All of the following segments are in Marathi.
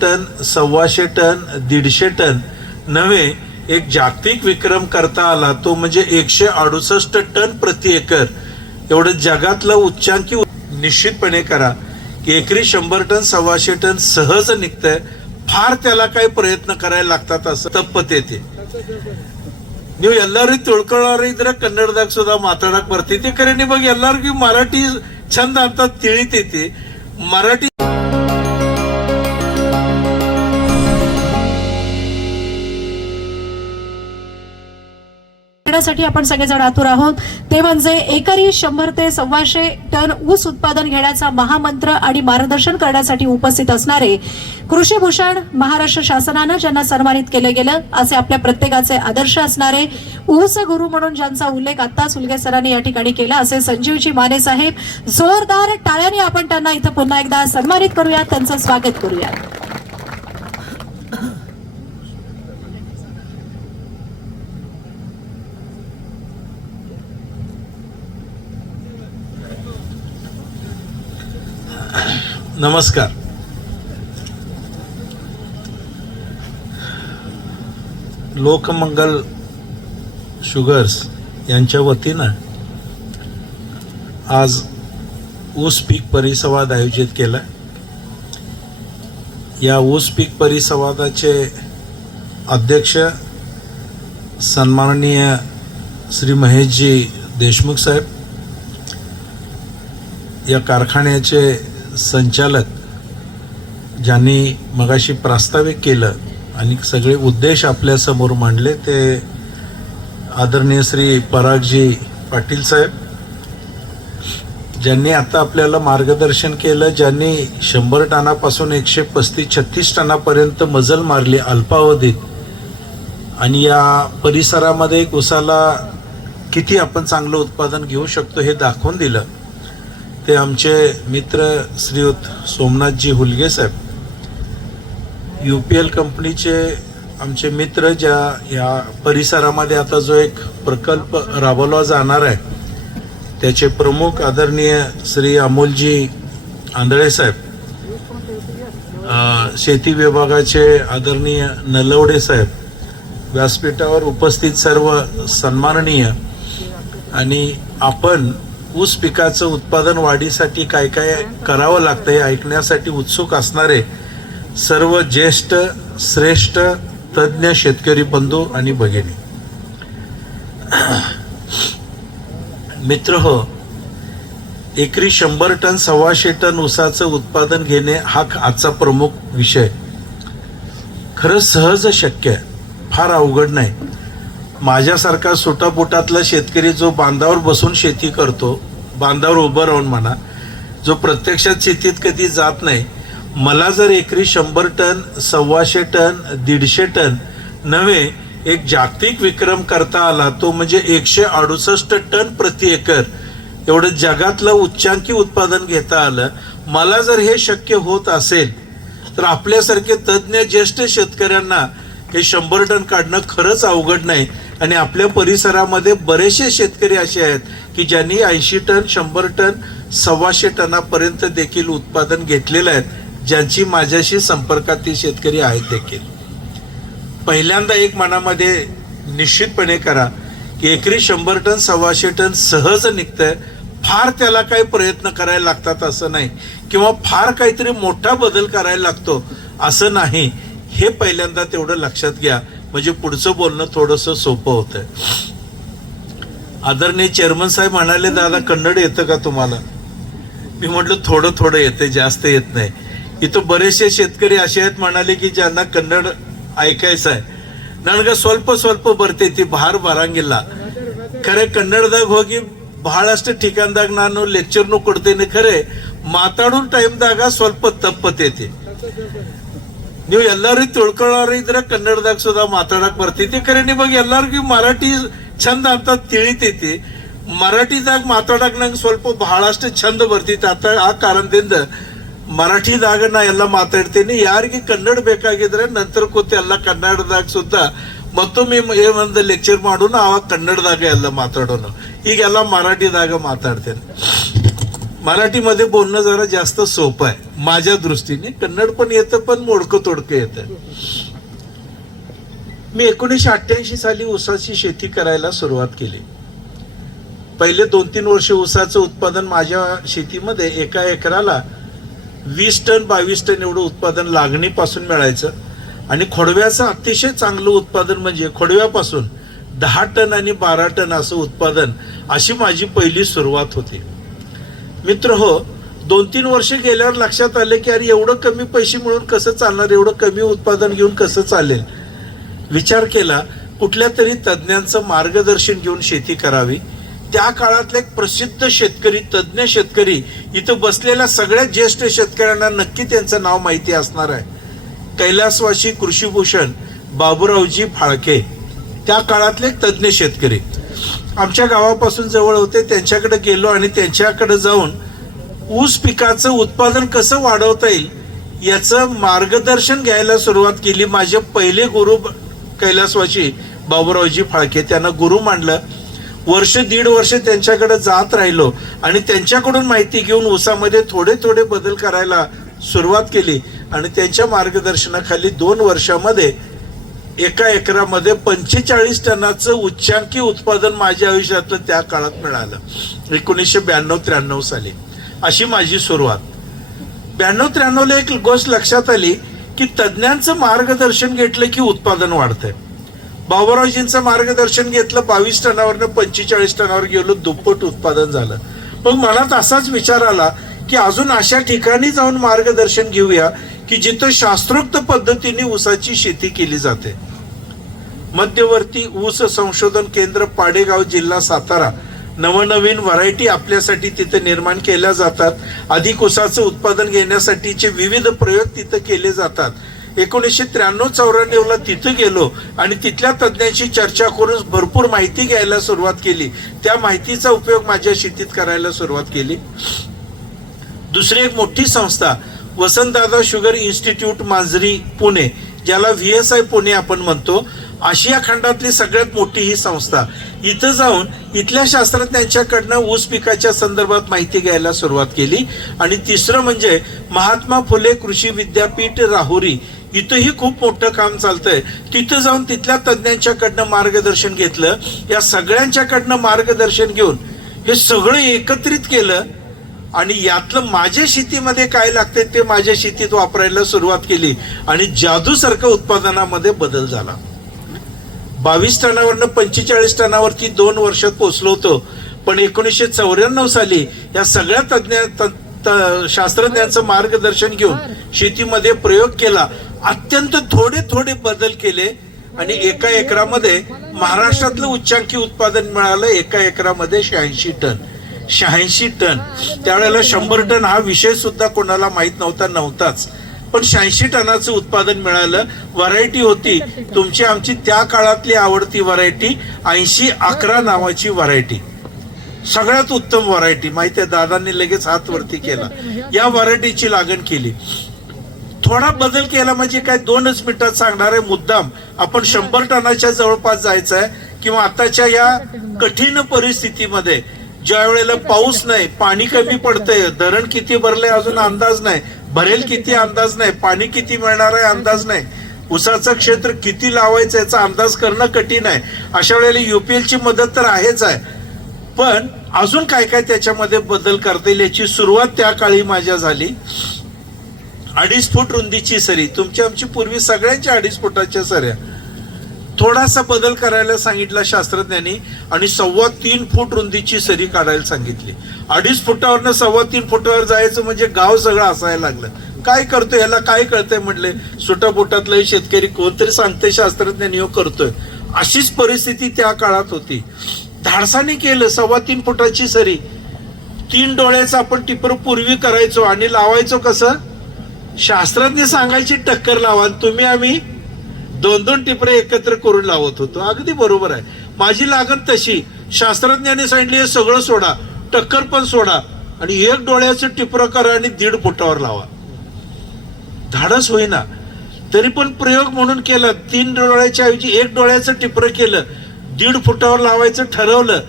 टन 125 टन 150 टन नव्हे एक जागतिक विक्रम करता आला, तो म्हणजे 168 टन प्रति एकर एवढं जगातलं उच्चांकी निश्चितपणे करा की एकरी 100 टन 125 टन सहज निघतंय. फार त्याला काही प्रयत्न करायला लागतात असं ತಪ್ಪತ್ತೆ. ನೀವು ಎಲ್ಲರೂ ತಿಳ್ಕೊಳ್ಳೋರು ಇದ್ರೆ ಕನ್ನಡದಾಗ ಸುಧಾ ಮಾತಾಡಕ್ ಬರ್ತೈತಿ. ಖರೆ ನಿಮಗೆ ಎಲ್ಲರಿಗೂ ಮರಾಠಿ ಚಂದ ಅಂತ ತಿಳಿತೈತಿ. मराठी साठी आपण सगळेजण आतुर आहोत. ते म्हणजे एकरी 100 ते 125 टन ऊस उत्पादन घेण्याचा महामंत्र आणि मार्गदर्शन करण्यासाठी उपस्थित असणारे कृषी भूषण महाराष्ट्र शासनानं ज्यांना सन्मानित केले गेलं असे आपल्या प्रत्येकाचे आदर्श असणारे ऊस गुरु म्हणून ज्यांचा उल्लेख आताच उल्गे सरांनी या ठिकाणी केला असे संजीवजी माने साहेब, जोरदार टाळ्यांनी आपण त्यांना इथं पुन्हा एकदा सन्मानित करूयात, त्यांचं स्वागत करूयात. नमस्कार. लोकमंगल शुगर्स यांच्या वतीनं आज ऊस पीक परिसंवाद आयोजित केला. या ऊस पीक परिसंवादाचे अध्यक्ष सन्माननीय श्री महेशजी देशमुख साहेब, या कारखान्याचे संचालक ज्यांनी मगाशी प्रास्ताविक केलं आणि सगळे उद्देश आपल्या समोर मांडले, ते आदरणीय श्री परागजी पाटील साहेब, ज्यांनी आता आपल्याला मार्गदर्शन केलं, ज्यांनी 100 टनापासून 135-36 टनापर्यंत मजल मारली अल्पावधीत आणि या परिसरामध्ये ऊसाला किती आपण चांगलं उत्पादन घेऊ शकतो हे दाखवून दिलं. ते आमचे मित्र श्रीयुत सोमनाथजी हुलगे साहेब, UPL कंपनीचे आमचे मित्र, ज्या या परिसरामध्ये आता जो एक प्रकल्प राबवला जाणार आहे त्याचे प्रमुख आदरणीय श्री अमोलजी आंधळे साहेब, शेती विभागाचे आदरणीय नलवडे साहेब, व्यासपीठावर उपस्थित सर्व सन्माननीय आणि आपण ऊस पिकाचं उत्पादन वाढीसाठी काय काय करावं लागतं हे ऐकण्यासाठी उत्सुक असणारे सर्व ज्येष्ठ श्रेष्ठ तज्ज्ञ शेतकरी बंधू आणि भगिनी, मित्र हो, एकरी 100 टन 125 टन ऊसाचं उत्पादन घेणे हा आजचा प्रमुख विषय. खरं सहज शक्य आहे, फार अवघड नाही. माझ्यासारखा सुटापुटातला शेतकरी जो बांधावर बसून शेती करतो, बांधावर उभं राहून म्हणा, जो प्रत्यक्षात शेतीत कधी जात नाही, मला जर एकरी 100 टन 125 टन 150 टन नव्हे एक जागतिक विक्रम करता आला, तो म्हणजे 168 टन प्रति एकर एवढं जगातलं उच्चांकी उत्पादन घेता आलं, मला जर हे शक्य होत असेल तर आपल्यासारखे तज्ज्ञ ज्येष्ठ शेतकऱ्यांना हे 100 टन काढणं खरंच अवघड नाही. आणि आपल्या परिसरामध्ये बरेचसे शेतकरी असे आहेत की ज्यांनी 80 टन 100 टन 125 टनापर्यंत देखील उत्पादन घेतलेलं आहे, ज्यांची माझ्याशी संपर्कातील शेतकरी आहेत देखील. पहिल्यांदा एक मनामध्ये निश्चितपणे करा की एकरी 100 टन 125 टन सहज निघतंय. फार त्याला काही प्रयत्न करायला लागतात असं नाही, किंवा फार काहीतरी मोठा बदल करायला लागतो असं नाही. हे पहिल्यांदा तेवढं लक्षात घ्या, म्हणजे पुढचं बोलणं थोडंसं सोपं होतंय. आदरणीय चेअरमन साहेब म्हणाले, दादा कन्नड येतं का तुम्हाला? मी म्हटलं थोडं थोडं येते, जास्त येत नाही. इथं बरेचसे शेतकरी असे आहेत म्हणाले की ज्यांना कन्नड ऐकायचं आहे. ನನಗೆ ಸ್ವಲ್ಪ ಬರ್ತೈತಿ, ಭಾರ ಬರಂಗಿಲ್ಲ. ಖರೆ ಕನ್ನಡದಾಗ ಹೋಗಿ ಬಹಳಷ್ಟು ಠಿಕಾನ್ದಾಗ ನಾನು ಲೆಕ್ಚರ್ನು ಕೊಡ್ತೇನೆ. ಖರೆ ಮಾತಾಡೋ ಟೈಮ್ದಾಗ ಸ್ವಲ್ಪ ತಪ್ಪತೈತಿ. ನೀವು ಎಲ್ಲರೂ ತಿಳ್ಕೊಳ್ಳೋರು ಇದ್ರೆ ಕನ್ನಡದಾಗ ಸುಧಾ ಮಾತಾಡಕ್ ಬರ್ತೈತಿ. ಖರೆ ನಿಮಗೆ ಎಲ್ಲರಿಗೂ ಮರಾಠಿ ಚಂದ ಅಂತ ತಿಳಿತೈತಿ. ಮರಾಠಿದಾಗ ಮಾತಾಡಕ್ ನಂಗೆ ಸ್ವಲ್ಪ ಬಹಳಷ್ಟು ಚಂದ ಬರ್ತೈತಿ. ಆ ಕಾರಣದಿಂದ ಮರಾಠಿದಾಗ ನಾ ಎಲ್ಲ ಮಾತಾಡ್ತೀನಿ. ಯಾರಿಗೆ ಕನ್ನಡ ಬೇಕಾಗಿದ್ರೆ ನಂತರ ಕೂತು ಎಲ್ಲ ಕನ್ನಡದಾಗ ಸುತ್ತ ಮತ್ತೊಮ್ಮೆ ಒಂದು ಲೆಕ್ಚರ್ ಮಾಡೋಣ, ಆವಾಗ ಕನ್ನಡದಾಗ ಎಲ್ಲ ಮಾತಾಡೋಣ. ಈಗೆಲ್ಲ ಮರಾಠಿದಾಗ ಮಾತಾಡ್ತೇನೆ. मराठीमध्ये बोलणं जरा जास्त सोपं आहे माझ्या दृष्टीने. कन्नड पण येतं पण मोडकं तोडकं येतं. मी 1988 साली ऊसाची शेती करायला सुरुवात केली. पहिले 2-3 वर्ष ऊसाचं उत्पादन माझ्या शेतीमध्ये एका एकराला 20 टन 22 टन एवढं उत्पादन लागणीपासून मिळायचं. आणि खोडव्याचं अतिशय चांगलं उत्पादन म्हणजे खोडव्यापासून 10 टन आणि 12 टन असं उत्पादन, अशी माझी पहिली सुरुवात होती. मित्र हो, 2-3 वर्ष गेल्यावर लक्षात आले की अरे एवढं कमी पैसे मिळून कसं चालणार, एवढं कमी उत्पादन घेऊन कसं चालेल. विचार केला कुठल्या तरी तज्ज्ञांचं मार्गदर्शन घेऊन शेती करावी. त्या काळातले एक प्रसिद्ध शेतकरी, तज्ज्ञ शेतकरी, इथं बसलेल्या सगळ्या ज्येष्ठ शेतकऱ्यांना नक्की त्यांचं नाव माहिती असणार आहे. कैलासवासी कृषीभूषण बाबूरावजी फाळके, त्या काळातले तज्ज्ञ शेतकरी आमच्या गावापासून जवळ होते. त्यांच्याकडे गेलो आणि त्यांच्याकडे जाऊन ऊस पिकाचं उत्पादन कसं वाढवता येईल याचं मार्गदर्शन घ्यायला सुरुवात केली. माझे पहिले गुरु कैलासवासी बाबूरावजी फाळके, त्यांना गुरु मानलं. 1-1.5 वर्ष त्यांच्याकडे जात राहिलो आणि त्यांच्याकडून माहिती घेऊन ऊसामध्ये थोडे थोडे बदल करायला सुरुवात केली. आणि त्यांच्या मार्गदर्शनाखाली 2 वर्षामध्ये एका एकरामध्ये 45 टनाचं उच्चांकी उत्पादन माझ्या आयुष्यातलं त्या काळात मिळालं. 1992-93 साली अशी माझी सुरुवात. 92-93ला एक गोष्ट लक्षात आली की तज्ज्ञांचं मार्गदर्शन घेतलं की उत्पादन वाढतंय. बाबूरावजींचं मार्गदर्शन घेतलं, 22 टनावरनं 45 टनावर गेलो, दुप्पट उत्पादन झालं. मग मनात असाच विचार आला की अजून अशा ठिकाणी जाऊन मार्गदर्शन घेऊया की जिथं शास्त्रोक्त पद्धतीने ऊसाची शेती केली जाते. मध्यवर्ती ऊस संशोधन केंद्र पाडेगाव, जिल्हा सातारा, नवनवीन व्हरायटी आपल्यासाठी तिथे निर्माण केल्या जातात. अधिक ऊसाचं उत्पादन घेण्यासाठीचे विविध प्रयोग तिथे केले जातात. 1993-94ला तिथे गेलो आणि तिथल्या तज्ज्ञांशी चर्चा करून भरपूर माहिती घ्यायला सुरुवात केली. त्या माहितीचा उपयोग माझ्या शेतीत करायला सुरुवात केली. दुसरी एक मोठी संस्था वसंतदादा शुगर इन्स्टिट्यूट मांजरी पुणे, ज्याला VSI पुणे आपण म्हणतो, आशिया खंडातली सगळ्यात मोठी ही संस्था. इथं जाऊन इथल्या शास्त्रज्ञांच्याकडनं ऊस पिकाच्या संदर्भात माहिती घ्यायला सुरुवात केली. आणि तिसरं म्हणजे महात्मा फुले कृषी विद्यापीठ राहुरी, इथंही खूप मोठं काम चालतंय. तिथं जाऊन तिथल्या तज्ज्ञांच्याकडनं मार्गदर्शन घेतलं. या सगळ्यांच्याकडनं मार्गदर्शन घेऊन हे सगळं एकत्रित केलं आणि यातलं माझ्या शेतीमध्ये काय लागते ते माझ्या शेतीत वापरायला सुरुवात केली आणि जादूसारखं उत्पादनामध्ये बदल झाला. 22 टनावरनं 45 टनावरती 2 वर्षात पोहोचलो होतो. पण 1994 साली या सगळ्या शास्त्रज्ञांचं मार्गदर्शन घेऊन शेतीमध्ये प्रयोग केला. अत्यंत थोडे बदल केले आणि एका एकरामध्ये महाराष्ट्रातलं उच्चांकी उत्पादन मिळालं. एका एकरामध्ये 86 टन. 86 टन. त्यावेळेला 100 टन हा विषय सुद्धा कोणाला माहित नव्हताच. पण 86 टनाचं उत्पादन मिळालं. व्हरायटी होती तुमची आमची त्या काळातली आवडती व्हरायटी 80-11 नावाची व्हरायटी. सगळ्यात उत्तम व्हरायटी. माहिती आहे, दादांनी लगेच हात वरती केला. या व्हरायटीची लागण केली. थोडा बदल केला म्हणजे काय 2च मिनिटात सांगणार आहे. मुद्दाम आपण 100 टनाच्या जवळपास जायचं आहे. किंवा आताच्या या कठीण परिस्थितीमध्ये ज्या वेळेला पाऊस नाही, पाणी कमी पडतंय, धरण किती भरलंय अजून अंदाज नाही, भरेल किती अंदाज नाही, पाणी किती मिळणार आहे अंदाज नाही, ऊसाचं क्षेत्र किती लावायचं याचा अंदाज करणं कठीण आहे. अशा वेळेला UPL ची मदत तर आहेच आहे, पण अजून काय काय त्याच्यामध्ये बदल करता येईल याची सुरुवात त्या काळी माझ्या झाली. 2.5 फूट रुंदीची सरी. तुमची आमची पूर्वी सगळ्यांच्या 2.5 फुटाच्या सऱ्या. थोडासा बदल करायला सांगितला शास्त्रज्ञांनी आणि 3.25 फूट रुंदीची सरी काढायला सांगितली. 2.5 फुटावरनं 3.25 फुटावर जायचं म्हणजे गाव सगळं असायला लागलं. काय करतोय याला, काय कळतंय म्हटले. सुटापुटातलाही शेतकरी कोणतरी सांगते शास्त्रज्ञांनी करतोय. अशीच परिस्थिती त्या काळात होती. धाडसाने केलं 3.25 फुटाची सरी. 3 डोळ्याचं आपण टिपर पूर्वी करायचो आणि लावायचो कसं, शास्त्रज्ञ सांगायची टक्कर लावा, तुम्ही आम्ही 2-2 टिपरे एकत्र करून लावत होतो. अगदी बरोबर आहे. माझी लागण तशी. शास्त्रज्ञांनी सांगितले सगळं सोडा, टक्कर पण सोडा आणि 1 डोळ्याचं टिपर करा आणि 1.5 फुटावर लावा. धाडस होईना तरी पण प्रयोग म्हणून केला. 3 डोळ्याच्या ऐवजी 1 डोळ्याचं टिपर केलं. 1.5 फुटावर लावायचं ठरवलं.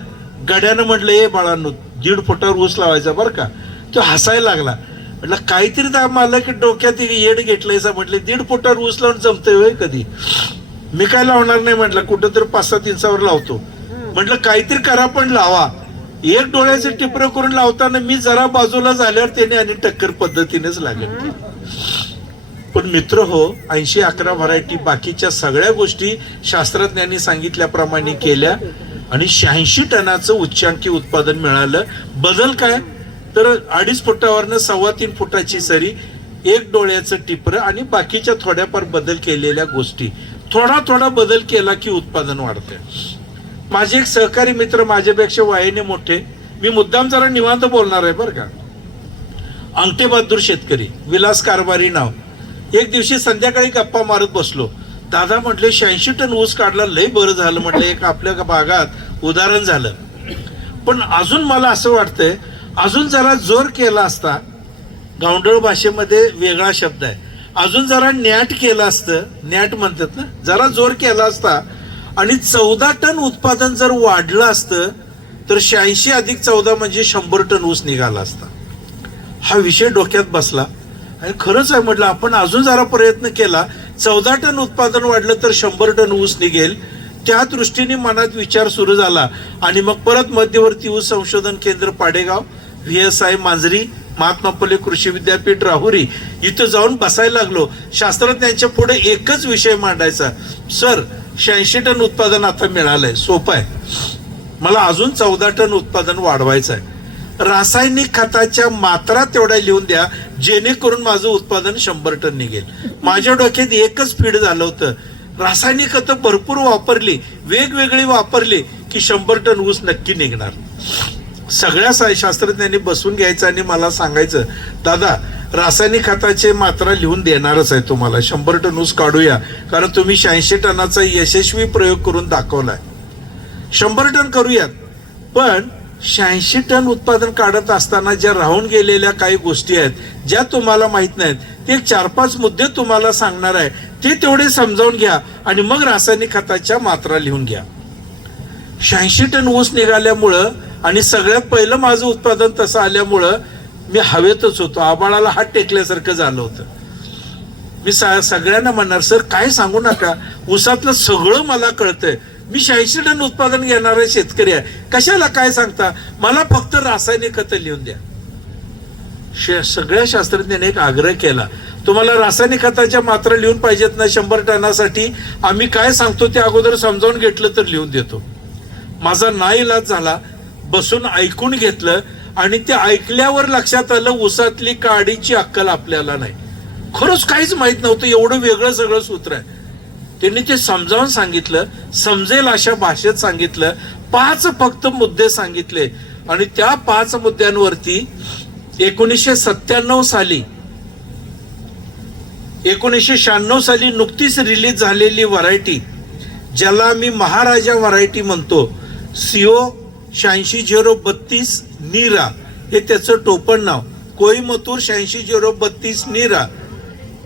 गड्यानं म्हटलं, ए बाळांनो 1.5 फुटावर ऊस लावायचा बरं का. तो हसायला लागला. म्हटलं काहीतरी त्या मालक डोक्यात येड घेतलंयसा. म्हटले 1.5 फुटावर ऊस लावून जमतंय होय कधी? मी काय लावणार नाही म्हटलं, कुठंतरी 5-7 इंचावर लावतो. म्हटलं काहीतरी करा पण लावा. एक डोळ्याचे टिपरं करून लावताना मी जरा बाजूला झाल्यावर त्याने आणि टक्कर पद्धतीनेच लागेल. पण मित्र हो, 80-11 व्हरायटी बाकीच्या सगळ्या गोष्टी शास्त्रज्ञांनी सांगितल्याप्रमाणे केल्या आणि 86 टनाचं उच्चांकी उत्पादन मिळालं. बदल काय तर 2.5 फुटावरनं 3.25 फुटाची सरी, एक डोळ्याचं टिपर आणि बाकीच्या थोड्याफार बदल केलेल्या गोष्टी. थोडा बदल केला की उत्पादन वाढते. माझे एक सहकारी मित्र माझ्यापेक्षा वयाने मोठे, मी मुद्दाम जरा निवांत बोलणार आहे बरं का, अंगठे बहादूर शेतकरी, विलास कारभारी नाव. एक दिवशी संध्याकाळी गप्पा मारत बसलो. दादा म्हटले 86 टन ऊस काढला, लय बरं झालं म्हटलं, एक आपल्या भागात उदाहरण झालं. पण अजून मला असं वाटतंय अजून जरा जोर केला असता, गावंढळ भाषेमध्ये वेगळा शब्द आहे, अजून जरा न्याट केलं असतं, न्याट म्हणतात ना, जरा जोर केला असता आणि 14 टन उत्पादन जर वाढलं असतं तर 86 अधिक 14 म्हणजे 100 टन ऊस निघाला असता. हा विषय डोक्यात बसला आणि खरंच आहे म्हटलं, आपण अजून जरा प्रयत्न केला, 14 टन उत्पादन वाढलं तर 100 टन ऊस निघेल. त्या दृष्टीने मनात विचार सुरू झाला आणि मग परत मध्यवर्ती ऊस संशोधन केंद्र पाडेगाव, VSI मांजरी, महात्मा फुले कृषी विद्यापीठ राहुरी इथं जाऊन बसायला लागलो. शास्त्रज्ञांच्या पुढे एकच विषय मांडायचा, सर 86 टन उत्पादन आता मिळालंय, सोपं आहे, मला अजून 14 टन उत्पादन वाढवायचं आहे. रासायनिक खताच्या मात्रा तेवढ्या लिहून द्या जेणेकरून माझं उत्पादन 100 टन निघेल. माझ्या डोक्यात एकच फीड झालं होतं, रासायनिक खतं भरपूर वापरली, वेगवेगळी वापरली की 100 टन ऊस नक्की निघणार. सगळ्या शास्त्रज्ञांनी बसून घ्यायचं आणि मला सांगायचं, दादा रासायनिक खताचे मात्रा लिहून देणारच आहे तुम्हाला, 100 टन ऊस काढूया, कारण तुम्ही 86 टनाचा यशस्वी प्रयोग करून दाखवलाय, 100 टन करूयात. पण 86 टन उत्पादन काढत असताना ज्या राहून गेलेल्या काही गोष्टी आहेत, ज्या तुम्हाला माहित नाहीत, ते 4-5 मुद्दे तुम्हाला सांगणार आहे, ते तेवढे समजावून घ्या आणि मग रासायनिक खताच्या मात्रा लिहून घ्या. 86 टन ऊस निघाल्यामुळं आणि सगळ्यात पहिलं माझं उत्पादन तसं आल्यामुळं मी हवेतच होतो, आबाळाला हात टेकल्यासारखं झालं होतं. मी सगळ्यांना म्हणणार, सर काय सांगू नका, ऊसातलं सगळं मला कळतंय, मी 86 टन उत्पादन घेणारा शेतकरी आहे, कशाला काय सांगता, मला फक्त रासायनिक खतं लिहून द्या. सगळ्या शास्त्रज्ञांनी एक आग्रह केला, तुम्हाला रासायनिक खताच्या मात्रा लिहून पाहिजेत ना 100 टनासाठी, आम्ही काय सांगतो ते अगोदर समजावून घेतलं तर लिहून देतो. माझा नाईलाज झाला, बसून ऐकून घेतलं आणि ते ऐकल्यावर लक्षात आलं ऊसातली काडीची अक्कल आपल्याला नाही. खरंच काहीच माहित नव्हतं, एवढं वेगळं सगळं सूत्र आहे. त्यांनी ते समजावून सांगितलं, समजेल अशा भाषेत सांगितलं, 5 फक्त मुद्दे सांगितले आणि त्या 5 मुद्द्यांवरती 1997 साली 1996 साली नुकतीच रिलीज झालेली व्हरायटी, ज्याला मी महाराजा व्हरायटी म्हणतो, CO 86-032 नीरा, हे त्याचं टोपण नाव, कोईमतूर 86-032 नीरा,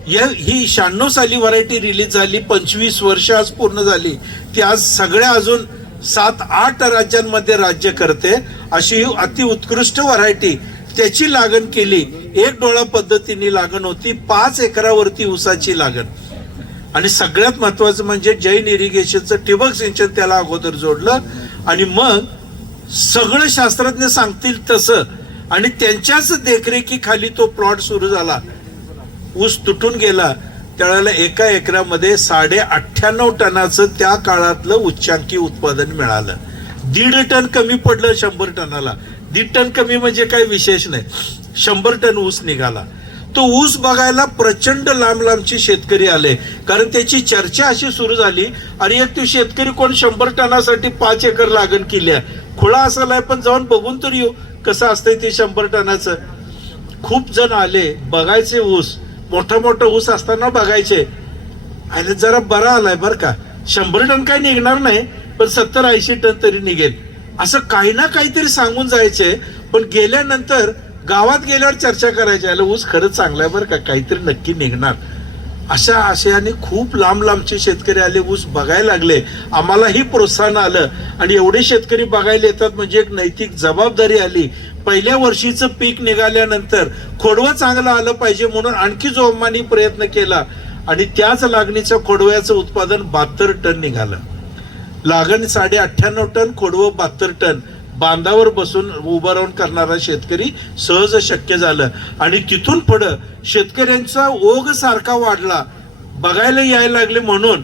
ही 96 साली व्हरायटी रिलीज झाली. 25 वर्ष आज पूर्ण झाली. ती आज सगळ्या अजून 7-8 राज्यांमध्ये राज्य करते. अशी ही अतिउत्कृष्ट व्हरायटी, त्याची लागण केली, एक डोळा पद्धतीने लागण होती, 5 एकरावरती ऊसाची लागण. आणि सगळ्यात महत्वाचं म्हणजे जैन इरिगेशनचं ठिबक सिंचन त्याला अगोदर जोडलं आणि मग सगळं शास्त्रज्ञ सांगतील तसं आणि त्यांच्याच देखरेखीखाली तो प्लॉट सुरू झाला. ऊस तुटून गेला त्यावेळेला एका एकरामध्ये 98.5 टनाचं त्या काळातलं उच्चांकी उत्पादन मिळालं. 1.5 टन कमी पडलं 100 टनाला, 1.5 टन कमी म्हणजे काही विशेष नाही, 100 टन ऊस निघाला. तो ऊस बघायला प्रचंड लांब लांबचे शेतकरी आले, कारण त्याची चर्चा अशी सुरू झाली, आणि एक तो शेतकरी कोण 100 टनासाठी 5 एकर लागण केली आहे, खुळा असालाय, पण जाऊन बघून तर येऊ कसं असतंय ते 100 टनाचं. खूप जण आले बघायचे ऊस, मोठा ऊस असताना बघायचे, आणि जरा बरा आलाय बरं का, 100 टन काही निघणार नाही पण 70-80 टन तरी निघेल, असं काही ना काहीतरी सांगून जायचे. पण गेल्यानंतर गावात गेल्यावर चर्चा करायची, आलं ऊस खरंच चांगला आहे बरं का, काहीतरी नक्की निघणार. अशा आशयाने खूप लांब लांबचे शेतकरी आले, ऊस बघायला लागले, आम्हालाही प्रोत्साहन आलं. आणि एवढे शेतकरी बघायला येतात म्हणजे एक नैतिक जबाबदारी आली. पहिल्या वर्षीचं पीक निघाल्यानंतर खोडवं चांगलं आलं पाहिजे म्हणून आणखी जोमाने प्रयत्न केला आणि त्याच लागणीच्या खोडव्याचं उत्पादन 72 टन निघालं. लागण 98.5 टन, खोडवं 72 टन. बांधावर बसून उभं राहून करणारा शेतकरी सहज शक्य झालं. आणि तिथून पुढं शेतकऱ्यांचा ओघ सारखा वाढला, बघायला यायला लागले. म्हणून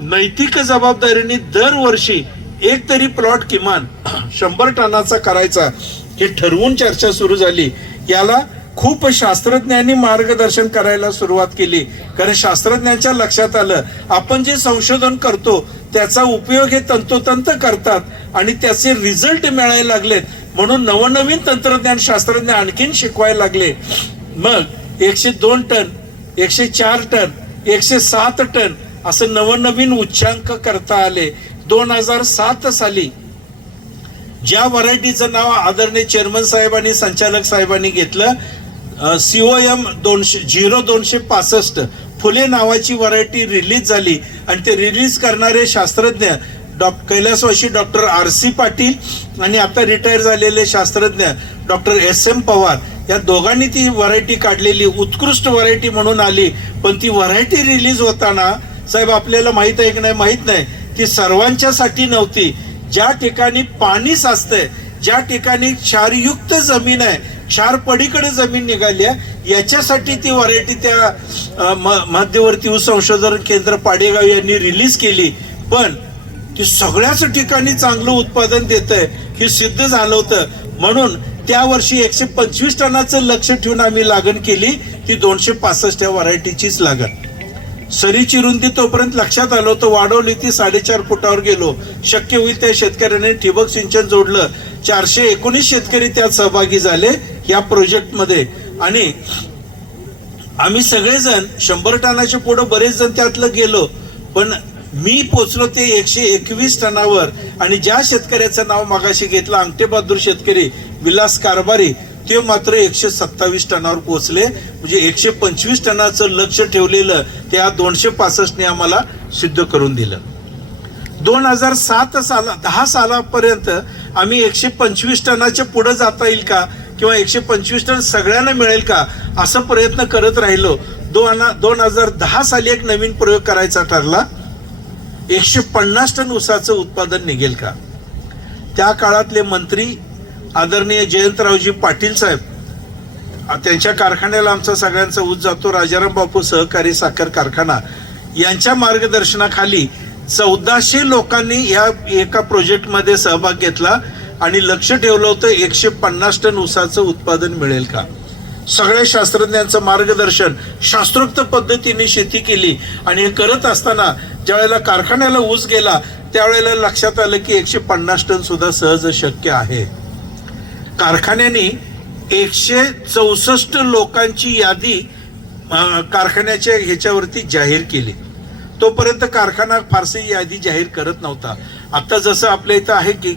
नैतिक जबाबदारीने दरवर्षी एक तरी प्लॉट किमान 100 टनाचा करायचा हे ठरवून चर्चा सुरू झाली. याला खूप शास्त्रज्ञांनी मार्गदर्शन करायला सुरुवात केली. कारण शास्त्रज्ञांच्या लक्षात आलं आपण जे संशोधन करतो त्याचा उपयोग हे तंतोतंत करतात आणि त्याचे रिझल्ट मिळायला लागलेत. म्हणून नवनवीन तंत्रज्ञान शास्त्रज्ञ आणखीन शिकवायला लागले. मग 102 टन, 104 टन, 107 टन असं नवनवीन उच्चांक करता आले. 2007 साली ज्या व्हरायटीचं नाव आदरणीय चेअरमन साहेब आणि संचालक साहेबांनी घेतलं, COM 0265 फुले नावाची व्हरायटी रिलीज झाली. आणि ते रिलीज करणारे शास्त्रज्ञ कैलासवासी डॉक्टर RC पाटील आणि आता रिटायर झालेले शास्त्रज्ञ डॉक्टर SM पवार या दोघांनी ती व्हरायटी काढलेली उत्कृष्ट व्हरायटी म्हणून आली. पण ती व्हरायटी रिलीज होताना साहेब आपल्याला माहित आहे की नाही माहित नाही, ती सर्वांच्यासाठी नव्हती. ज्या ठिकाणी पाणी साचतंय, ज्या ठिकाणी क्षारयुक्त जमीन आहे, क्षार पडीकडे जमीन निघाली आहे, याच्यासाठी ती व्हरायटी त्या मध्यवर्ती ऊस संशोधन केंद्र पाडेगाव यांनी रिलीज केली. पण ती सगळ्याच ठिकाणी चांगलं उत्पादन देत आहे हे सिद्ध झालं होतं. म्हणून त्या वर्षी 125 टनाचं लक्ष ठेवून आम्ही लागण केली. ती 265 या व्हरायटीचीच लागण. सरीची रुंदी तोपर्यंत लक्षात आलो तर वाढवली, ती 4.5 फुटावर गेलो. शक्य होईल त्या शेतकऱ्याने ठिबक सिंचन जोडलं. 419 शेतकरी त्यात सहभागी झाले या प्रोजेक्टमध्ये. आणि आम्ही सगळेजण 100 टनाच्या पुढे बरेच जण त्यातलं गेलो. पण मी पोचलो ते 121 टनावर. आणि ज्या शेतकऱ्याचं नाव मागाशी घेतलं अंगठे बहादूर शेतकरी विलास कारभारी, ते मात्र 127 टनावर पोहोचले. म्हणजे 125 टनाचं लक्ष ठेवलेलं त्या 265 ने आम्हाला सिद्ध करून दिलं. 2007 साला 10 सालापर्यंत आम्ही 125 टनाच्या पुढे जाता येईल का किंवा 125 टन सगळ्यांना मिळेल का असं प्रयत्न करत राहिलो. 2010 साली एक नवीन प्रयोग करायचा ठरला. 150 टन ऊसाचं उत्पादन निघेल का. त्या काळातले मंत्री आदरणीय जयंतरावजी पाटील साहेब, त्यांच्या कारखान्याला आमचा सगळ्यांचा ऊस जातो, राजाराम बापू सहकारी साखर कारखाना, यांच्या मार्गदर्शनाखाली 1400 लोकांनी या एका प्रोजेक्टमध्ये सहभाग घेतला आणि लक्ष ठेवलं होतं 150 टन ऊसाचं उत्पादन मिळेल का. सगळ्या शास्त्रज्ञांचं मार्गदर्शन, शास्त्रोक्त पद्धतीने शेती केली. आणि हे करत असताना ज्या वेळेला कारखान्याला ऊस गेला त्यावेळेला लक्षात आलं की 150 टन सुद्धा सहज शक्य आहे. कारखान्याने 164 लोकांची यादी कारखान्याच्या ह्याच्यावरती जाहीर केली. तोपर्यंत कारखाना फारशी यादी जाहीर करत नव्हता. आता जसं आपल्या इथं आहे की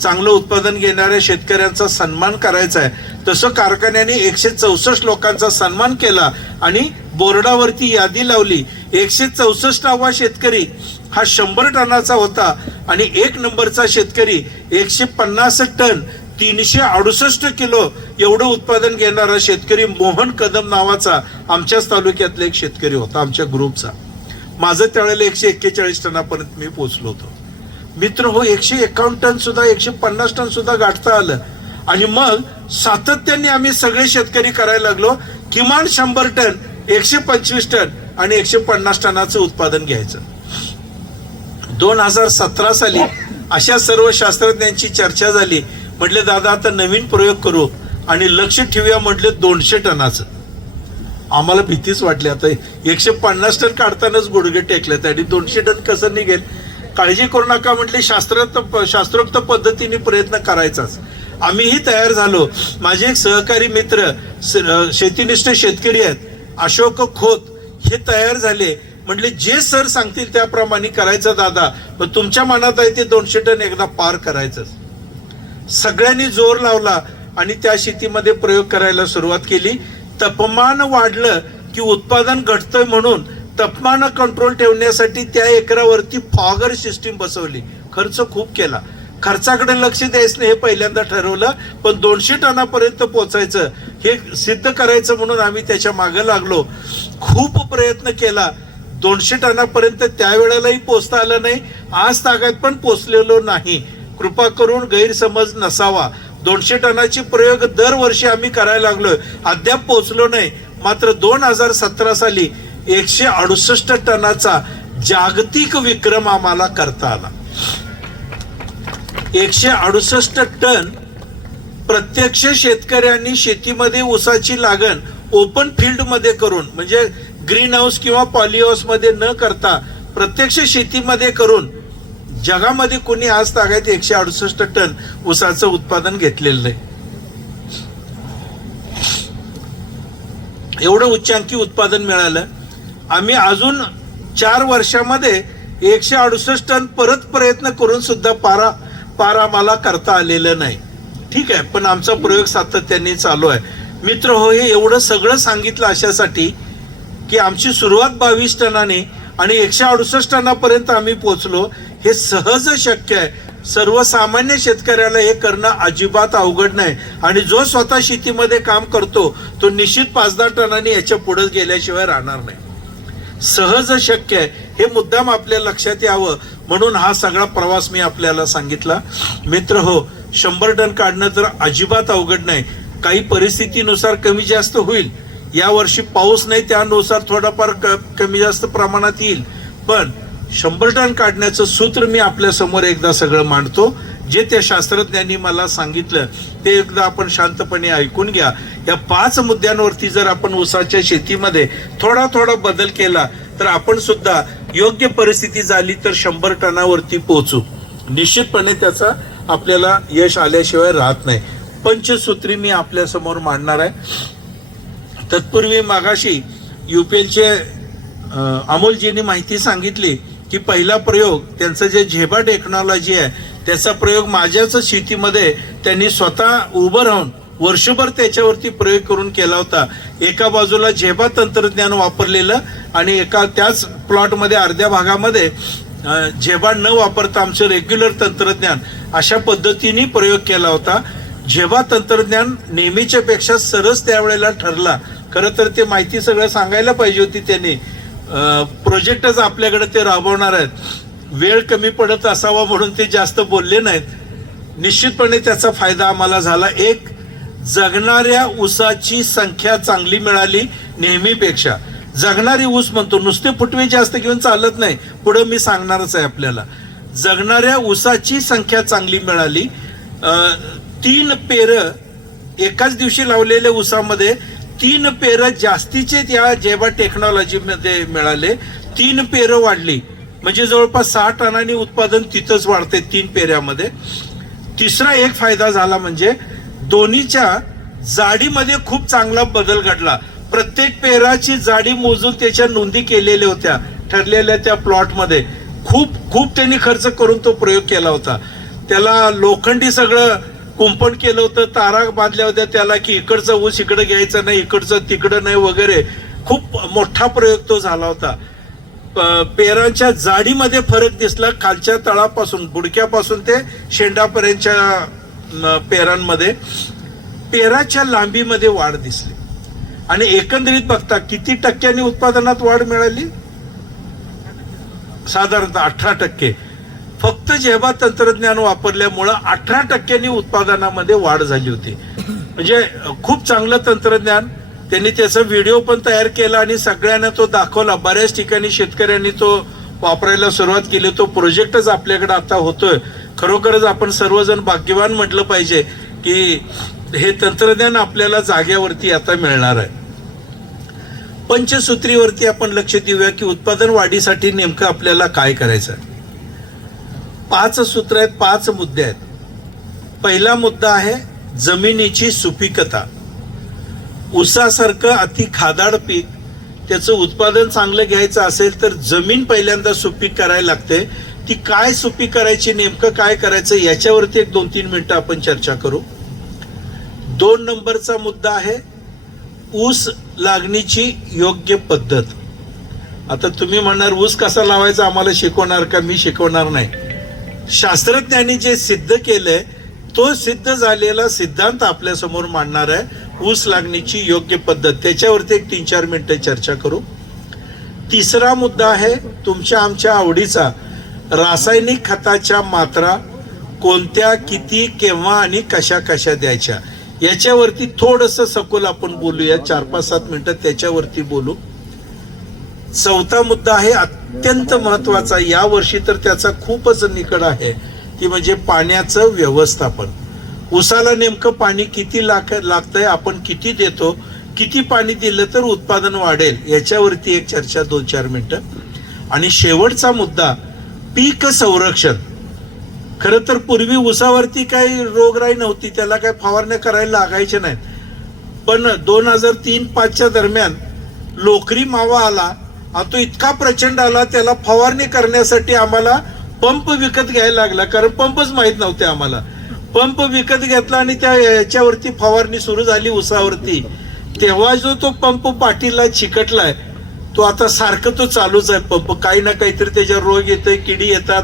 चांगलं उत्पादन घेणाऱ्या शेतकऱ्यांचा सन्मान करायचा आहे, तसं कारखान्याने 164 लोकांचा सन्मान केला आणि बोर्डावरती यादी लावली. 164वा शेतकरी हा 100 टनाचा होता आणि 1 नंबरचा शेतकरी 150 टन 368 किलो एवढं उत्पादन घेणारा शेतकरी मोहन कदम नावाचा आमच्याच तालुक्यातला एक शेतकरी होता, आमच्या ग्रुपचा. माझं त्यावेळेला 141 टनापर्यंत मी पोहोचलो होतो. मित्र हो, 151 टन सुद्धा 150 टन सुद्धा गाठता आलं. आणि मग सातत्याने आम्ही सगळे शेतकरी करायला लागलो. किमान 100 टन, 125 टन आणि 150 टनाचं उत्पादन घ्यायचं. 2017 साली अशा सर्व शास्त्रज्ञांची चर्चा झाली. म्हटले दादा आता नवीन प्रयोग करू आणि लक्ष ठेवूया. म्हटले 200 टनाचं. आम्हाला भीतीच वाटली. आता 150 टन काढतानाच गुडघे टेकलेत आणि 200 टन कसं निघेल. काळजी करू नका म्हटले, शास्त्रोक्त पद्धतीने प्रयत्न करायचाच. आम्हीही तयार झालो. माझे एक सहकारी मित्र शेतीनिष्ठ शेतकरी आहेत, अशोक खोत, हे तयार झाले. म्हटले जे सर सांगतील त्याप्रमाणे करायचं दादा, पण तुमच्या मनात आहे ते 200 टन एकदा पार करायचं. सगळ्यांनी जोर लावला आणि त्या शेतीमध्ये प्रयोग करायला सुरुवात केली. तापमान वाढलं की उत्पादन घटतंय म्हणून तापमान कंट्रोल ठेवण्यासाठी त्या एकरावरती फॉगर सिस्टीम बसवली. खर्च खूप केला खर्चाकडे लक्ष द्यायचं नाही हे पहिल्यांदा ठरवलं, पण 200 टनापर्यंत पोचायचं हे सिद्ध करायचं म्हणून आम्ही त्याच्या मागे लागलो. खूप प्रयत्न केला. 200 टनापर्यंत त्यावेळेलाही पोचता आलं नाही, आज तागात पण पोचलेलो नाही. कृपा करून गैरसमज नसावा. 200 टनाची प्रयोग दरवर्षी आम्ही करायला लागलोय, अद्याप पोचलो नाही. मात्र 2017 साली 168 टनाचा जागतिक विक्रम आम्हाला करता आला. 168 टन प्रत्यक्ष शेतकऱ्यांनी शेतीमध्ये ऊसाची लागण ओपन फील्ड मध्ये करून, म्हणजे ग्रीन हाऊस किंवा पॉली हाऊस मध्ये न करता प्रत्यक्ष शेतीमध्ये करून जगामध्ये कोणी आज तागायत 168 टन ऊसाचं उत्पादन घेतलेलं नाही. एवढं उच्चांकी उत्पादन मिळालं. आम्ही अजून 4 वर्षामध्ये 168 टन परत प्रयत्न करून सुद्धा पार आम्हाला करता आलेलं नाही. ठीक आहे, पण आमचा प्रयोग सातत्याने चालू आहे. मित्र हो, हे एवढं सगळं सांगितलं अशासाठी की आमची सुरुवात 22 टनाने आणि 168 टनापर्यंत आम्ही पोहोचलो. हे सहज शक्य आहे. सर्वसामान्य शेतकऱ्याला हे करणं अजिबात अवघड नाही. आणि जो स्वतः शेतीमध्ये काम करतो तो निश्चित 5-10 टनांनी याच्या पुढे गेल्याशिवाय राहणार नाही. सहज शक्य आहे. हे मुद्दाम आपल्या लक्षात यावं म्हणून हा सगळा प्रवास मी आपल्याला सांगितला. मित्र हो, 100 टन काढणं तर अजिबात अवघड नाही. काही परिस्थितीनुसार कमी जास्त होईल. या वर्षी पाऊस नाही, त्यानुसार थोडाफार कमी जास्त प्रमाणात येईल. पण 100 टन काढण्याचं सूत्र मी आपल्या समोर एकदा सगळं मांडतो. जे त्या शास्त्रज्ञांनी मला सांगितलं ते एकदा आपण शांतपणे ऐकून घ्या. या 5 मुद्द्यांवरती जर आपण ऊसाच्या शेतीमध्ये थोडा बदल केला तर आपण सुद्धा योग्य परिस्थिती झाली तर 100 टनावरती पोहोचू. निश्चितपणे त्याचा आपल्याला यश आल्याशिवाय राहत नाही. पंचसूत्री मी आपल्या समोर मांडणार आहे. तत्पूर्वी मागाशी UPLचे अमोलजींनी माहिती सांगितली की पहिला प्रयोग त्यांचं जे झेबा टेक्नॉलॉजी आहे त्याचा प्रयोग माझ्याच शेतीमध्ये त्यांनी स्वतः उभं राहून वर्षभर त्याच्यावरती प्रयोग करून केला होता. एका बाजूला झेबा तंत्रज्ञान वापरलेलं आणि त्याच प्लॉटमध्ये अर्ध्या भागामध्ये झेबा न वापरता आमचं रेग्युलर तंत्रज्ञान अशा पद्धतीने प्रयोग केला होता. झेबा तंत्रज्ञान नेहमीच्या पेक्षा सरस त्यावेळेला ठरला. खरं तर ते माहिती सगळं सांगायला पाहिजे होती त्यांनी. प्रोजेक्टच आपल्याकडे ते राबवणार आहेत. वेळ कमी पडत असावा म्हणून ते जास्त बोलले नाहीत. निश्चितपणे त्याचा फायदा आम्हाला झाला. एक, जगणाऱ्या ऊसाची संख्या चांगली मिळाली नेहमीपेक्षा. जगणारी ऊस म्हणतो, नुसते फुटवे जास्त घेऊन चालत नाही. पुढे मी सांगणारच आहे आपल्याला. जगणाऱ्या ऊसाची संख्या चांगली मिळाली. 3 पेरं एकाच दिवशी लावलेल्या ऊसामध्ये 3 पेरं जास्तीचे त्या जेबा टेक्नॉलॉजीमध्ये मिळाले. 3 पेरं वाढली म्हणजे जवळपास 6 टनांनी उत्पादन तिथंच वाढते 3 पेऱ्यामध्ये. तिसरा एक फायदा झाला म्हणजे दोन्हीच्या जाडीमध्ये खूप चांगला बदल घडला. प्रत्येक पेराची जाडी मोजून त्याच्या नोंदी केलेल्या होत्या ठरलेल्या त्या प्लॉटमध्ये. खूप त्यांनी खर्च करून तो प्रयोग केला होता. त्याला लोखंडी सगळं कुंपण केलं होतं, तारा बांधल्या होत्या त्याला की इकडचा ऊस इकडे घ्यायचा नाही, इकडचं तिकडं नाही वगैरे. खूप मोठा प्रयोग तो झाला होता. पेरांच्या जाडीमध्ये फरक दिसला. खालच्या तळापासून बुडक्यापासून ते शेंडापर्यंतच्या पेरांमध्ये पेराच्या लांबीमध्ये वाढ दिसली. आणि एकंदरीत बघता किती टक्क्यांनी उत्पादनात वाढ मिळाली? साधारणतः 18%. फक्त जेव्हा तंत्रज्ञान वापरल्यामुळं 18% उत्पादनामध्ये वाढ झाली होती. म्हणजे खूप चांगलं तंत्रज्ञान. त्यांनी त्याचा व्हिडिओ पण तयार केला आणि सगळ्यांना तो दाखवला. बऱ्याच ठिकाणी शेतकऱ्यांनी तो वापरायला सुरुवात केली. तो प्रोजेक्टच आपल्याकडे आता होतोय. खरोखरच आपण सर्वजण भाग्यवान म्हटलं पाहिजे की हे तंत्रज्ञान आपल्याला जाग्यावरती आता मिळणार आहे. पंचसूत्रीवरती आपण लक्ष देऊया की उत्पादन वाढीसाठी नेमकं आपल्याला काय करायचं. 5 सूत्र आहेत, 5 मुद्दे आहेत. पहिला मुद्दा आहे जमिनीची सुपीकता. ऊसासारखं अति खादाड पीक त्याचं उत्पादन चांगलं घ्यायचं असेल तर जमीन पहिल्यांदा सुपीक करायला लागते. ती काय सुपीक करायची, नेमकं काय करायचं याच्यावरती 1-2-3 मिनिटं आपण चर्चा करू. 2 नंबरचा मुद्दा आहे ऊस लागणीची योग्य पद्धत. आता तुम्ही म्हणणार ऊस कसा लावायचा आम्हाला शिकवणार का? मी शिकवणार नाही. शास्त्रज्ञांनी जे सिद्ध केलंय तो सिद्ध झालेला सिद्धांत आपल्या समोर मांडणार आहे, ऊस लागणीची योग्य पद्धत. त्याच्यावरती एक 3-4 मिनिटं चर्चा करू. तिसरा मुद्दा आहे तुमच्या आमच्या आवडीचा, रासायनिक खताच्या मात्रा कोणत्या, किती, केव्हा आणि कशा कशा द्यायच्या, याच्यावरती थोडंसं सखोल आपण बोलूया. 4-5-7 मिनिटं त्याच्यावरती बोलू. चौथा मुद्दा आहे अत्यंत महत्वाचा, या वर्षी तर त्याचा खूपच निकड आहे, ती म्हणजे पाण्याचं व्यवस्थापन. ऊसाला नेमकं पाणी किती लागतंय, आपण किती देतो, किती पाणी दिलं तर उत्पादन वाढेल, याच्यावरती एक चर्चा 2-4 मिनिटं. आणि शेवटचा मुद्दा पीक संरक्षण. खरं तर पूर्वी ऊसावरती काही रोगराई नव्हती, त्याला काही फवारण्या करायला लागायच्या नाहीत. पण 2003-5च्या दरम्यान लोकरी मावा आला, तो इतका प्रचंड आला, त्याला फवारणी करण्यासाठी आम्हाला पंप विकत घ्यायला लागला, कारण पंपच माहीत नव्हते आम्हाला. पंप विकत घेतला आणि त्या याच्यावरती फवारणी सुरू झाली ऊसावरती. तेव्हा जो तो पंप पाठीला चिकटलाय, तो आता सारखं तो चालूच आहे पंप. काही ना काहीतरी त्याच्यावर रोग येतोय, किडी येतात,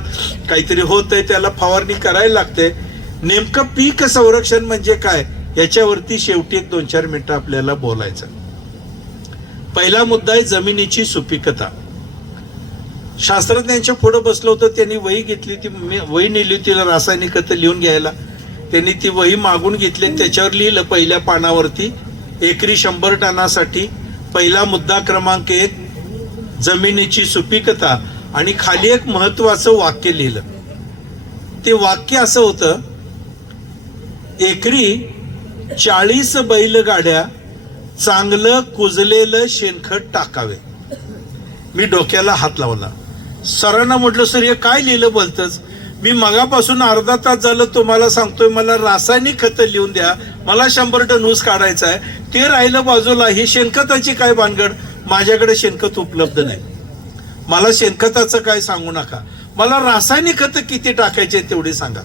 काहीतरी होतंय, त्याला फवारणी करायला लागते. नेमकं पीक संरक्षण म्हणजे काय, याच्यावरती शेवटी एक 2-4 मिनिटं आपल्याला बोलायचं. पहिला मुद्दा आहे जमिनीची सुपीकता. शास्त्रज्ञांच्या पुढे बसलो होतो, त्यांनी वही घेतली, ती वही नेली होती रासायनिक खतं लिहून घ्यायला. त्यांनी ती वही मागून घेतली, त्याच्यावर लिहिलं पहिल्या पानावरती एकरी 100 टनासाठी पहिला मुद्दा क्रमांक 1 जमिनीची सुपीकता, आणि खाली एक महत्वाचं वाक्य लिहिलं. ते वाक्य असं होतं, एकरी 40 बैलगाड्या चांगलं कुजलेलं शेणखत टाकावे. मी डोक्याला हात लावला. सरांना म्हटलं, सर हे काय लिहिलं बोलतच, मी मगापासून अर्धा तास झालं तुम्हाला सांगतोय मला रासायनिक खतं लिहून द्या, मला 100 टन ऊस काढायचा आहे, ते राहिलं बाजूला, ही शेणखताची काय भानगड, माझ्याकडे शेणखत उपलब्ध नाही, मला शेणखताचं काय सांगू नका, मला रासायनिक खतं किती टाकायचे तेवढे सांगा.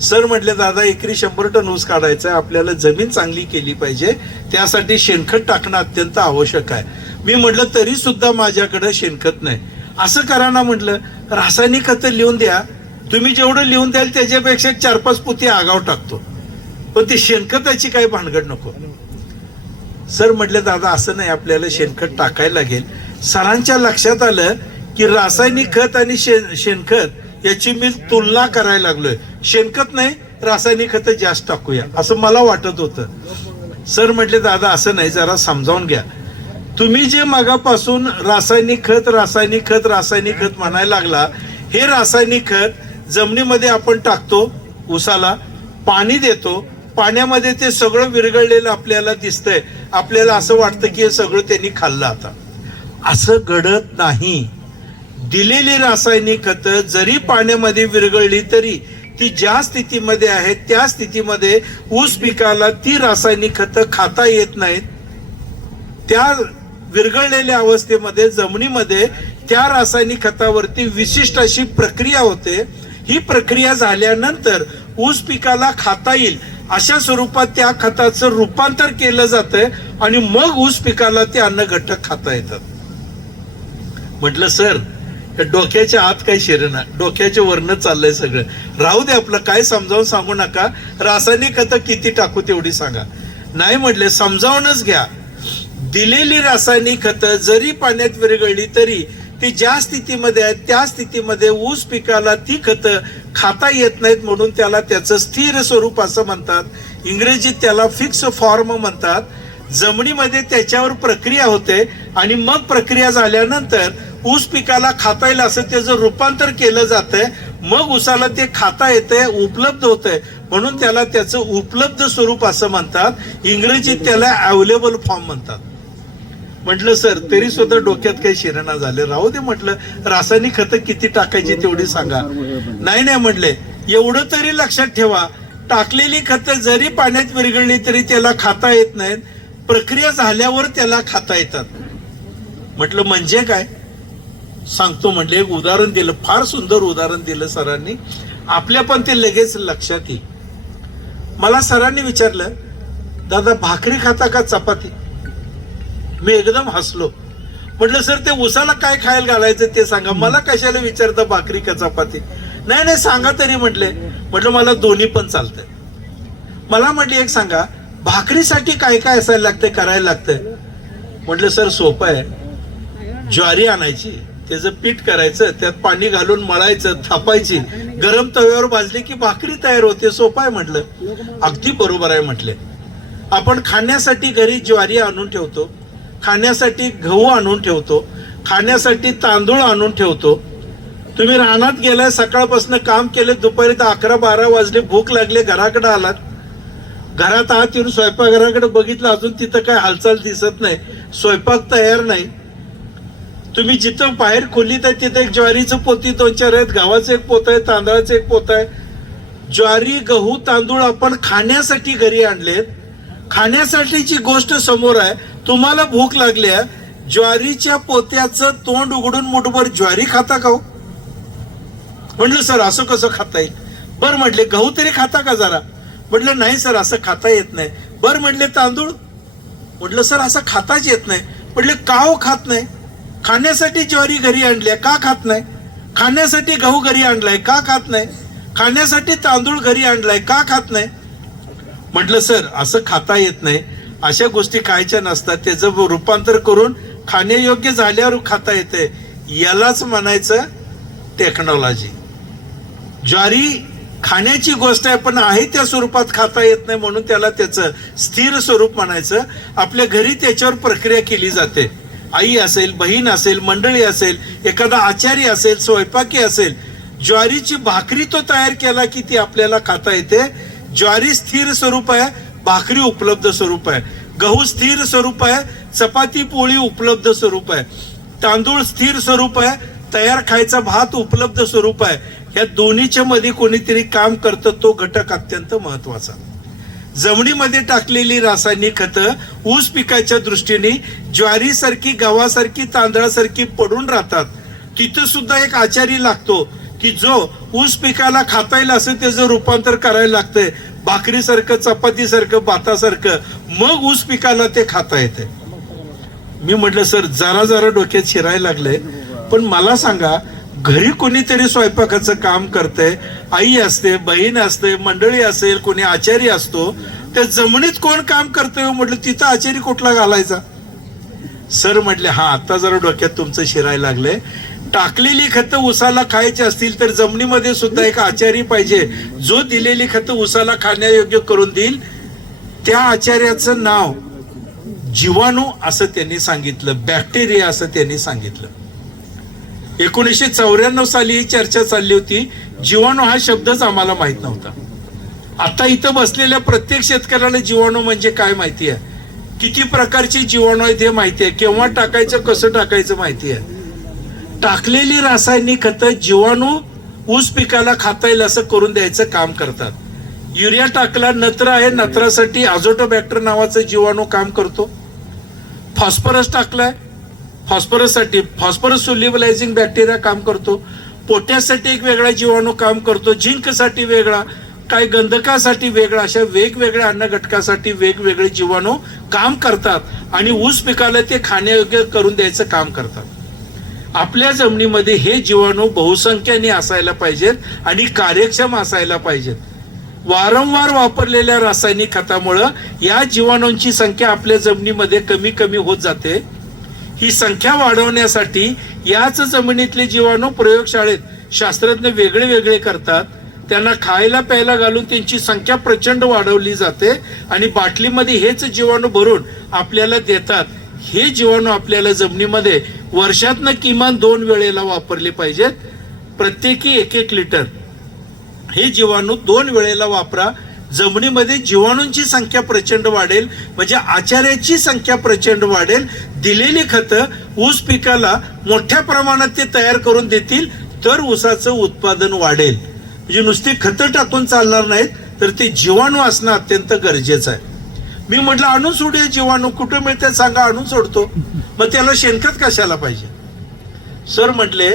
सर म्हटले, दादा एकरी 100 टन ऊस काढायचा आहे, आपल्याला जमीन चांगली केली पाहिजे, त्यासाठी शेणखत टाकणं अत्यंत आवश्यक आहे. मी म्हटलं तरी सुद्धा माझ्याकडे शेणखत नाही. असं करा ना म्हटलं, रासायनिक खतं लिहून द्या, तुम्ही जेवढं लिहून द्याल त्याच्यापेक्षा 4-5 पोती आगाव टाकतो, पण ती शेणखताची काही भानगड नको. सर म्हटले, दादा असं नाही, आपल्याला शेणखत टाकायला लागेल. सरांच्या लक्षात आलं की रासायनिक खत आणि शेणखत याची मी तुलना करायला लागलोय, शेणखत नाही रासायनिक खत जास्त टाकूया असं मला वाटत होतं. सर म्हटले, दादा असं नाही, जरा समजावून घ्या, तुम्ही जे मागापासून रासायनिक खत रासायनिक खत रासायनिक खत म्हणायला लागला, हे रासायनिक खत जमिनीमध्ये आपण टाकतो, ऊसाला पाणी देतो, पाण्यामध्ये ते सगळं विरघळलेलं आपल्याला दिसतंय, आपल्याला असं वाटतं की हे सगळं त्यांनी खाल्लं. आता असं घडत नाही. दिलेली रासायनिक खतं जरी पाण्यामध्ये विरघळली तरी ती ज्या स्थितीमध्ये आहे त्या स्थितीमध्ये ऊस पिकाला ती रासायनिक खतं खाता येत नाहीत. त्या विरघळलेल्या अवस्थेमध्ये जमिनीमध्ये त्या रासायनिक खतावरती विशिष्ट अशी प्रक्रिया होते. ही प्रक्रिया झाल्यानंतर ऊस पिकाला खाता येईल अशा स्वरूपात त्या खताचं रूपांतर केलं जातंय आणि मग ऊस पिकाला ते अन्न घटक खाता येतात. म्हटलं, सर डोक्याच्या आत काही शिरेना, डोक्याच्या वरनं चाललंय सगळं, राहू दे आपलं, काय समजावून सांगू नका, रासायनिक खतं किती टाकू तेवढी सांगा. नाही म्हटले, समजावूनच घ्या, दिलेली रासायनिक खतं जरी पाण्यात विरघळली तरी ती ज्या स्थितीमध्ये आहे त्या स्थितीमध्ये ऊस पिकाला ती खतं खाता येत नाहीत, म्हणून त्याला त्याचं स्थिर स्वरूप असं म्हणतात. इंग्रजीत त्याला फिक्स फॉर्म म्हणतात. जमिनीमध्ये त्याच्यावर प्रक्रिया होते आणि मग प्रक्रिया झाल्यानंतर ऊस पिकाला खाता येईल असं त्याचं रूपांतर केलं जातंय, मग ऊसाला ते खाता येतंय, उपलब्ध होतंय, म्हणून त्याला त्याचं उपलब्ध स्वरूप असं म्हणतात. इंग्रजीत त्याला अवेलेबल फॉर्म म्हणतात. म्हटलं, सर तरी सुद्धा डोक्यात काही शिरणा झाले, राहू दे म्हटलं, रासायनिक खतं किती टाकायची तेवढी सांगा. नाही म्हटले, एवढं तरी लक्षात ठेवा, टाकलेली खतं जरी पाण्यात विरघळली तरी त्याला खाता येत नाहीत, प्रक्रिया झाल्यावर त्याला खाता येतात. म्हटलं म्हणजे काय सांगतो. म्हटलं, एक उदाहरण दिलं, फार सुंदर उदाहरण दिलं सरांनी, आपल्या पण ते लगेच लक्षात येईल. मला सरांनी विचारलं, दादा भाकरी खाता का चपाती? मी एकदम हसलो. म्हटलं, सर ते ऊसाला काय खायला घालायचं ते सांगा, मला कशाला विचारता भाकरी का चपाती? नाही नाही सांगा तरी म्हटलं मला दोन्ही पण चालतंय. मला म्हटली एक सांगा, भाकरीसाठी काय काय असायला लागतंय, करायला लागतंय. म्हटलं सर सोपं आहे, ज्वारी आणायची, त्याचं पीठ करायचं, त्यात पाणी घालून मळायचं, थापायची, गरम तव्यावर भाजली की भाकरी तयार होते, सोपं आहे म्हटलं. अगदी बरोबर आहे म्हटले. आपण खाण्यासाठी घरी ज्वारी आणून ठेवतो, खाण्यासाठी गहू आणून ठेवतो, खाण्यासाठी तांदूळ आणून ठेवतो. तुम्ही रानात गेलाय, सकाळपासून काम केले, दुपारी 11-12 वाजले, भूक लागले, घराकडे आलात, घरात आत येऊन स्वयंपाकघराकडे बघितलं, अजून तिथं काय हालचाल दिसत नाही, स्वयंपाक तयार नाही. तुम्ही जिथं बाहेर खोलीत आहे तिथं एक ज्वारीचं पोती 2-4 आहेत, गव्हाचं एक पोत आहे, तांदळाचं एक पोत आहे. ज्वारी, गहू, तांदूळ आपण खाण्यासाठी घरी आणलेत. खाण्यासाठीची गोष्ट समोर आहे. तुम्हाला भूक लागली आहे, ज्वारीच्या पोत्याचं तोंड उघडून मुठभर ज्वारी खाता का हो? म्हटलं सर असं कसं खाता येईल? बरं म्हटले गहू तरी खाता का जरा? म्हटलं नाही सर असं खाता येत नाही. बरं म्हटले तांदूळ? म्हटलं सर असं खाताच येत नाही. म्हटले का हो खात नाही? खाण्यासाठी ज्वारी घरी आणली, का खात नाही? खाण्यासाठी गहू घरी आणलाय, का खात नाही? खाण्यासाठी तांदूळ घरी आणलाय, का खात नाही? म्हटलं सर असं खाता येत नाही, अशा गोष्टी खायच्या नसतात, त्याचं रूपांतर करून खाण्यायोग्य झाल्यावर खाता येते. यालाच म्हणायचं टेक्नॉलॉजी. ज्वारी खाण्याची गोष्ट आहे, पण आहे त्या स्वरूपात खाता येत नाही, म्हणून त्याला त्याचं स्थिर स्वरूप म्हणायचं. आपल्या घरी त्याच्यावर प्रक्रिया केली जाते. आई असेल, बहीण असेल, मंडळी असेल, एखादा आचारी असेल, स्वयंपाकी असेल, ज्वारीची भाकरी तो तयार केला की ती आपल्याला खाता येते. ज्वारी स्थिर स्वरूप आहे, भाकरी उपलब्ध स्वरूप आहे. गहू स्थिर स्वरूप आहे, चपाती पोळी उपलब्ध स्वरूप आहे. तांदूळ स्थिर स्वरूप आहे, तयार खायचा भात उपलब्ध स्वरूप आहे. या दोन्हीच्या मध्ये कोणीतरी काम करतं, तो घटक अत्यंत महत्वाचा. जमिनीमध्ये टाकलेली रासायनिक खतं ऊस पिकाच्या दृष्टीने ज्वारीसारखी, गव्हासारखी, तांदळासारखी पडून राहतात. तिथं सुद्धा एक आचारी लागतो की जो ऊस पिकाला खाता येईल असं त्याचं रूपांतर करायला लागतंय, भाकरीसारखं, चपातीसारखं, भातासारखं, मग ऊस पिकाला ते खाता येते. मी म्हटलं सर जरा जरा डोक्यात शिरायला लागलंय, पण मला सांगा घरी कोणीतरी स्वयंपाकाचं काम करतंय, आई असते, बहीण असते, मंडळी असेल, कोणी आचारी असतो, त्या जमिनीत कोण काम करतंय? म्हटलं तिथं आचारी कुठला घालायचा? सर म्हटले हा आता जरा डोक्यात तुमचं शिरायला लागलंय. टाकलेली खतं उसाला खायची असतील तर जमिनीमध्ये सुद्धा एक आचारी पाहिजे, जो दिलेली खतं उसाला खाण्यायोग्य करून देईल. त्या आचार्याचं नाव जीवाणू असं त्यांनी सांगितलं, बॅक्टेरिया असं त्यांनी सांगितलं. 1994 साली ही चर्चा चालली होती. जीवाणू हा शब्दच आम्हाला माहित नव्हता. आता इथं बसलेल्या प्रत्येक शेतकऱ्याला जीवाणू म्हणजे काय माहिती आहे, किती प्रकारचे जीवाणू आहेत हे माहिती आहे, केव्हा टाकायचं, कसं टाकायचं माहिती आहे. टाकलेली रासायनिक खतं जीवाणू ऊस पिकाला खाता येईल असं करून द्यायचं काम करतात. युरिया टाकला, नत्र आहे, नत्रासाठी अझोटोबॅक्टर नावाचं जीवाणू काम करतो. फॉस्फरस टाकलाय, फॉस्फरससाठी फॉस्फरस सोल्युबलायझिंग बॅक्टेरिया काम करतो. पोटॅशसाठी एक वेगळा जीवाणू काम करतो, झिंकसाठी वेगळा, काय गंधकासाठी वेगळा, अशा वेगवेगळ्या अन्न घटकासाठी वेगवेगळे जीवाणू काम करतात आणि ऊस पिकाला ते खाण्यायोग्य करून द्यायचं काम करतात. आपल्या जमिनीमध्ये हे जीवाणू बहुसंख्याने असायला पाहिजेत आणि कार्यक्षम असायला पाहिजेत. वारंवार वापरलेल्या रासायनिक खतामुळं या जीवाणूंची संख्या आपल्या जमिनीमध्ये कमी कमी होत जाते. ही संख्या वाढवण्यासाठी याच जमिनीतले जीवाणू प्रयोगशाळेत शास्त्रज्ञ वेगळे वेगळे करतात. त्यांना खायला प्यायला घालून त्यांची संख्या प्रचंड वाढवली जाते आणि बाटलीमध्ये हेच जीवाणू भरून आपल्याला देतात. हे जीवाणू आपल्याला जमिनीमध्ये वर्षातनं किमान 2 वेळेला वापरले पाहिजेत. प्रत्येकी 1-1 लिटर हे जीवाणू 2 वेळेला वापरा. जमिनीमध्ये जीवाणूंची संख्या प्रचंड वाढेल, म्हणजे आचार्याची संख्या प्रचंड वाढेल. दिलेली खतं ऊस पिकाला मोठ्या प्रमाणात ते तयार करून देतील तर ऊसाचं उत्पादन वाढेल. म्हणजे नुसती खतं टाकून चालणार नाहीत, तर ते जीवाणू असणं अत्यंत गरजेचं आहे. मी म्हटलं आणून सोडूया जीवाणू, कुठं मिळतात सांगा, आणून सोडतो. मग त्याला शेणखत कशाला पाहिजे? सर म्हटले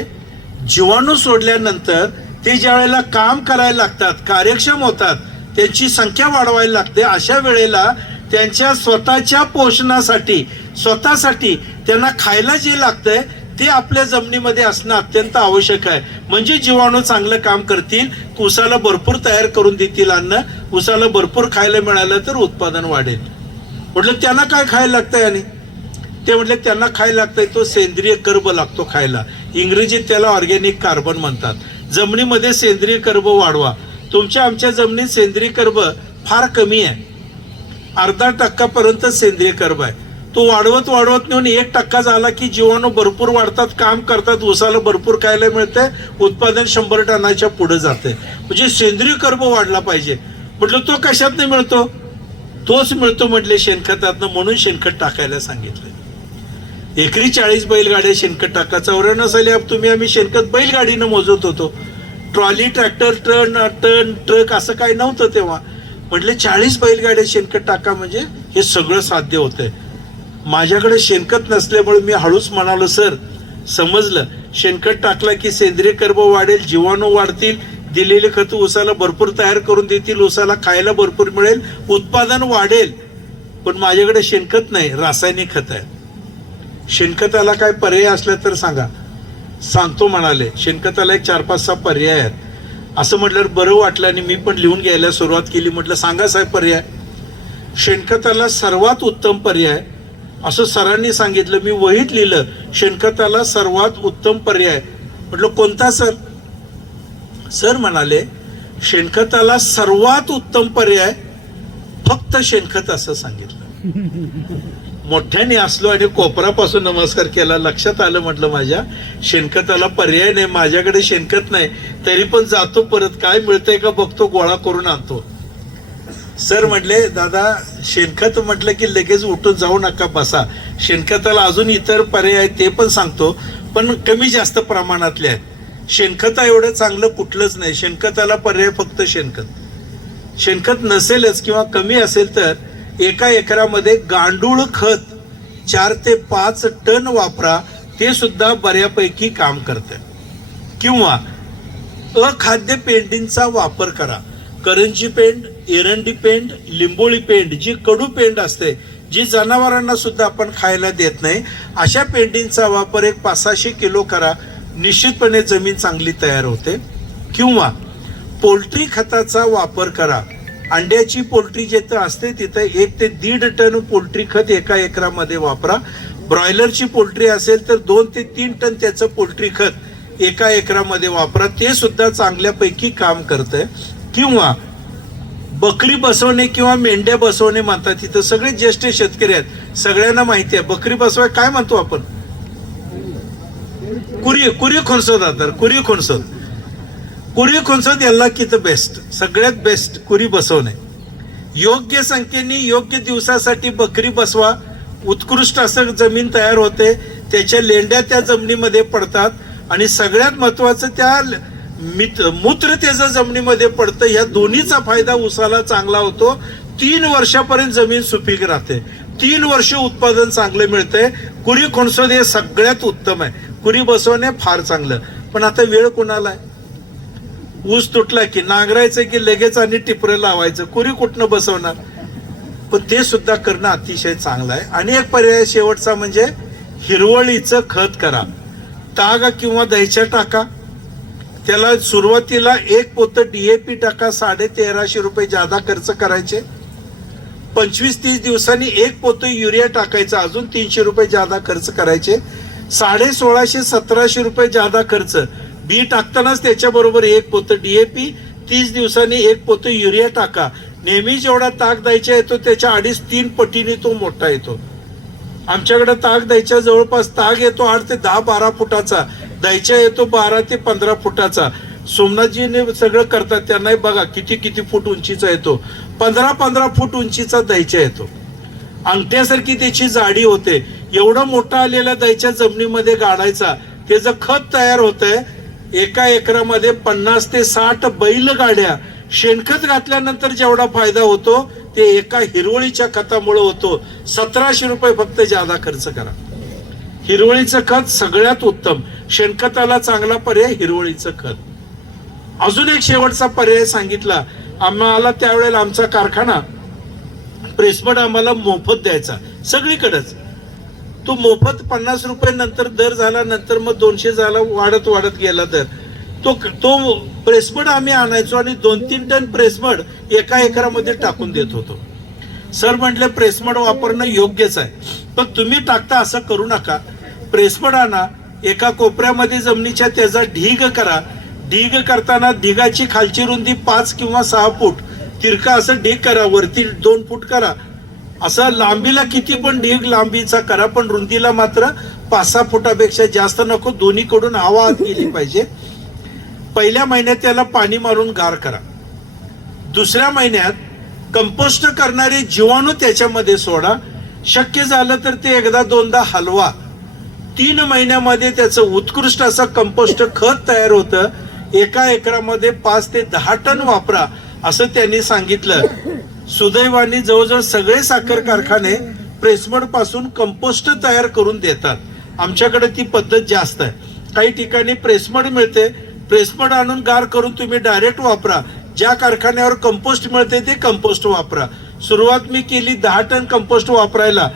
जीवाणू सोडल्यानंतर ते ज्या वेळेला काम करायला लागतात, कार्यक्षम होतात, त्यांची संख्या वाढवायला लागते, अशा वेळेला त्यांच्या स्वतःच्या पोषणासाठी, स्वतःसाठी त्यांना खायला जे लागतंय ते आपल्या जमिनीमध्ये असणं अत्यंत आवश्यक आहे. म्हणजे जीवाणू चांगलं काम करतील, ऊसाला भरपूर तयार करून देतील अन्न, ऊसाला भरपूर खायला मिळालं तर उत्पादन वाढेल. म्हटलं त्यांना काय खायला लागतंय? आणि ते म्हटले त्यांना खायला लागतंय तो सेंद्रिय कर्ब लागतो खायला. इंग्रजीत त्याला ऑर्गॅनिक कार्बन म्हणतात. जमिनीमध्ये सेंद्रिय कर्ब वाढवा. तुमच्या आमच्या जमिनीत सेंद्रिय कर्ब फार कमी आहे, 0.5% पर्यंत सेंद्रिय कर्ब आहे. तो वाढवत वाढवत नेऊन 1% झाला की जीवाणू भरपूर वाढतात, काम करतात, ऊसाला भरपूर खायला मिळते, उत्पादन 100 टनाच्या पुढे जाते. म्हणजे सेंद्रिय कर्ब वाढला पाहिजे. म्हटलं तो कशातनं मिळतो? तोच मिळतो म्हटले शेणखतातनं. म्हणून शेणखत टाकायला सांगितलं. एकरी 40 बैलगाड्या शेणखत टाकायचा. औरण साली तुम्ही आम्ही शेणखत बैलगाडीनं मोजत होतो. ट्रॉली, ट्रॅक्टर, ट्रक असं काही नव्हतं तेव्हा. म्हटले 40 बैलगाड्या शेणखत टाका म्हणजे हे सगळं साध्य होतंय. माझ्याकडे शेणखत नसल्यामुळे मी हळूच म्हणालो, सर समजलं, शेणखत टाकला की सेंद्रिय कर्ब वाढेल, जीवाणू वाढतील, दिलेले खत ऊसाला भरपूर तयार करून देतील, ऊसाला खायला भरपूर मिळेल, उत्पादन वाढेल. पण माझ्याकडे शेणखत नाही, रासायनिक खत आहे. शेणखताला काय पर्याय असला तर सांगा. सांगतो म्हणाले. शेणखताला एक 4-5-6 पर्याय आहेत. असं म्हटल्यावर बरं वाटलं आणि मी पण लिहून घ्यायला सुरुवात केली. म्हटलं सांगा साहेब पर्याय. शेणखताला सर्वात उत्तम पर्याय असं सरांनी सांगितलं. मी वहीत लिहिलं, शेणखताला सर्वात उत्तम पर्याय. म्हटलं कोणता सर? सर म्हणाले शेणखताला सर्वात उत्तम पर्याय फक्त शेणखत असं सांगितलं. मोठ्याने असलो आणि कोपरापासून नमस्कार केला. लक्षात आलं म्हटलं माझ्या शेणखताला पर्याय नाही, माझ्याकडे शेणखत नाही, तरी पण जातो परत, काय मिळतंय का बघतो, गोळा करून आणतो. सर म्हटले दादा शेणखत म्हटलं की लगेच उठून जाऊ नका, बसा. शेणखताला अजून इतर पर्याय आहेत ते पण सांगतो, पण कमी जास्त प्रमाणातले आहेत. शेणखता एवढं चांगलं कुठलंच नाही. शेणखताला पर्याय फक्त शेणखत. शेणखत नसेलच किंवा कमी असेल तर एका एकरामध्ये गांडूळ खत 4 ते 5 टन वापरा, ते सुद्धा बऱ्यापैकी काम करतं. किंवा अखाद्य पेंडींचा वापर करा. करंजी पेंड, एरंडी पेंड, लिंबोळी पेंड, जी कडू पेंड असते, जी जनावरांना सुद्धा आपण खायला देत नाही, अशा पेंडींचा वापर एक 500-600 किलो करा. निश्चितपणे जमीन चांगली तयार होते. किंवा पोल्ट्री खताचा वापर करा. अंड्याची पोल्ट्री जिथं असते तिथं 1 ते 1.5 टन पोल्ट्री खत एका एकरामध्ये वापरा. ब्रॉयलरची पोल्ट्री असेल तर 2 ते 3 टन त्याचं पोल्ट्री खत एका एकरामध्ये वापरा, ते सुद्धा चांगल्यापैकी काम करतंय. किंवा बकरी बसवणे किंवा मेंढ्या बसवणे म्हणतात, तिथं सगळे ज्येष्ठ शेतकरी आहेत, सगळ्यांना माहिती आहे. बकरी बसवाय काय म्हणतो आपण? कुरी खुणसोद. तर कुरी खुणसोद याला किती बेस्ट, सगळ्यात बेस्ट कुरी बसवणे. योग्य संख्येने योग्य दिवसासाठी बकरी बसवा. उत्कृष्ट असं जमीन तयार होते, त्याच्या लेंड्या त्या जमिनीमध्ये पडतात आणि सगळ्यात महत्वाचं त्या मूत्र त्याचं जमिनीमध्ये पडतं. या दोन्हीचा फायदा ऊसाला चांगला होतो. 3 वर्षापर्यंत जमीन सुपीक राहते, 3 वर्ष उत्पादन चांगलं मिळतंय. कुरी खुणसोद हे सगळ्यात उत्तम आहे. कुरी बसवणे फार चांगलं. पण आता वेळ कुणाला आहे? ऊस तुटला की नांगरायचं की लगेच आणि टिपरं लावायचं, कुरी कुठनं बसवणार? पण ते सुद्धा करणं अतिशय चांगलं आहे. आणि एक पर्याय शेवटचा म्हणजे हिरवळीचं खत करा. ताग किंवा दहीच्या टाका. त्याला सुरुवातीला 1 पोतं DAP टाका, 1350 रुपये जादा खर्च करायचे. 25-30 दिवसांनी 1 पोतं युरिया टाकायचा, अजून 300 रुपये जादा खर्च करायचे. 1650-1700 रुपये जादा खर्च. बी टाकतानाच त्याच्याबरोबर 1 पोतं DAP, 30 दिवसांनी 1 पोतं युरिया टाका. नेहमी जेवढा ताक द्यायचा येतो त्याच्या 2.5-3 पटीने तो मोठा येतो. आमच्याकडे ताक द्यायच्या जवळपास ताक येतो 8 ते 10-12 फुटाचा, द्यायचा येतो 12 ते 15 फुटाचा. सोमनाथजीने सगळं करतात, त्यांनाही बघा किती फूट उंचीचा येतो. 15 फूट उंचीचा द्यायचा येतो. अंगठ्यासारखी त्याची जाडी होते. एवढा मोठा आलेला द्यायच्या जमिनीमध्ये गाडायचा, त्याचं खत तयार होतंय. एका एकरामध्ये 50 ते 60 बैलगाड्या. शेणखत घातल्यानंतर जेवढा फायदा होतो ते एका हिरवळीच्या खतामुळे होतो. 1700 रुपये फक्त जादा खर्च करा. हिरवळीचं खत सगळ्यात उत्तम. शेणखताला चांगला पर्याय हिरवळीचं खत. अजून एक शेवटचा पर्याय सांगितला. आम्हाला त्यावेळेला आमचा कारखाना प्रेसमड आम्हाला मोफत द्यायचा सगळीकडेच. तो मोफत 50 रुपये नंतर दर झाला, नंतर मग 200 झाला, वाढत वाढत गेला दर. तो प्रेसमड आम्ही आणायचो आणि 2-3 टन प्रेसमड एका एकरामध्ये टाकून देत होतो. सर म्हटलं प्रेसमड वापरणं योग्यच आहे, पण तुम्ही टाकता असं करू नका. प्रेसमड आणा, एका कोपऱ्यामध्ये जमिनीच्या त्याचा ढीग करा. ढीग करताना ढिगाची खालची रुंदी 5 किंवा 6 फूट तिरका असं ढीग करा, वरती 2 फूट करा. असं लांबीला किती पण ढीग लांबीचा करा, पण रुंदीला मात्र 5-6 फुटापेक्षा जास्त नको. दोन्हीकडून हवा आत गेली पाहिजे. पहिल्या महिन्यात त्याला पाणी मारून गार करा. दुसऱ्या महिन्यात कंपोस्ट करणारे जीवाणू त्याच्यामध्ये सोडा. शक्य झालं तर ते 1-2दा हलवा. 3 महिन्यामध्ये त्याचं उत्कृष्ट असं कंपोस्ट खत तयार होतं. एका एकरामध्ये 5 ते 10 टन वापरा असं त्यांनी सांगितलं. सुदैवाने जवळजवळ सगळे साखर कारखाने प्रेसमड पासून कंपोस्ट तयार करून देतात. आमच्याकडे ती पद्धत जास्त आहे. काही ठिकाणी प्रेसमड मिळते, प्रेसमड आणून गार करून तुम्ही डायरेक्ट वापरा. ज्या कारखान्यावर कंपोस्ट मिळते ते कंपोस्ट वापरा. सुरुवात मी केली 10 टन कंपोस्ट वापरायला.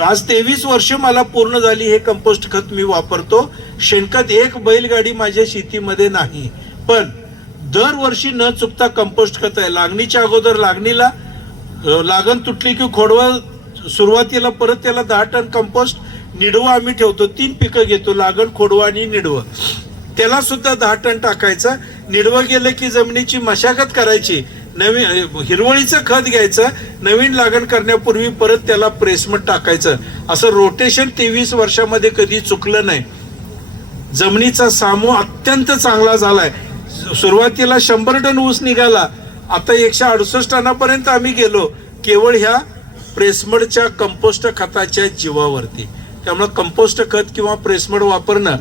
आज 23 वर्ष मला पूर्ण झाली. हे कंपोस्ट खत मी वापरतो. शेणखत एक बैलगाडी माझ्या शेतीमध्ये नाही, पण दरवर्षी न चुकता कंपोस्ट खत आहे. लागणीच्या अगोदर लागणीला, लागण तुटली की खोडवा, सुरुवातीला परत त्याला 10 टन कंपोस्ट. निडवं आम्ही ठेवतो, 3 पिकं घेतो, लागण, खोडवा आणि निडवं. त्याला सुद्धा 10 टन टाकायचं. निडवं गेलं की जमिनीची मशागत करायची, नवीन हिरवळीचं खत घ्यायचं, नवीन लागण करण्यापूर्वी परत त्याला प्रेसमड टाकायचं. असं रोटेशन 23 वर्षामध्ये कधी चुकलं नाही. जमिनीचा सामू अत्यंत चांगला झालाय. सुरुवातीला 100 टन ऊस निघाला, आता 168 टनापर्यंत आम्ही गेलो, केवळ ह्या प्रेसमडच्या कंपोस्ट खताच्या जीवावरती. त्यामुळे कंपोस्ट खत किंवा प्रेसमड वापरणं,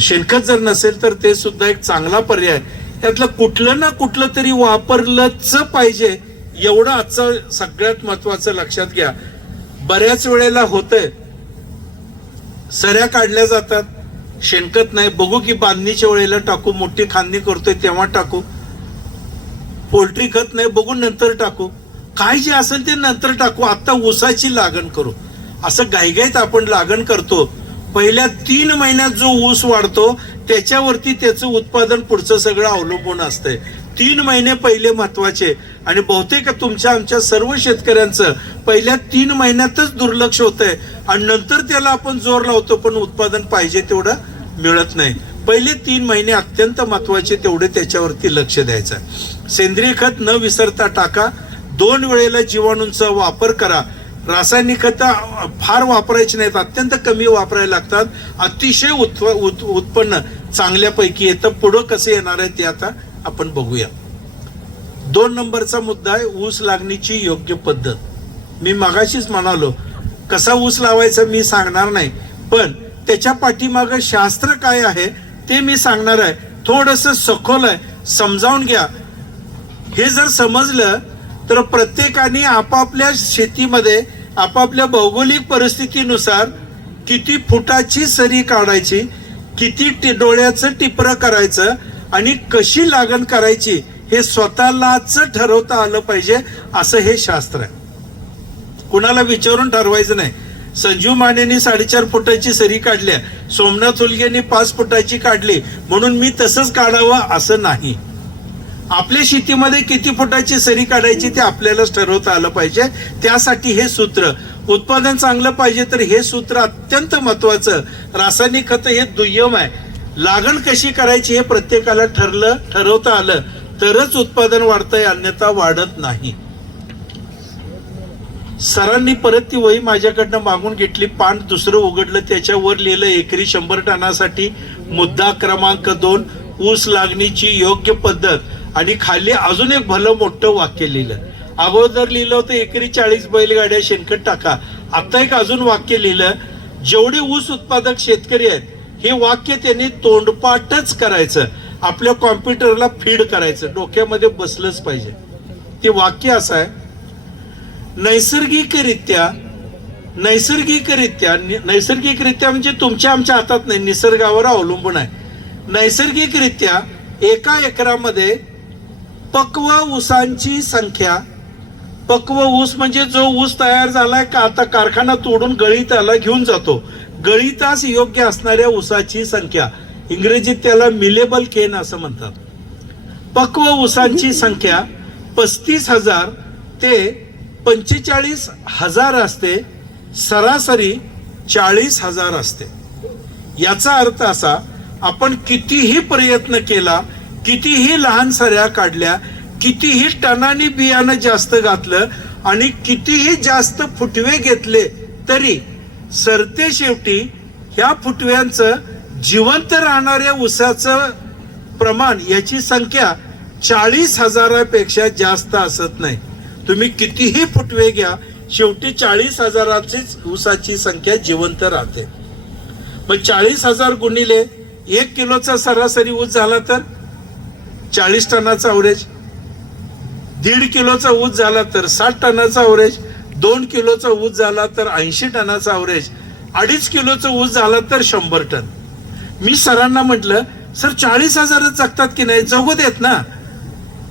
शेणखत जर नसेल तर ते सुद्धा एक चांगला पर्याय. त्यातलं कुठलं ना कुठलं तरी वापरलंच पाहिजे, एवढं आजचं सगळ्यात महत्वाचं लक्षात घ्या. बऱ्याच वेळेला होतंय, सऱ्या काढल्या जातात, शेणखत नाही. बघू की बांधणीच्या वेळेला टाकू, मोठी खांदणी करतोय तेव्हा टाकू. पोल्ट्री खत नाही, बघू नंतर टाकू. काय जे असेल ते नंतर टाकू, आता ऊसाची लागण करू. असं घाईघाईत आपण लागण करतो. पहिल्या 3 महिन्यात जो ऊस वाढतो त्याच्यावरती त्याचं उत्पादन पुढचं सगळं अवलंबून असतंय. 3 महिने पहिले महत्वाचे. आणि बहुतेक तुमच्या आमच्या सर्व शेतकऱ्यांचं पहिल्या 3 महिन्यातच दुर्लक्ष होतंय आणि नंतर त्याला आपण जोर लावतो, पण उत्पादन पाहिजे तेवढं मिळत नाही. पहिले 3 महिने अत्यंत महत्वाचे, तेवढे त्याच्यावरती लक्ष द्यायचं. सेंद्रिय खत न विसरता टाका. 2 वेळेला जीवाणूंचा वापर करा. रासायनिक खतं फार वापरायची नाहीत, अत्यंत कमी वापरायला लागतात. अतिशय उत्पन्न चांगल्यापैकी येतं. पुढं कसं येणार आहे ते आता आपण बघूया. 2 नंबरचा मुद्दा आहे ऊस लागणीची योग्य पद्धत. मी मगाशीच म्हणालो, कसा ऊस लावायचा मी सांगणार नाही, पण त्याच्या पाठीमागं शास्त्र काय आहे ते मी सांगणार आहे. थोडंसं सखोल आहे, समजावून घ्या. हे जर समजलं तर प्रत्येकाने आपापल्या शेतीमध्ये आपापल्या भौगोलिक परिस्थितीनुसार किती फुटाची सरी काढायची, किती डोळ्याचं टिपरं करायचं आणि कशी लागण करायची हे स्वतःलाच ठरवता आलं पाहिजे. असं हे शास्त्र आहे. कुणाला विचारून ठरवायचं नाही. संजीव मानेनी 4.5 फुटाची सरी काढल्या, सोमनाथ उलगेनी 5 फुटाची काढली म्हणून मी तसंच काढावं असं नाही. आपल्या शेतीमध्ये किती फुटाची सरी काढायची ते आपल्यालाच ठरवता आलं पाहिजे. त्यासाठी हे सूत्र, उत्पादन चांगलं पाहिजे तर हे सूत्र अत्यंत महत्वाचं. रासायनिक खत हे दुय्यम आहे. लागण कशी करायची हे प्रत्येकाला ठरवता आलं तरच उत्पादन वाढतंय, अन्यथा वाढत नाही. सरांनी परत ती वही माझ्याकडनं मागून घेतली. पान दुसरं उघडलं, त्याच्यावर लिहिलं एकरी 100 टनासाठी मुद्दा क्रमांक 2 ऊस लागणीची योग्य पद्धत. आणि खाली अजून एक भलं मोठं वाक्य लिहिलं. अगोदर लिहिलं होतं एकरी 40 बैलगाड्या शेणखत टाका. आता एक अजून वाक्य लिहिलं, जेवढे ऊस उत्पादक शेतकरी आहेत हे वाक्य त्यांनी तोंडपाठच करायचं, आपल्या कॉम्प्युटरला फीड करायचं, डोक्यामध्ये बसलंच पाहिजे. ते वाक्य असं आहे, नैसर्गिकरित्या म्हणजे तुमच्या आमच्या हातात नाही, निसर्गावर अवलंबून आहे. नैसर्गिकरित्या एका एकरामध्ये पक्व ऊसांची संख्या पक्व ऊस म्हणजे जो ऊस तयार झालाय का आता कारखाना तोडून गळीताला घेऊन जातो. गळीतास योग्य असणाऱ्या ऊसाची संख्या, इंग्रजीत त्याला मिलेबल केन असं म्हणतात. पक्व ऊसांची संख्या 35,000 ते 45,000 असते, सरासरी 40,000 असते. याचा अर्थ असा, आपण कितीही प्रयत्न केला, कितीही लहान सऱ्या काढल्या, कितीही टनानी बियाणं जास्त घातलं आणि कितीही जास्त फुटवे घेतले तरी सरते शेवटी ह्या फुटव्यांचं जिवंत राहणाऱ्या ऊसाचं प्रमाण, याची संख्या 40,000पेक्षा जास्त असत नाही. तुम्ही कितीही फुटवे घ्या, शेवटी 40,000चीच ऊसाची संख्या जिवंत राहते. मग 40,000 गुणिले 1 किलोचा सरासरी ऊस झाला तर 40 टनाचा अवरेज, 1.5 किलोचा ऊस झाला तर 60 टनाचा अवरेज, 2 किलोचा ऊस झाला तर 80 टनाचा अवरेज, 2.5 किलोचा ऊस झाला तर 100 टन. मी सरांना म्हटलं, सर 40,000च जगतात की नाही? जगू देत ना.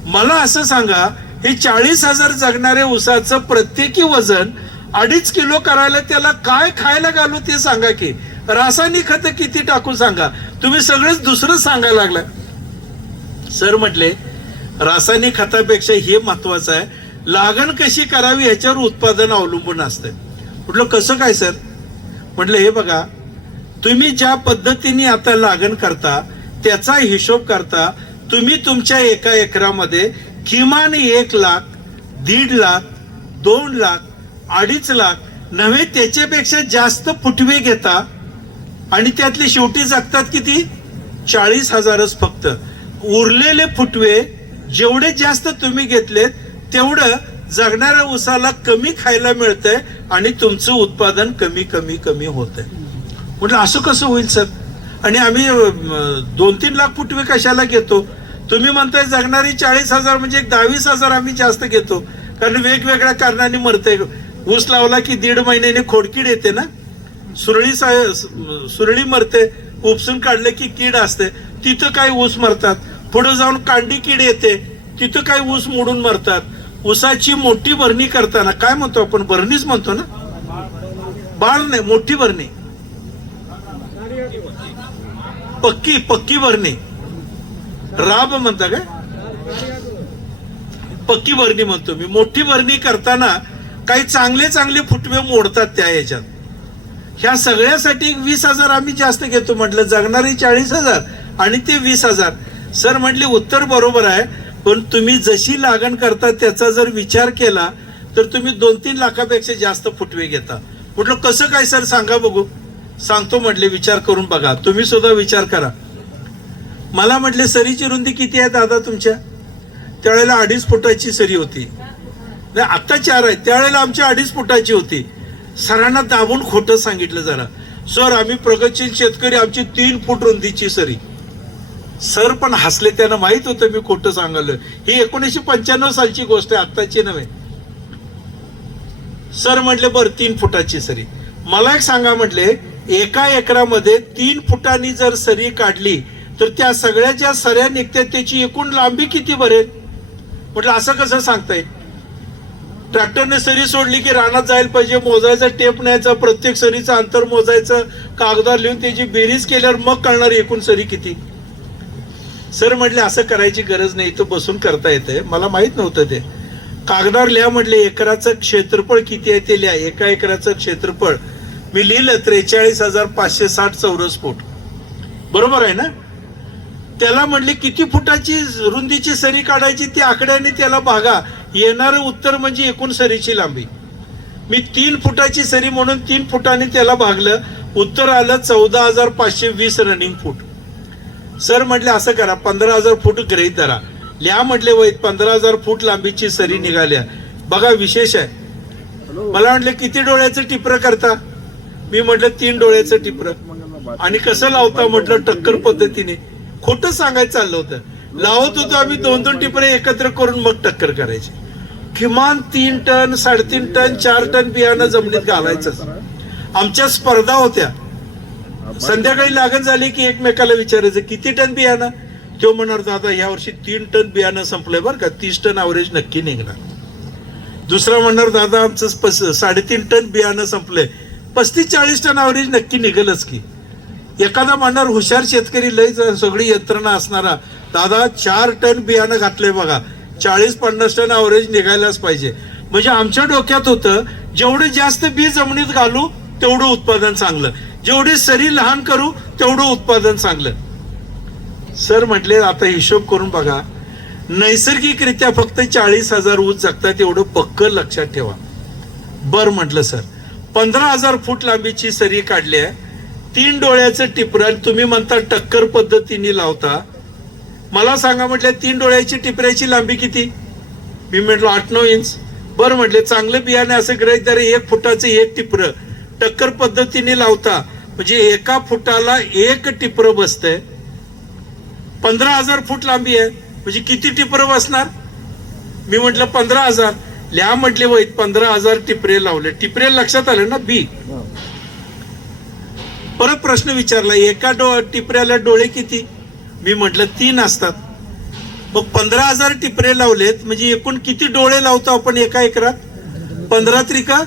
मला असं सांगा, हे 40,000 जगणाऱ्या ऊसाचं प्रत्येकी वजन 2.5 किलो करायला त्याला काय खायला घालू ते सांगा की. रासायनिक खत किती टाकून सांगा. तुम्ही सगळेच दुसरं सांगायला लागला. सर म्हटले, रासायनिक खतापेक्षा हे महत्वाचं आहे, लागण कशी करावी ह्याच्यावर उत्पादन अवलंबून असतं. म्हटलं कसं काय सर? म्हटलं हे बघा, तुम्ही ज्या पद्धतीने आता लागण करता त्याचा हिशोब करता, तुम्ही तुमच्या एका एकरामध्ये किमान 1 लाख, 1.5 लाख, 2 लाख, 2.5 लाख नव्हे त्याच्यापेक्षा जास्त फुटवे घेता आणि त्यातले शेवटी जगतात किती? 40,000च फक्त. उरलेले फुटवे जेवढे जास्त तुम्ही घेतलेत तेवढं जगणाऱ्या ऊसाला कमी खायला मिळतंय आणि तुमचं उत्पादन कमी कमी कमी होतंय. म्हटलं असं कसं होईल सर? आणि आम्ही 2-3 लाख फुटवे कशाला घेतो? तुम्ही म्हणताय जगणारी 40,000 म्हणजे 22,000 आम्ही जास्त घेतो, कारण वेगवेगळ्या कारणाने मरते. ऊस लावला की 1.5 महिन्याने खोडकीड येते ना, सुरळी मरते, उपसून काढलं की कीड असते, तिथं काय ऊस मरतात. पुढे जाऊन कांडी कीड येते, तिथं काय ऊस मोडून मरतात. ऊसाची मोठी भरणी करताना काय म्हणतो आपण? भरणीच म्हणतो ना, बाळ नाही, मोठी भरणी, पक्की भरणी, राब म्हणता काय? पक्की भरणी म्हणतो मी. मोठी भरणी करताना काही चांगले फुटवे मोडतात त्या याच्यात. ह्या सगळ्यासाठी 20,000 आम्ही जास्त घेतो. म्हटलं जगणारी 40,000 आणि ते 20,000. सर म्हटले उत्तर बरोबर आहे, पण तुम्ही जशी लागण करता त्याचा जर विचार केला तर तुम्ही 2-3 लाखापेक्षा जास्त फुटवे घेता. म्हटलं कसं काय सर सांगा बघू. सांगतो म्हटले, विचार करून बघा, तुम्ही सुद्धा विचार करा. मला म्हटले सरीची रुंदी किती आहे दादा तुमच्या? त्यावेळेला 2.5 फुटाची सरी होती. नाही आता 4 आहे, त्यावेळेला आमची 2.5 फुटाची होती. सरांना दाबून खोटं सांगितलं जरा. सर आम्ही प्रगतशील शेतकरी, आमची 3 फूट रुंदीची सरी. सर पण हसले, त्यांना माहित होतं मी खोटं सांगलं. ही 1995 सालची गोष्ट आहे, आत्ताची नव्हे. सर म्हटले बरं 3 फुटाची सरी. मला एक सांगा म्हटले, एका एकरामध्ये 3 फुटांनी जर सरी काढली तर त्या सगळ्या ज्या सऱ्या निघतात त्याची एकूण लांबी किती भरेल? म्हटलं असं कसं सांगताय? ट्रॅक्टरने सरी सोडली की रानात जायला पाहिजे, मोजायचा टेप न्यायचा, प्रत्येक सरीचं अंतर मोजायचं, कागदावर लिहून त्याची बेरीज केल्यावर मग कळणार एकूण सरी किती. सर म्हटले असं करायची गरज नाही, तो बसून करता येते. मला माहित नव्हतं ते. कागदावर लिहा म्हटले, एकराचं क्षेत्रफळ किती आहे ते लिहा. एका एकराचं क्षेत्रफळ मी लिहिलं 43,560 चौरस फूट. बरोबर आहे ना? त्याला म्हटले किती फुटाची रुंदीची सरी काढायची, ती आकड्याने त्याला भागा. येणारं उत्तर म्हणजे एकूण सरीची लांबी. मी 3 फुटाची सरी म्हणून 3 फुटांनी त्याला भागलं, उत्तर आलं 14,520 रनिंग फूट. सर म्हटले असं करा, 15,000 फूट गृहीत धरा. लिहा म्हटले वैद, 15,000 फूट लांबीची सरी निघाल्या. बघा विशेष आहे. मला म्हटले किती डोळ्याचं टिपरं करता? मी म्हटलं 3 डोळ्याचं टिपरं. आणि कसं लावता म्हटलं? टक्कर पद्धतीने. खोटं सांगायचं चाललं होतं. लावत होतो आम्ही 2-2 टिपरे एकत्र करून मग टक्कर करायची. किमान 3 टन, 3.5 टन, 4 टन बियाणं जमिनीत घालायचंच. आमच्या स्पर्धा होत्या. संध्याकाळी लागण झाली की एकमेकाला विचारायचं किती टन बियाणं? तो म्हणणार दादा या वर्षी 3 टन बियाणं संपलंय बरं का, 30 टन अवरेज नक्की निघणार. दुसरा म्हणणार दादा आमचं 3.5 टन बियाणं संपलंय. 35-40 टन ॲव्हरेज नक्की निघेलच की. एखादा म्हणणार हुशार शेतकरी लय सगळी यंत्रणा असणारा, दादा 4 टन बियाणं घातलंय बघा, 40-50 टन ॲव्हरेज निघायलाच पाहिजे. म्हणजे आमच्या डोक्यात होतं जेवढे जास्त बी जमिनीत घालू तेवढं उत्पादन चांगलं, जेवढे सरी लहान करू तेवढं उत्पादन चांगलं. सर म्हटले आता हिशोब करून बघा, नैसर्गिकरित्या फक्त 40,000 ऊस जगतात एवढं पक्क लक्षात ठेवा. बर म्हटलं सर, 15,000 फूट लांबीची सरी काढली आहे, 3 डोळ्याचं टिपरं, तुम्ही म्हणता टक्कर पद्धतीने लावता. मला सांगा म्हटलं 3 डोळ्याची टिपऱ्याची लांबी किती? मी म्हटलं 8-9 इंच. बरं म्हटले चांगलं बियाणे असं गृहीत धरा 1 फुटाचं 1 टिपरं टक्कर पद्धतीने लावता म्हणजे 1 फुटाला 1 टिपरं बसतंय. 15,000 फूट लांबी आहे म्हणजे किती टिपरं बसणार? मी म्हटलं 15,000. लिहा म्हटले वैत 15,000 टिपरे लावले. टिपरे लक्षात आले ना बी. परत प्रश्न विचारला, एका टिपऱ्याला डोळे किती? मी म्हटलं 3 असतात. मग 15,000 टिपरे लावलेत म्हणजे एकूण किती डोळे लावतो आपण एका एकरात? 15 त्रिका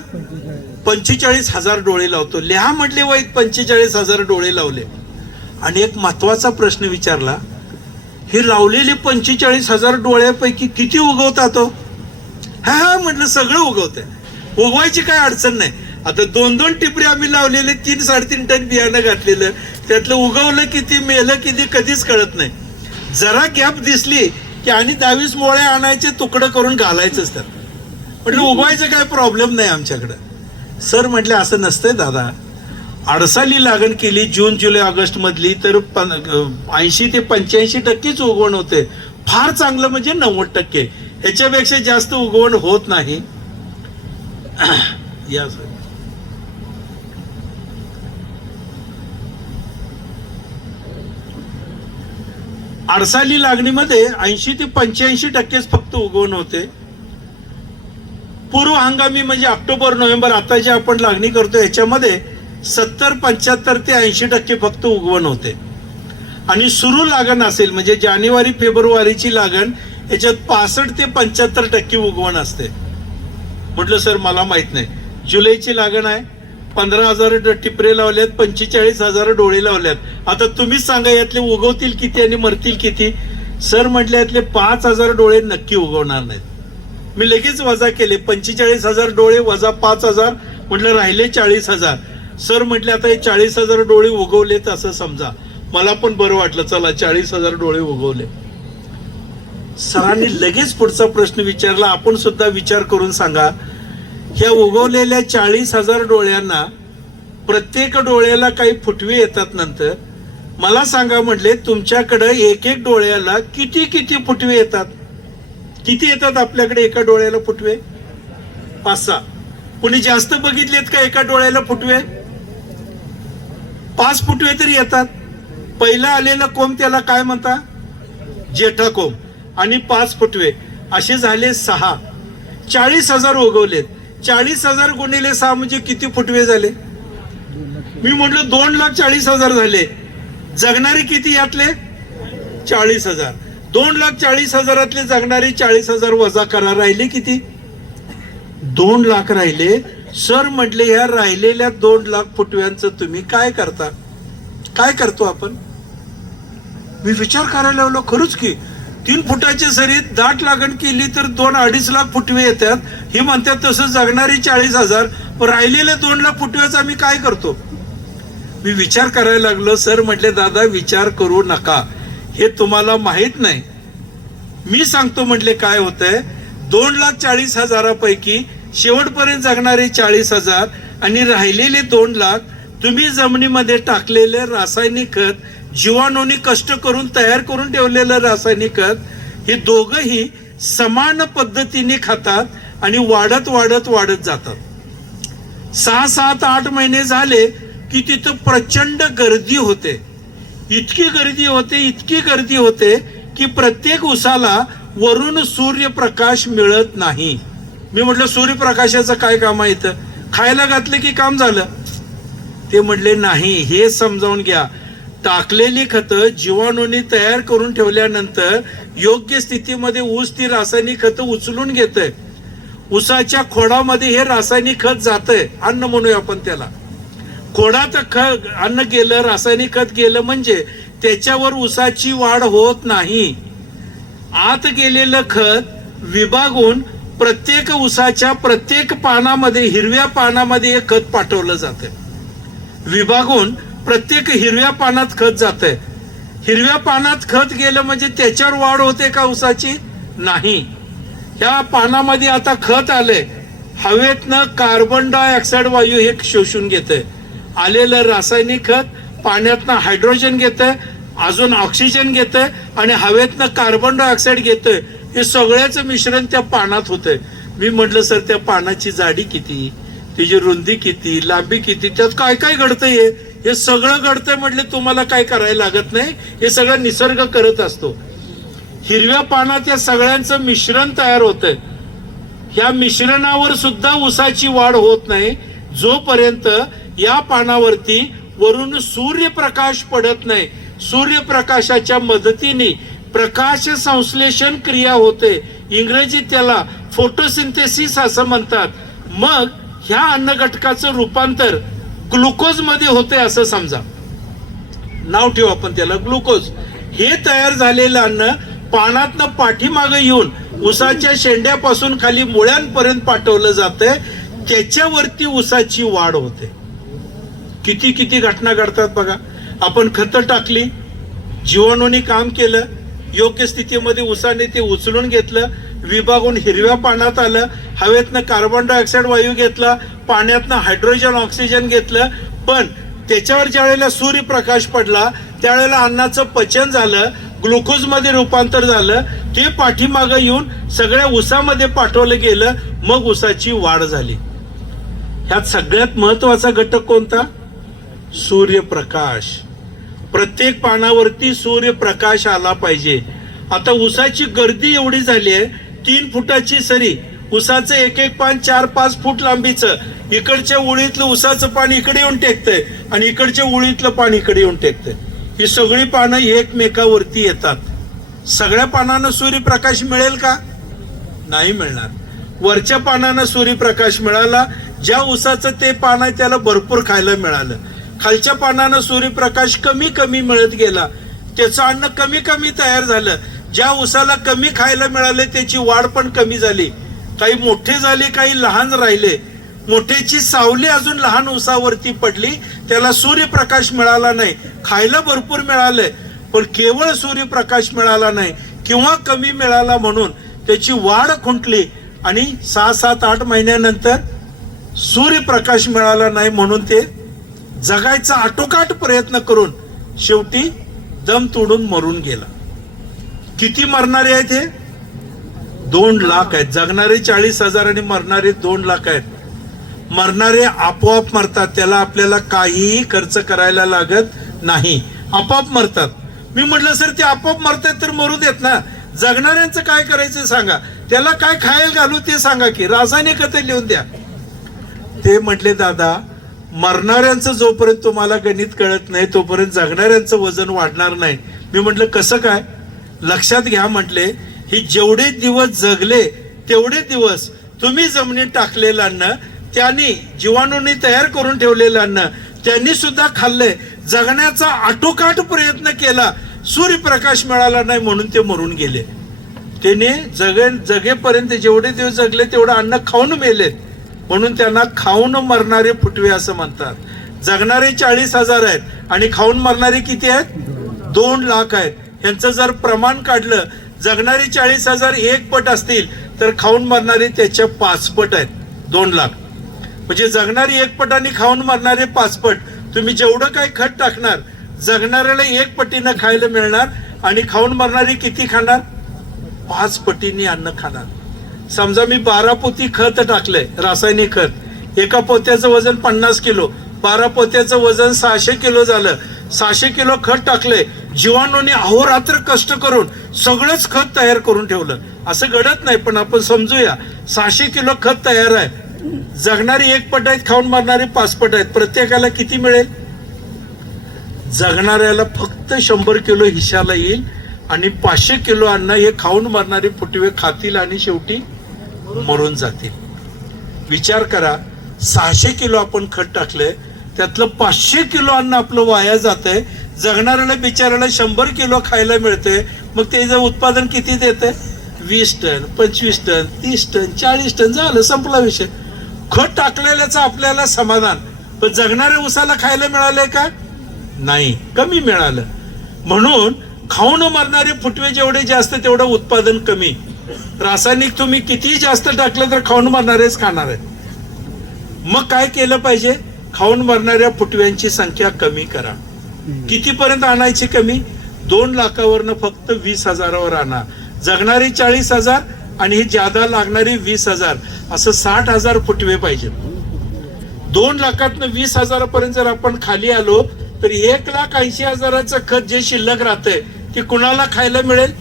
45,000 डोळे लावतो. लिहा म्हटले वैत 45,000 डोळे लावले. आणि एक महत्वाचा प्रश्न विचारला, हे लावलेले 45,000 डोळ्यापैकी किती उगवतात? हा म्हटलं सगळं उगवतंय, उगवायची काय अडचण नाही. आता 2-2 टिपरे आम्ही लावलेले 3-3.5 टन बियाणं घातलेलं, त्यातलं उगवलं किती मेलं किती कधीच कळत नाही. जरा गॅप दिसली की आणि 22 मोळे आणायचे तुकडं करून घालायचंच त्यात. म्हटलं उगवायचं काय प्रॉब्लेम नाही आमच्याकडं. सर म्हटले असं नसतंय दादा, अडसाली लागण केली जून जुलै ऑगस्ट मधली तर 80 ते 85% उगवण होते. फार चांगलं म्हणजे 90%, ह्याच्यापेक्षा जास्त उगवण होत नाही. या सर अडसाली लागणीमध्ये 80 ते 85% फक्त उगवण होते. पूर्व हंगामी म्हणजे ऑक्टोबर नोव्हेंबर आता जे आपण लागणी करतो याच्यामध्ये 70-75 ते 80% फक्त उगवण होते. आणि सुरू लागण असेल म्हणजे जानेवारी फेब्रुवारीची लागण याच्यात 65 ते 75% उगवण असते. म्हटलं सर मला माहित नाही. जुलैची लागण आहे, 15,000 टिपरे लावल्यात, 45,000 डोळे लावल्यात. आता तुम्हीच सांगा यातले उगवतील किती आणि मरतील किती? सर म्हटले यातले 5,000 डोळे नक्की उगवणार नाहीत. मी लगेच वजा केले, 45,000 डोळे वजा 5,000 म्हटलं राहिले 40,000. सर म्हटले आता हे 40,000 डोळे उगवलेत असं समजा. मला पण बरं वाटलं, चला 40,000 डोळे उगवले. सरांनी लगेच पुढचा प्रश्न विचारला, आपण सुद्धा विचार करून सांगा, ह्या उगवलेल्या 40,000 डोळ्यांना प्रत्येक डोळ्याला काही फुटवे येतात नंतर. मला सांगा म्हटले तुमच्याकडे एक डोळ्याला किती किती फुटवे येतात? किती येतात आपल्याकडे एका डोळ्याला फुटवे? 5-6. कुणी जास्त बघितलेत का एका डोळ्याला फुटवे? 5 फुटवे तरी येतात. पहिला आलेला कोंब त्याला काय म्हणता? जेठा कोंब. आणि 5 फुटवे असे झाले 6. 40,000 उगवलेत. 40,000 गुणिले 6 म्हणजे किती फुटवे झाले? मी म्हटलं 2,40,000 झाले. जगणारे किती यातले? 40,000. 2,40,000 जगणारे 40,000 वजा करा, राहिले किती? 2 लाख राहिले. सर म्हटले ह्या राहिलेल्या 2 लाख फुटव्यांचं तुम्ही काय करता? काय करतो आपण? मी विचार करायला लागलो, खरंच की 3 फुटाच्या सरीत दाट लागण केली तर 2-2.5 लाख फुटवे येतात. हे म्हणतात तसं जगणारी 40,000, राहिलेल्या 2 लाख फुटव्याचा आम्ही काय करतो? मी विचार करायला लागलो. सर म्हटले दादा विचार करू नका, हे तुम्हाला माहित नाही. मी सांगतो म्हटले काय होतंय. 2,40,000 पैकी शेवटपर्यंत जगणारे 40,000 आणि राहिलेले 2 लाख तुम्ही जमिनीमध्ये टाकलेले रासायनिक खत, जीवाणूंनी कष्ट करून तयार करून ठेवलेलं रासायनिक खत, हे दोघंही समान पद्धतीने खातात आणि वाढत वाढत वाढत जातात. 6-7-8 महिने झाले की तिथं प्रचंड गर्दी होते. इतकी गर्दी होते की प्रत्येक उसाला वरून सूर्यप्रकाश मिळत नाही. मी म्हटलं सूर्यप्रकाशाचं काय काम आहे इथं? खायला घातलं की काम झालं? ते म्हटले नाही, हे समजावून घ्या. टाकलेली खतं जीवाणूंनी तयार करून ठेवल्यानंतर योग्य स्थितीमध्ये ऊस ती रासायनिक खतं उचलून घेतंय. ऊसाच्या खोडामध्ये हे रासायनिक खत जातंय, अन्न म्हणूया आपण त्याला. खोडात अन्न गेलं, रासायनिक खत गेलं म्हणजे त्याच्यावर ऊसाची वाढ होत नाही. आत गेलेलं खत विभागून प्रत्येक ऊसाच्या प्रत्येक पानामध्ये, हिरव्या पानामध्ये हे खत पाठवलं जातंय. विभागून प्रत्येक हिरव्या पानात खत जातंय. हिरव्या पानात खत गेलं म्हणजे त्याच्यावर वाढ होते का ऊसाची? नाही. ह्या पानामध्ये आता खत आलंय, हवेतनं कार्बन डायऑक्साईड वायू हे शोषून घेतंय. आलेलं रासायनिक खत पाण्यातनं हायड्रोजन घेतंय, अजून ऑक्सिजन घेतंय आणि हवेतनं कार्बन डायऑक्साईड घेतोय. हे सगळ्याचं मिश्रण त्या पानात होतंय. मी म्हटलं सर त्या पानाची जाडी किती, त्याची रुंदी किती, लांबी किती, त्यात काय काय घडतंय? हे सगळं घडतंय. म्हटले तुम्हाला काय करायला लागत नाही, हे सगळं निसर्ग करत असतो. हिरव्या पानात या सगळ्यांचं मिश्रण तयार होतंय. ह्या मिश्रणावर सुद्धा ऊसाची वाढ होत नाही जोपर्यंत या पानावरती वरून सूर्यप्रकाश पडत नाही. सूर्यप्रकाशाच्या मदतीने प्रकाश संश्लेषण क्रिया होते. इंग्रजीत त्याला फोटोसिंथेसिस असं म्हणतात. मग ह्या अन्न घटकाचं रूपांतर ग्लुकोज मध्ये होते असं समजा. नाव ठेवू आपण त्याला ग्लुकोज. हे तयार झालेलं अन्न पानातनं पाठीमागे येऊन ऊसाच्या शेंड्यापासून खाली मुळ्यांपर्यंत पाठवलं जातंय. त्याच्यावरती ऊसाची वाढ होते. किती किती घटना घडतात बघा. आपण खतं टाकली, जीवाणूंनी काम केलं, योग्य स्थितीमध्ये ऊसाने ते उचलून घेतलं, विभागून हिरव्या पानात आलं, हवेतनं कार्बन डायऑक्साईड वायू घेतला, पाण्यातनं हायड्रोजन ऑक्सिजन घेतलं. पण त्याच्यावर ज्या वेळेला सूर्यप्रकाश पडला त्यावेळेला अन्नाचं पचन झालं, ग्लुकोज मध्ये रूपांतर झालं, ते पाठीमागं येऊन सगळ्या ऊसामध्ये पाठवलं गेलं, मग ऊसाची वाढ झाली. ह्यात सगळ्यात महत्वाचा घटक कोणता? सूर्यप्रकाश. प्रत्येक पानावरती सूर्यप्रकाश आला पाहिजे. आता ऊसाची गर्दी एवढी झाली आहे, 3 फुटाची सरी, ऊसाचं एक एक पान 4-5 फूट लांबीचं. इकडच्या उळीतलं ऊसाचं पान इकडे येऊन टेकतंय आणि इकडच्या उळीतलं पान इकडे येऊन टेकतंय. ही सगळी पानं एकमेकावरती येतात. सगळ्या पानांना सूर्यप्रकाश मिळेल का? नाही मिळणार. वरच्या पानांना सूर्यप्रकाश मिळाला, ज्या ऊसाचं ते पान आहे त्याला भरपूर खायला मिळालं. खालच्या पानानं सूर्यप्रकाश कमी कमी मिळत गेला, त्याचं अन्न कमी कमी तयार झालं. ज्या ऊसाला कमी खायला मिळाले त्याची वाढ पण कमी झाली. काही मोठे झाले, काही लहान राहिले. मोठ्याची सावली अजून लहान ऊसावरती पडली, त्याला सूर्यप्रकाश मिळाला नाही. खायला भरपूर मिळालंय पण केवळ सूर्यप्रकाश मिळाला नाही किंवा कमी मिळाला म्हणून त्याची वाढ खुंटली आणि 6-7-8 महिन्यानंतर सूर्यप्रकाश मिळाला नाही म्हणून ते जगायचा आटोकाट प्रयत्न करून शेवटी दम तोडून मरून गेला. किती मरणारे आहेत? हे 2 लाख आहेत. जगणारे 40,000 आणि मरणारे 2 लाख आहेत. मरणारे आपोआप मरतात, त्याला आपल्याला काहीही खर्च करायला लागत नाही, आपोआप मरतात. मी म्हटलं सर ते आपोआप मरतात तर मरू देत ना, जगणाऱ्यांचं काय करायचं सांगा, त्याला काय खायला घालू ते सांगा, की रासायनिक खते लिहून द्या. ते म्हटले दादा मरणाऱ्यांचं जोपर्यंत तुम्हाला गणित कळत नाही तोपर्यंत जगणाऱ्यांचं वजन वाढणार नाही. मी म्हटलं कसं काय? लक्षात घ्या म्हटले, ही जेवढे दिवस जगले तेवढे दिवस तुम्ही जमिनीत टाकलेलं अन्न, त्यांनी जीवाणूंनी तयार करून ठेवलेलं अन्न त्यांनी सुद्धा खाल्लंय. जगण्याचा आटोकाट प्रयत्न केला, सूर्यप्रकाश मिळाला नाही म्हणून ते मरून गेले. त्याने जगेपर्यंत जेवढे दिवस जगले तेवढं अन्न खाऊन मेलेत म्हणून त्यांना खाऊन मरणारे फुटवे असं म्हणतात. जगणारे 40,000 आहेत आणि खाऊन मरणारे किती आहेत? 2 लाख आहेत. यांचं जर प्रमाण काढलं, जगणारे 40,000 1 पट असतील तर खाऊन मरणारे त्याच्या 5 पट आहेत. 2 लाख म्हणजे जगणारी 1 पट आणि खाऊन मरणारे 5 पट. तुम्ही जेवढं काही खत टाकणार जगणाऱ्याला 1 पटीनं खायला मिळणार आणि खाऊन मरणारी किती खाणार? 5 पटीने अन्न खाणार. समजा मी 12 पोती खत टाकलंय, रासायनिक खत, एका पोत्याचं वजन 50 किलो, 12 पोत्याचं वजन 600 किलो झालं. 600 किलो खत टाकलंय, जीवाणूने अहोरात्र कष्ट करून सगळंच खत तयार करून ठेवलं. असं घडत नाही पण आपण समजूया 600 किलो खत तयार आहे. जगणारी 1 पट आहेत, खाऊन मरणारे 5 पट आहेत. प्रत्येकाला किती मिळेल? जगणाऱ्याला फक्त 100 किलो हिशाला येईल आणि 500 किलो अन्न हे खाऊन मरणारे फुटवे खातील आणि शेवटी मरून जातील. विचार करा, 600 किलो आपण खत टाकलंय, त्यातलं 500 किलो अन्न आपलं वाया जातंय. जगणाऱ्याला बिचाऱ्याला 100 किलो खायला मिळते. मग त्याचं उत्पादन किती देते? 20 टन, 25 टन, 30 टन, 40 टन, झालं, संपला विषय. खत टाकलेल्याचं आपल्याला समाधान, पण जगणाऱ्या ऊसाला खायला मिळालंय का? नाही, कमी मिळालं. म्हणून खाऊन मरणारे फुटवे जेवढे जास्त तेवढं उत्पादन कमी. रासायनिक तुम्ही कितीही जास्त टाकलं तर खाऊन मरणारेच खाणार आहे. मग काय केलं पाहिजे? खाऊन मरणाऱ्या फुटव्यांची संख्या कमी करा. कितीपर्यंत आणायची कमी? 2 लाखावरनं फक्त 20,000वर आणा. जगणारी 40,000 आणि ही ज्यादा लागणारी 20,000, असं 60,000 फुटवे पाहिजे. 2 लाखातनं 20,000 पर्यंत जर आपण खाली आलो तर 1,80,000चं खत जे शिल्लक राहतंय ते कुणाला खायला मिळेल?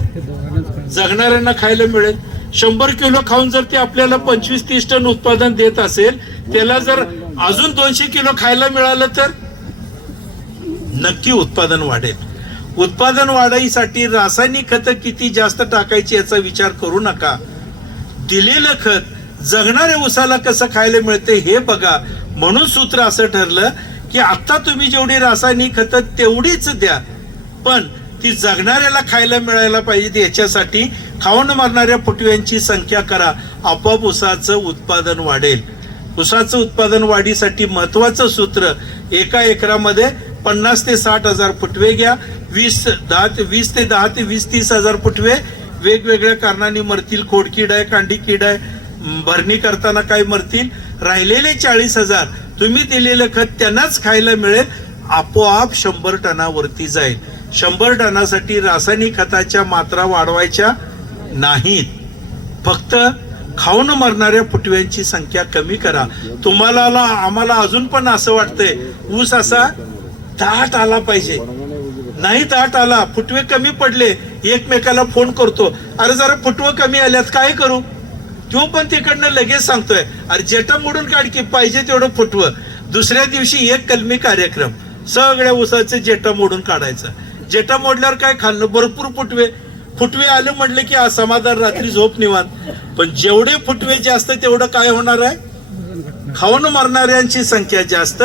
जगणाऱ्यांना खायला मिळेल. 100 किलो खाऊन जर ते आपल्याला 25-30 टन उत्पादन देत असेल, त्याला जर अजून 200 किलो खायला मिळालं तर नक्की उत्पादन वाढेल. उत्पादन वाढीसाठी रासायनिक खतं किती जास्त टाकायची याचा विचार करू नका. दिलेलं खत जगणाऱ्या ऊसाला कसं खायला मिळते हे बघा. म्हणून सूत्र असं ठरलं की आता तुम्ही जेवढी रासायनिक खतं तेवढीच द्या, पण ती जगणाऱ्याला खायला मिळायला पाहिजे. याच्यासाठी खाऊन मरणाऱ्या फुटव्यांची संख्या करा, आपोआप ऊसाचं उत्पादन वाढेल. ऊसाचं उत्पादन वाढीसाठी महत्वाचं सूत्र, एका एकरामध्ये 50 ते 60,000 फुटवे घ्या. 20 ते 30,000 फुटवे वेगवेगळ्या कारणांनी मरतील. खोडकीड आहे, कांडी कीड आहे, भरणी करताना काय मरतील. राहिलेले 40,000 तुम्ही दिलेलं खत त्यांनाच खायला मिळेल. आपोआप 100 टनावरती जाईल. 100 टनासाठी रासायनिक खताच्या मात्रा वाढवायच्या नाहीत, फक्त खाऊन मरणाऱ्या फुटव्यांची संख्या कमी करा. तुम्हाला आम्हाला अजून पण असं वाटतंय ऊस असा दाट आला पाहिजे. नाही दाट आला, फुटवे कमी पडले, एकमेकाला फोन करतो, अरे जरा फुटवं कमी आल्यात, काय करू? तो पण तिकडनं लगेच सांगतोय, अरे जेटा मोडून काढ की पाहिजे तेवढं फुटवं. दुसऱ्या दिवशी एक कलमी कार्यक्रम, सगळ्या ऊसाचे जेटा मोडून काढायचं. जेटा मोडल्यावर काय खाल्लं? भरपूर फुटवे आले म्हटले की समाधान, रात्री झोप निवांत. पण जेवढे फुटवे जास्त तेवढं काय होणार आहे? खाऊन मरणाऱ्यांची संख्या जास्त.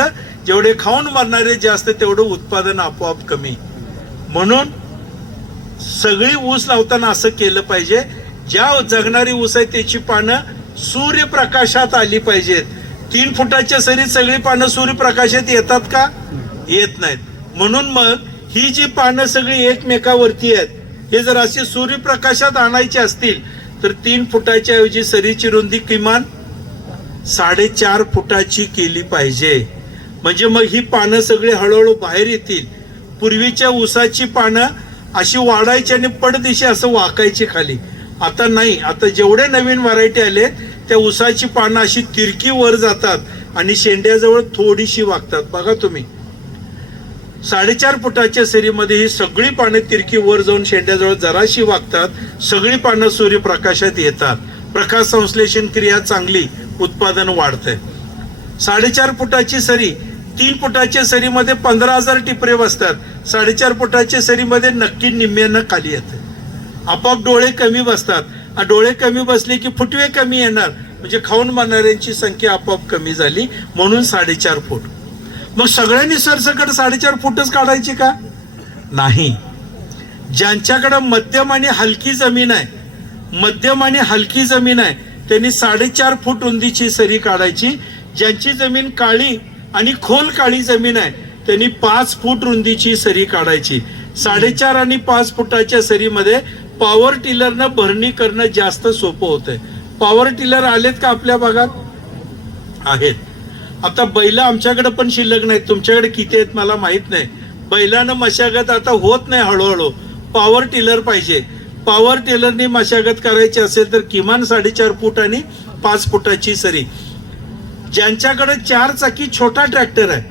जेवढे खाऊन मरणारे जास्त तेवढं उत्पादन आपोआप कमी. म्हणून सगळी ऊस लावताना असं केलं पाहिजे, ज्या जगणारी ऊस आहे त्याची पानं सूर्यप्रकाशात आली पाहिजेत. 3 फुटाच्या सरीत सगळी पानं सूर्यप्रकाशात येतात का? येत नाहीत. म्हणून मग ही जी पानं सगळी एकमेकावरती आहेत, हे जर असे सूर्यप्रकाशात आणायचे असतील तर 3 फुटाच्या ऐवजी सरीची रुंदी किमान 4.5 फुटाची केली पाहिजे. म्हणजे मग ही पानं सगळी हळूहळू बाहेर येतील. पूर्वीच्या ऊसाची पानं अशी वाढायची आणि पडदिशी असं वाकायची खाली. आता नाही. आता जेवढे नवीन व्हरायटी आले त्या ऊसाची पानं अशी तिरकी वर जातात आणि शेंड्याजवळ थोडीशी वाकतात. बघा तुम्ही, 4.5 फुटाच्या सरीमध्ये ही सगळी पानं तिरकी वर जाऊन शेंड्याजवळ जराशी वागतात. सगळी पानं सूर्यप्रकाशात येतात. प्रकाश संश्लेषण क्रिया चांगली, उत्पादन वाढतंय. 4.5 फुटाची सरी, 3 फुटाच्या सरीमध्ये 15,000 टिपरे बसतात. 4.5 फुटाच्या सरीमध्ये नक्की निम्म्यानं खाली येते. आपोआप डोळे कमी बसतात. डोळे कमी बसले की फुटवे कमी येणार, म्हणजे खाऊन मरणाऱ्यांची संख्या आपोआप कमी झाली. म्हणून 4.5 फूट. मग सगळ्यांनी सरसकट 4.5 फूटच काढायची का? नाही. ज्यांच्याकडे मध्यम आणि हलकी जमीन आहे, त्यांनी 4.5 फूट रुंदीची सरी काढायची. ज्यांची जमीन काळी आणि खोल काळी जमीन आहे त्यांनी 5 फूट रुंदीची सरी काढायची. 4.5 आणि 5 फुटाच्या सरीमध्ये पॉवर टिलरनं भरणी करणं जास्त सोपं होतंय. पॉवर टिलर आलेत का आपल्या भागात? आहेत. आता बैल आमच्याकडे पण शिल्लक नाहीत. तुमच्याकडे किती आहेत मला माहित नाही. बैलानं मशागत आता होत नाही. हळूहळू पॉवर टिलर पाहिजे. पॉवर टिलरनी मशागत करायची असेल तर किमान 4.5 फूट आणि 5 फुटाची सरी. ज्यांच्याकडे 4 चाकी छोटा ट्रॅक्टर आहे,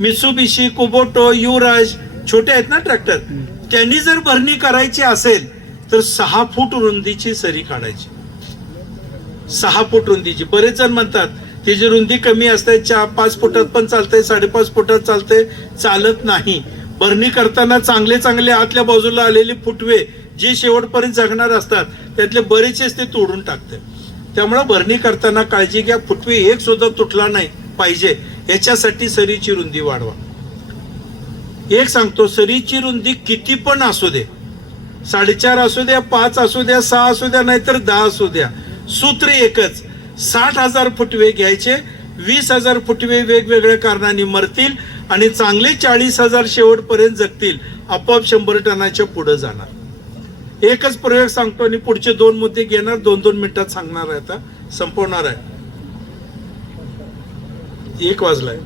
मित्सुबिशी, कुबोटो, युवराज, छोटे आहेत ना ट्रॅक्टर, त्यांनी जर भरणी करायची असेल तर 6 फूट रुंदीची सरी काढायची. 6 फूट रुंदीची. बरेच जण म्हणतात त्याची रुंदी कमी असते, 5 फुटात पण चालते, 5.5 फुटात चालते. चालत नाही. भरणी करताना चांगले आतल्या बाजूला आलेले फुटवे जे शेवटपर्यंत जगणार असतात त्यातले बरेचसे ते तोडून टाकते. त्यामुळे भरणी करताना काळजी घ्या, फुटवे एक सुद्धा तुटला नाही पाहिजे याच्यासाठी सरीची रुंदी वाढवा. एक सांगतो, सरीची रुंदी किती पण असू दे, 4.5 असू द्या, 5 असू द्या, 6 असू द्या, नाहीतर 10 असू द्या, सूत्र एकच, 60,000 फुटवे घ्यायचे, 20,000 फुटवे वेगवेगळ्या कारणाने मरतील आणि चांगले 40,000 शेवटपर्यंत जगतील, आपोआप 100 टनाच्या पुढे जाणार. एकच प्रयोग सांगतो आणि पुढचे 2 मुद्दे घेणार, 2-2 मिनिटात सांगणार आहे, आता संपवणार आहे. 1 वाजलाय,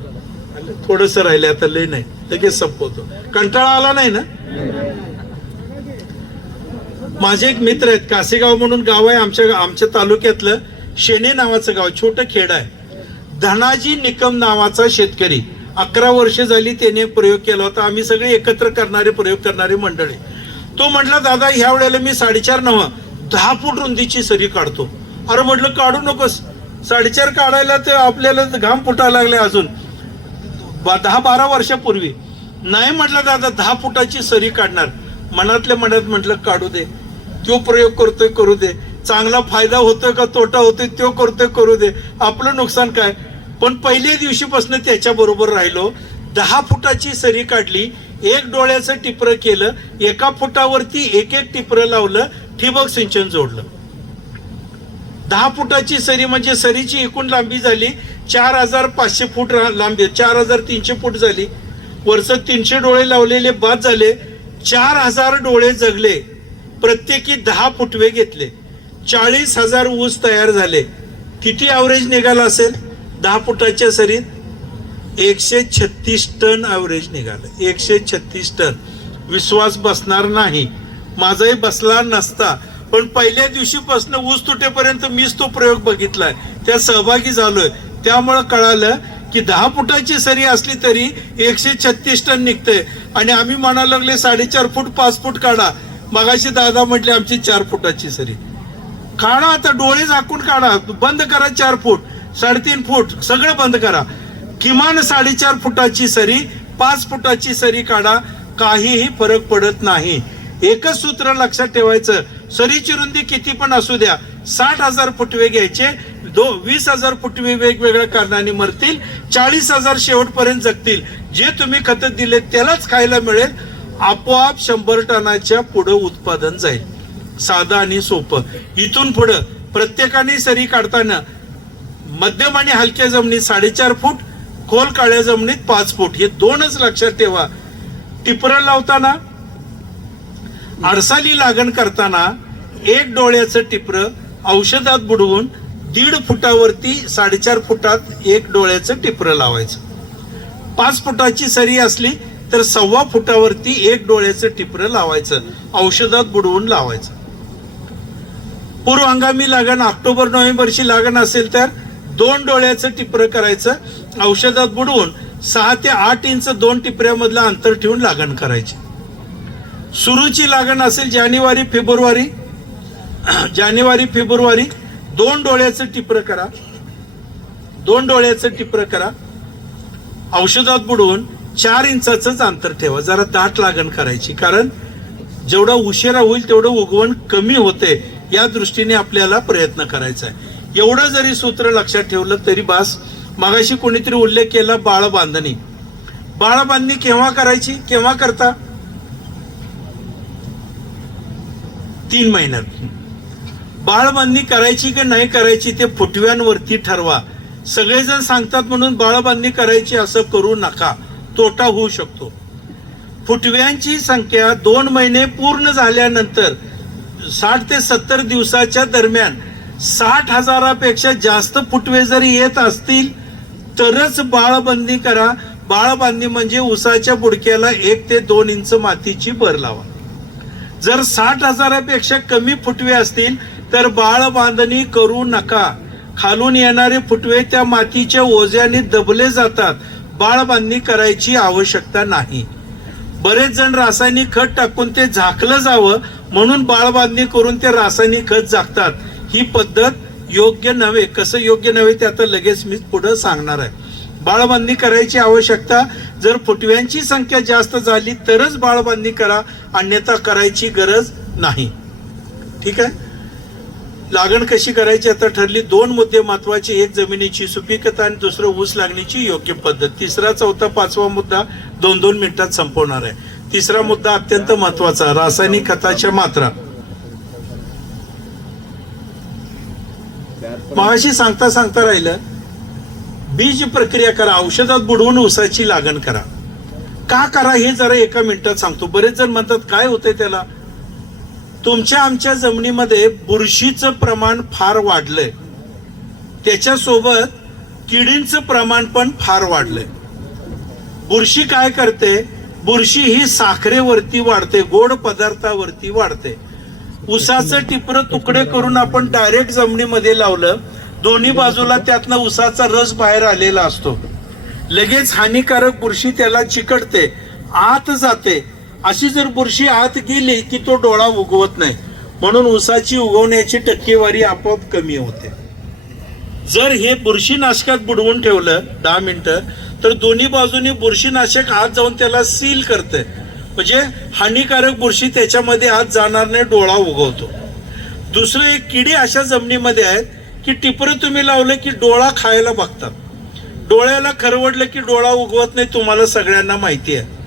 थोडस राहिले आता, लय नाही, लगेच संपवतो. कंटाळा आला नाही ना? माझे एक मित्र आहेत, कासेगाव म्हणून गाव आहे आमच्या तालुक्यातलं, शेणे नावाचं गाव, छोटं खेड आहे. धनाजी निकम नावाचा शेतकरी, 11 वर्ष झाली त्याने प्रयोग केला होता. आम्ही सगळे एकत्र करणारे, प्रयोग करणारे मंडळी. तो म्हटला, दादा ह्या वेळेला मी 4.5 नव्ह 10 फूट रुंदीची सरी काढतो. अरे म्हटलं, काढू नकोस, 4.5 काढायला तर आपल्याला घाम फुटायला लागले अजून 10-12 वर्षापूर्वी. नाही म्हटलं दादा 10 फुटाची सरी काढणार. मनातल्या मनात म्हटलं काढू दे, तो प्रयोग करतोय करू दे, चांगला फायदा होतोय का तोटा होतोय तो करतोय करू दे, आपलं नुकसान काय. पण पहिल्या दिवशीपासून त्याच्या बरोबर राहिलो. 10 फुटाची सरी काढली, 1 डोळ्याचं टिपरं केलं, 1 फुटावरती 1 टिपरं लावलं, ठिबक सिंचन जोडलं. 10 फुटाची सरी म्हणजे सरीची एकूण लांबी झाली 4,500 फूट लांबी, 4,300 फूट झाली. वरचं 300 डोळे लावलेले बाद झाले, 4,000 डोळे जगले. प्रत्येकी 10 फुटवे घेतले, 40,000 ऊस तयार झाले. किती ॲव्हरेज निघाला असेल 10 फुटाच्या सरीत? 136 टन ॲव्हरेज निघालं. 136 टन. विश्वास बसणार नाही, माझाही बसला नसता, पण पहिल्या दिवशीपासून ऊस तुटेपर्यंत मीच तो प्रयोग बघितलाय, त्या सहभागी झालोय. त्यामुळं कळालं की 10 फुटाची सरी असली तरी 136 टन निघतंय. आणि आम्ही म्हणायला लागले 4.5 फूट 5 फूट काढा. मगाशी दादा म्हटले आमची 4 फुटाची सरी काढा, आता डोळे झाकून काढा, बंद करा 4 फूट 3.5 फूट सगळं बंद करा. किमान 4.5 फुटाची सरी, 5 फुटाची सरी काढा, काहीही फरक पडत नाही. एकच सूत्र लक्षात ठेवायचं, सरीची रुंदी किती पण असू द्या, 60,000 फुटवे घ्यायचे, 20,000 फुटवे वेगवेगळ्या कारणाने मरतील, 40,000 शेवटपर्यंत जगतील. जे तुम्ही खत दिले त्यालाच खायला मिळेल, आपोआप 100 टनाच्या पुढे उत्पादन जाईल. साधं आणि सोपं. इथून पुढं प्रत्येकाने सरी काढताना मध्यम आणि हलक्या जमिनीत 4.5 फूट, खोल काळ्या जमिनीत 5 फूट, हे 2च लक्षात ठेवा. टिपरं लावताना, आडसाली लागण करताना 1 डोळ्याचं टिपरं औषधात बुडवून 1.5 फुटावरती 4.5 फुटात 1 डोळ्याचं टिपरं लावायचं. 5 फुटाची सरी असली तर 1.25 फुटावरती 1 डोळ्याचं टिपरं लावायचं, औषधात बुडवून लावायचं. पूर्व हंगामी लागण ऑक्टोबर-नोव्हेंबरची लागण असेल तर 2 डोळ्याचं टिपरं करायचं, औषधात बुडवून 6 ते 8 इंच 2 टिपऱ्यामधलं अंतर ठेवून लागण करायची. सुरूची लागण असेल जानेवारी-फेब्रुवारी 2 डोळ्याचं टिपरं करा, 2 डोळ्याचं टिपरं करा, औषधात बुडवून 4 इंचाचंच अंतर ठेवा. जरा दाट लागण करायची, कारण जेवढा उशिरा होईल तेवढं उगवण कमी होते, या दृष्टीने आपल्याला प्रयत्न करायचा आहे. एवढं जरी सूत्र लक्षात ठेवलं तरी बास. मगाशी कोणीतरी उल्लेख केला बाळ बांधणी. बाळ बांधणी केव्हा करायची, केव्हा करता? 3 महिन्यात. बाळ बांधणी करायची की नाही करायची ते फुटव्यांवरती ठरवा. सगळेजण सांगतात म्हणून बाळ बांधणी करायची असं करू नका, तोटा होऊ शकतो. फुटव्यांची संख्या 2 महिने पूर्ण झाल्यानंतर 60 ते 70 दिवसाच्या दरम्यान 60,000पेक्षा जास्त फुटवे जरी येत असतील तरच बाळबांधणी करा. बाळबांधणी म्हणजे उसाच्या बुडक्याला 1 ते 2 इंच मातीची भर लावा. जर 60,000पेक्षा कमी फुटवे असतील तर बाळबांधणी करू नका. खालून येणारे फुटवे त्या मातीच्या ओझ्याने दबले जातात. बाळबांधणी करायची आवश्यकता नाही. बरेच जण रासायनिक खत टाकून ते झाकलं जावं म्हणून बाळबांधणी करून ते रासायनिक खत झाकतात. ही पद्धत योग्य नव्हे. कसं योग्य नव्हे ते आता लगेच मी पुढे सांगणार आहे. बाळबांधणी करायची आवश्यकता, जर फुटव्यांची संख्या जास्त झाली तरच बाळबांधणी करा, अन्यथा करायची गरज नाही. ठीक आहे. लागण कशी करायची आता ठरली. 2 मुद्दे महत्वाचे, एक जमिनीची सुपीकता आणि दुसरं ऊस लागणीची योग्य पद्धत. तिसरा, चौथा, 5वा मुद्दा 2-2 मिनिटात संपवणार आहे. तिसरा मुद्दा अत्यंत महत्वाचा, रासायनिक खताच्या मात्रा. मगाशी सांगता सांगता राहिलं, बीज प्रक्रिया करा, औषधात बुडवून ऊसाची लागण करा. का करा हे जरा एका मिनिटात सांगतो. बरेच जण म्हणतात काय होतंय त्याला. तुमच्या आमच्या जमिनीमध्ये बुरशीचं प्रमाण फार वाढलंय, त्याच्यासोबत किडींचं प्रमाण पण फार वाढलंय. बुरशी काय करते, बुरशी ही साखरेवरती वाढते, गोड पदार्थावरती वाढते. ऊसाचं टिपरं तुकडे करून आपण डायरेक्ट जमिनीमध्ये लावलं, दोन्ही बाजूला त्यातनं ऊसाचा रस बाहेर आलेला असतो. लगेच हानिकारक बुरशी त्याला चिकटते, आत जाते. अशी जर बुरशी आत गेली की तो डोळा उगवत नाही, म्हणून ऊसाची उगवण्याची टक्केवारी आपोआप कमी होते. जर हे बुरशीनाशकात बुडवून ठेवलं 10 मिनिटं, तर दोन्ही बाजूनी बुरशीनाशक आत जाऊन त्याला सील करते, म्हणजे हानिकारक बुरशी त्याच्यामध्ये आत जाणार नाही, डोळा उगवतो. दुसरं, एक किडी अशा जमिनीमध्ये आहेत की टिपरं तुम्ही लावलं की डोळा खायला बघतात. डोळ्याला खरवडलं की डोळा उगवत नाही, तुम्हाला सगळ्यांना माहिती आहे.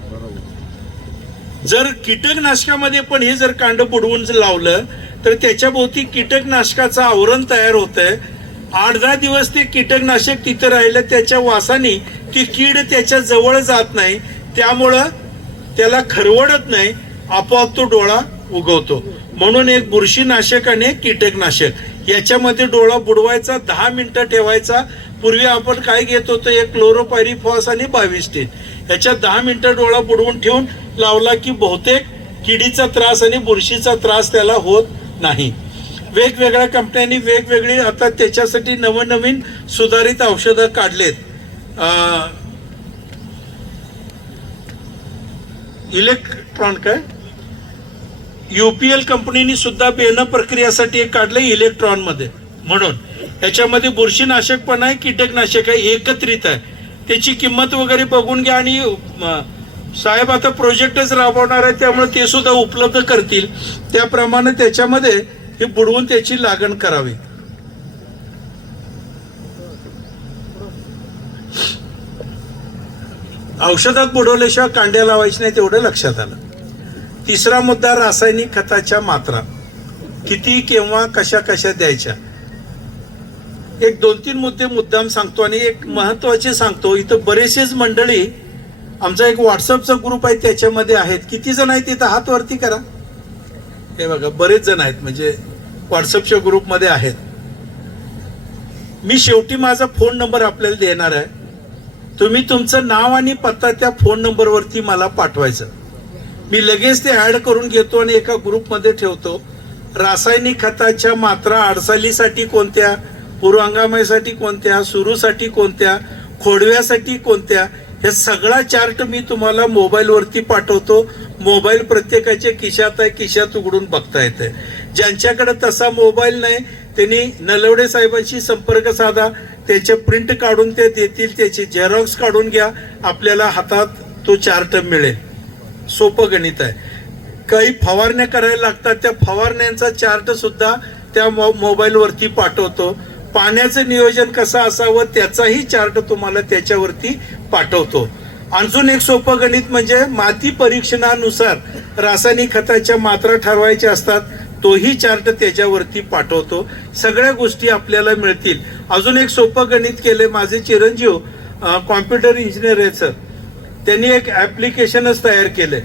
जर कीटकनाशकामध्ये पण हे जर कांड बुडवून लावलं तर त्याच्या भोवती कीटकनाशकाचं आवरण तयार होतंय. 8-10 दिवस ते कीटकनाशक तिथं राहिलं, त्याच्या वासाने ती कीड त्याच्या जवळ जात नाही, त्यामुळं त्याला खरवडत नाही, आपोआप तो डोळा उगवतो. म्हणून एक बुरशीनाशक आणि एक कीटकनाशक याच्यामध्ये डोळा बुडवायचा, 10 मिनिटं ठेवायचा. पूर्वी आपण काय घेत होतो, एक क्लोरोपायरीफॉस आणि 22 टीन याच्यात 10 मिनिटं डोळा बुडवून ठेवून लावला की बहुतेक किडीचा त्रास आणि बुरशीचा त्रास त्याला होत नाही. वेगवेगळ्या कंपन्यांनी वेगवेगळी आता त्याच्यासाठी नवनवीन सुधारित औषधं काढलेत. इलेक्ट्रॉन काय UPL कंपनीने सुद्धा बेन प्रक्रियासाठी एक काढलंय इलेक्ट्रॉन मध्ये. म्हणून याच्यामध्ये बुरशीनाशक पण आहे, कीटकनाशक आहे, एकत्रित आहे. त्याची किंमत वगैरे बघून घ्या. आणि साहेब आता प्रोजेक्टच राबवणार आहे, त्यामुळे ते सुद्धा उपलब्ध करतील. त्याप्रमाणे त्याच्यामध्ये हे बुडवून त्याची लागण करावी. औषधात बुडवल्याशिवाय कांड्या लावायची नाही, तेवढं लक्षात आलं. तिसरा मुद्दा, रासायनिक खताच्या मात्रा किती, केव्हा, कशा कशा द्यायच्या. एक 2-3 मुद्दे मुद्दाम सांगतो आणि एक महत्वाचे सांगतो. इथं बरेचसेच मंडळी, आमचा एक व्हॉट्सअपचा ग्रुप आहे त्याच्यामध्ये आहेत. किती जण आहेत तिथं, हात वरती करा. हे बघा, बरेच जण आहेत, म्हणजे व्हॉट्सअपच्या ग्रुपमध्ये आहेत. मी शेवटी माझा फोन नंबर आपल्याला देणार आहे. तुम्ही तुमचं नाव आणि पत्ता त्या फोन नंबरवरती मला पाठवायचं. मी लगेच ते ऍड करून घेतो आणि एका ग्रुपमध्ये ठेवतो. रासायनिक खताच्या मात्रा अडसालीसाठी कोणत्या, पूर्वांगामासाठी कोणत्या, सुरूसाठी कोणत्या, खोडव्यासाठी कोणत्या, हे सगळा चार्ट मी तुम्हाला मोबाईलवरती पाठवतो. मोबाईल प्रत्येकाच्या खिशात आहे, खिशात उघडून बघता येते. ज्यांच्याकडे तसा मोबाईल नाही त्यांनी नलवडे साहेबांशी संपर्क साधा, त्याचे प्रिंट काढून ते देतील, त्याची झेरॉक्स काढून घ्या, आपल्याला हातात तो चार्ट मिळेल. सोपं गणित आहे. काही फवारण्या करायला लागतात, त्या फवारण्यांचा चार्ट सुद्धा त्या मोबाईलवरती पाठवतो. पाण्याचं नियोजन कसं असावं त्याचाही चार्ट तुम्हाला त्याच्यावरती पाठवतो. अजून एक सोपं गणित म्हणजे माती परीक्षणानुसार रासायनिक खताच्या मात्रा ठरवायच्या असतात, तोही चार्ट त्याच्यावरती पाठवतो. सगळ्या गोष्टी आपल्याला मिळतील. अजून एक सोपं गणित केले माझे चिरंजीव कॉम्प्युटर इंजिनियर आहेत सर, त्यांनी एक ऍप्लिकेशनच तयार केलंय.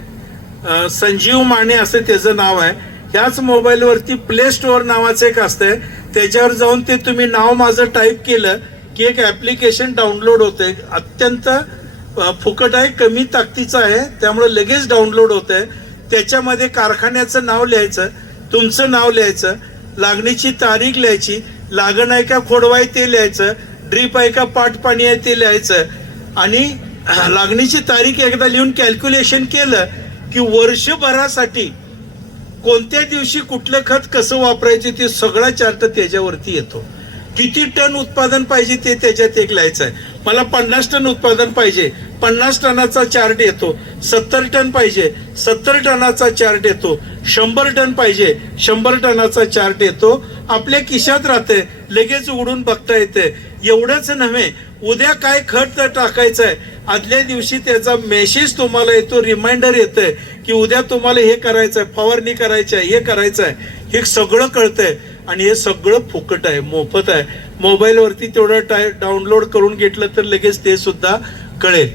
संजीव माने असं त्याचं नाव आहे. ह्याच मोबाईलवरती प्ले स्टोअर नावाचं एक असतंय, त्याच्यावर जाऊन ते तुम्ही नाव माझं टाईप केलं की एक ऍप्लिकेशन डाउनलोड होतंय. अत्यंत फुकट आहे, कमी ताकदीचं आहे, त्यामुळे लगेच डाउनलोड होतंय. त्याच्यामध्ये कारखान्याचं नाव लिहायचं, तुमचं नाव लिहायचं, लागणीची तारीख लिहायची, लागण आहे का खोडवा आहे ते लिहायचं, ड्रीप आहे का पाट पाणी आहे ते लिहायचं. आणि लागणीची तारीख एकदा लिहून कॅल्क्युलेशन केलं की वर्षभरासाठी कोणत्या दिवशी कुठलं खत कसं वापरायचं ते सगळा चार्ट त्याच्यावरती येतो. किती टन उत्पादन पाहिजे ते त्याच्यात एक लिहायचं आहे. मला 50 टन उत्पादन पाहिजे, 50 टनाचा चार्ट येतो, 70 टन पाहिजे 70 टनाचा चार्ट येतो, 100 टन पाहिजे 100 टनाचा चार्ट येतो, आपल्या खिशात राहते, लगेच उघडून बघता येते. एवढंच नव्हे, उद्या काय खत टाकायचं आहे आदल्या दिवशी त्याचा मेसेज तुम्हाला येतो, रिमाइंडर येतंय की उद्या तुम्हाला हे करायचं आहे, फवारणी करायची आहे, हे करायचं आहे, हे सगळं कळतंय. आणि हे सगळं फुकट आहे, मोफत आहे. मोबाईलवरती तेवढं डाउनलोड करून घेतलं तर लगेच ते सुद्धा कळेल.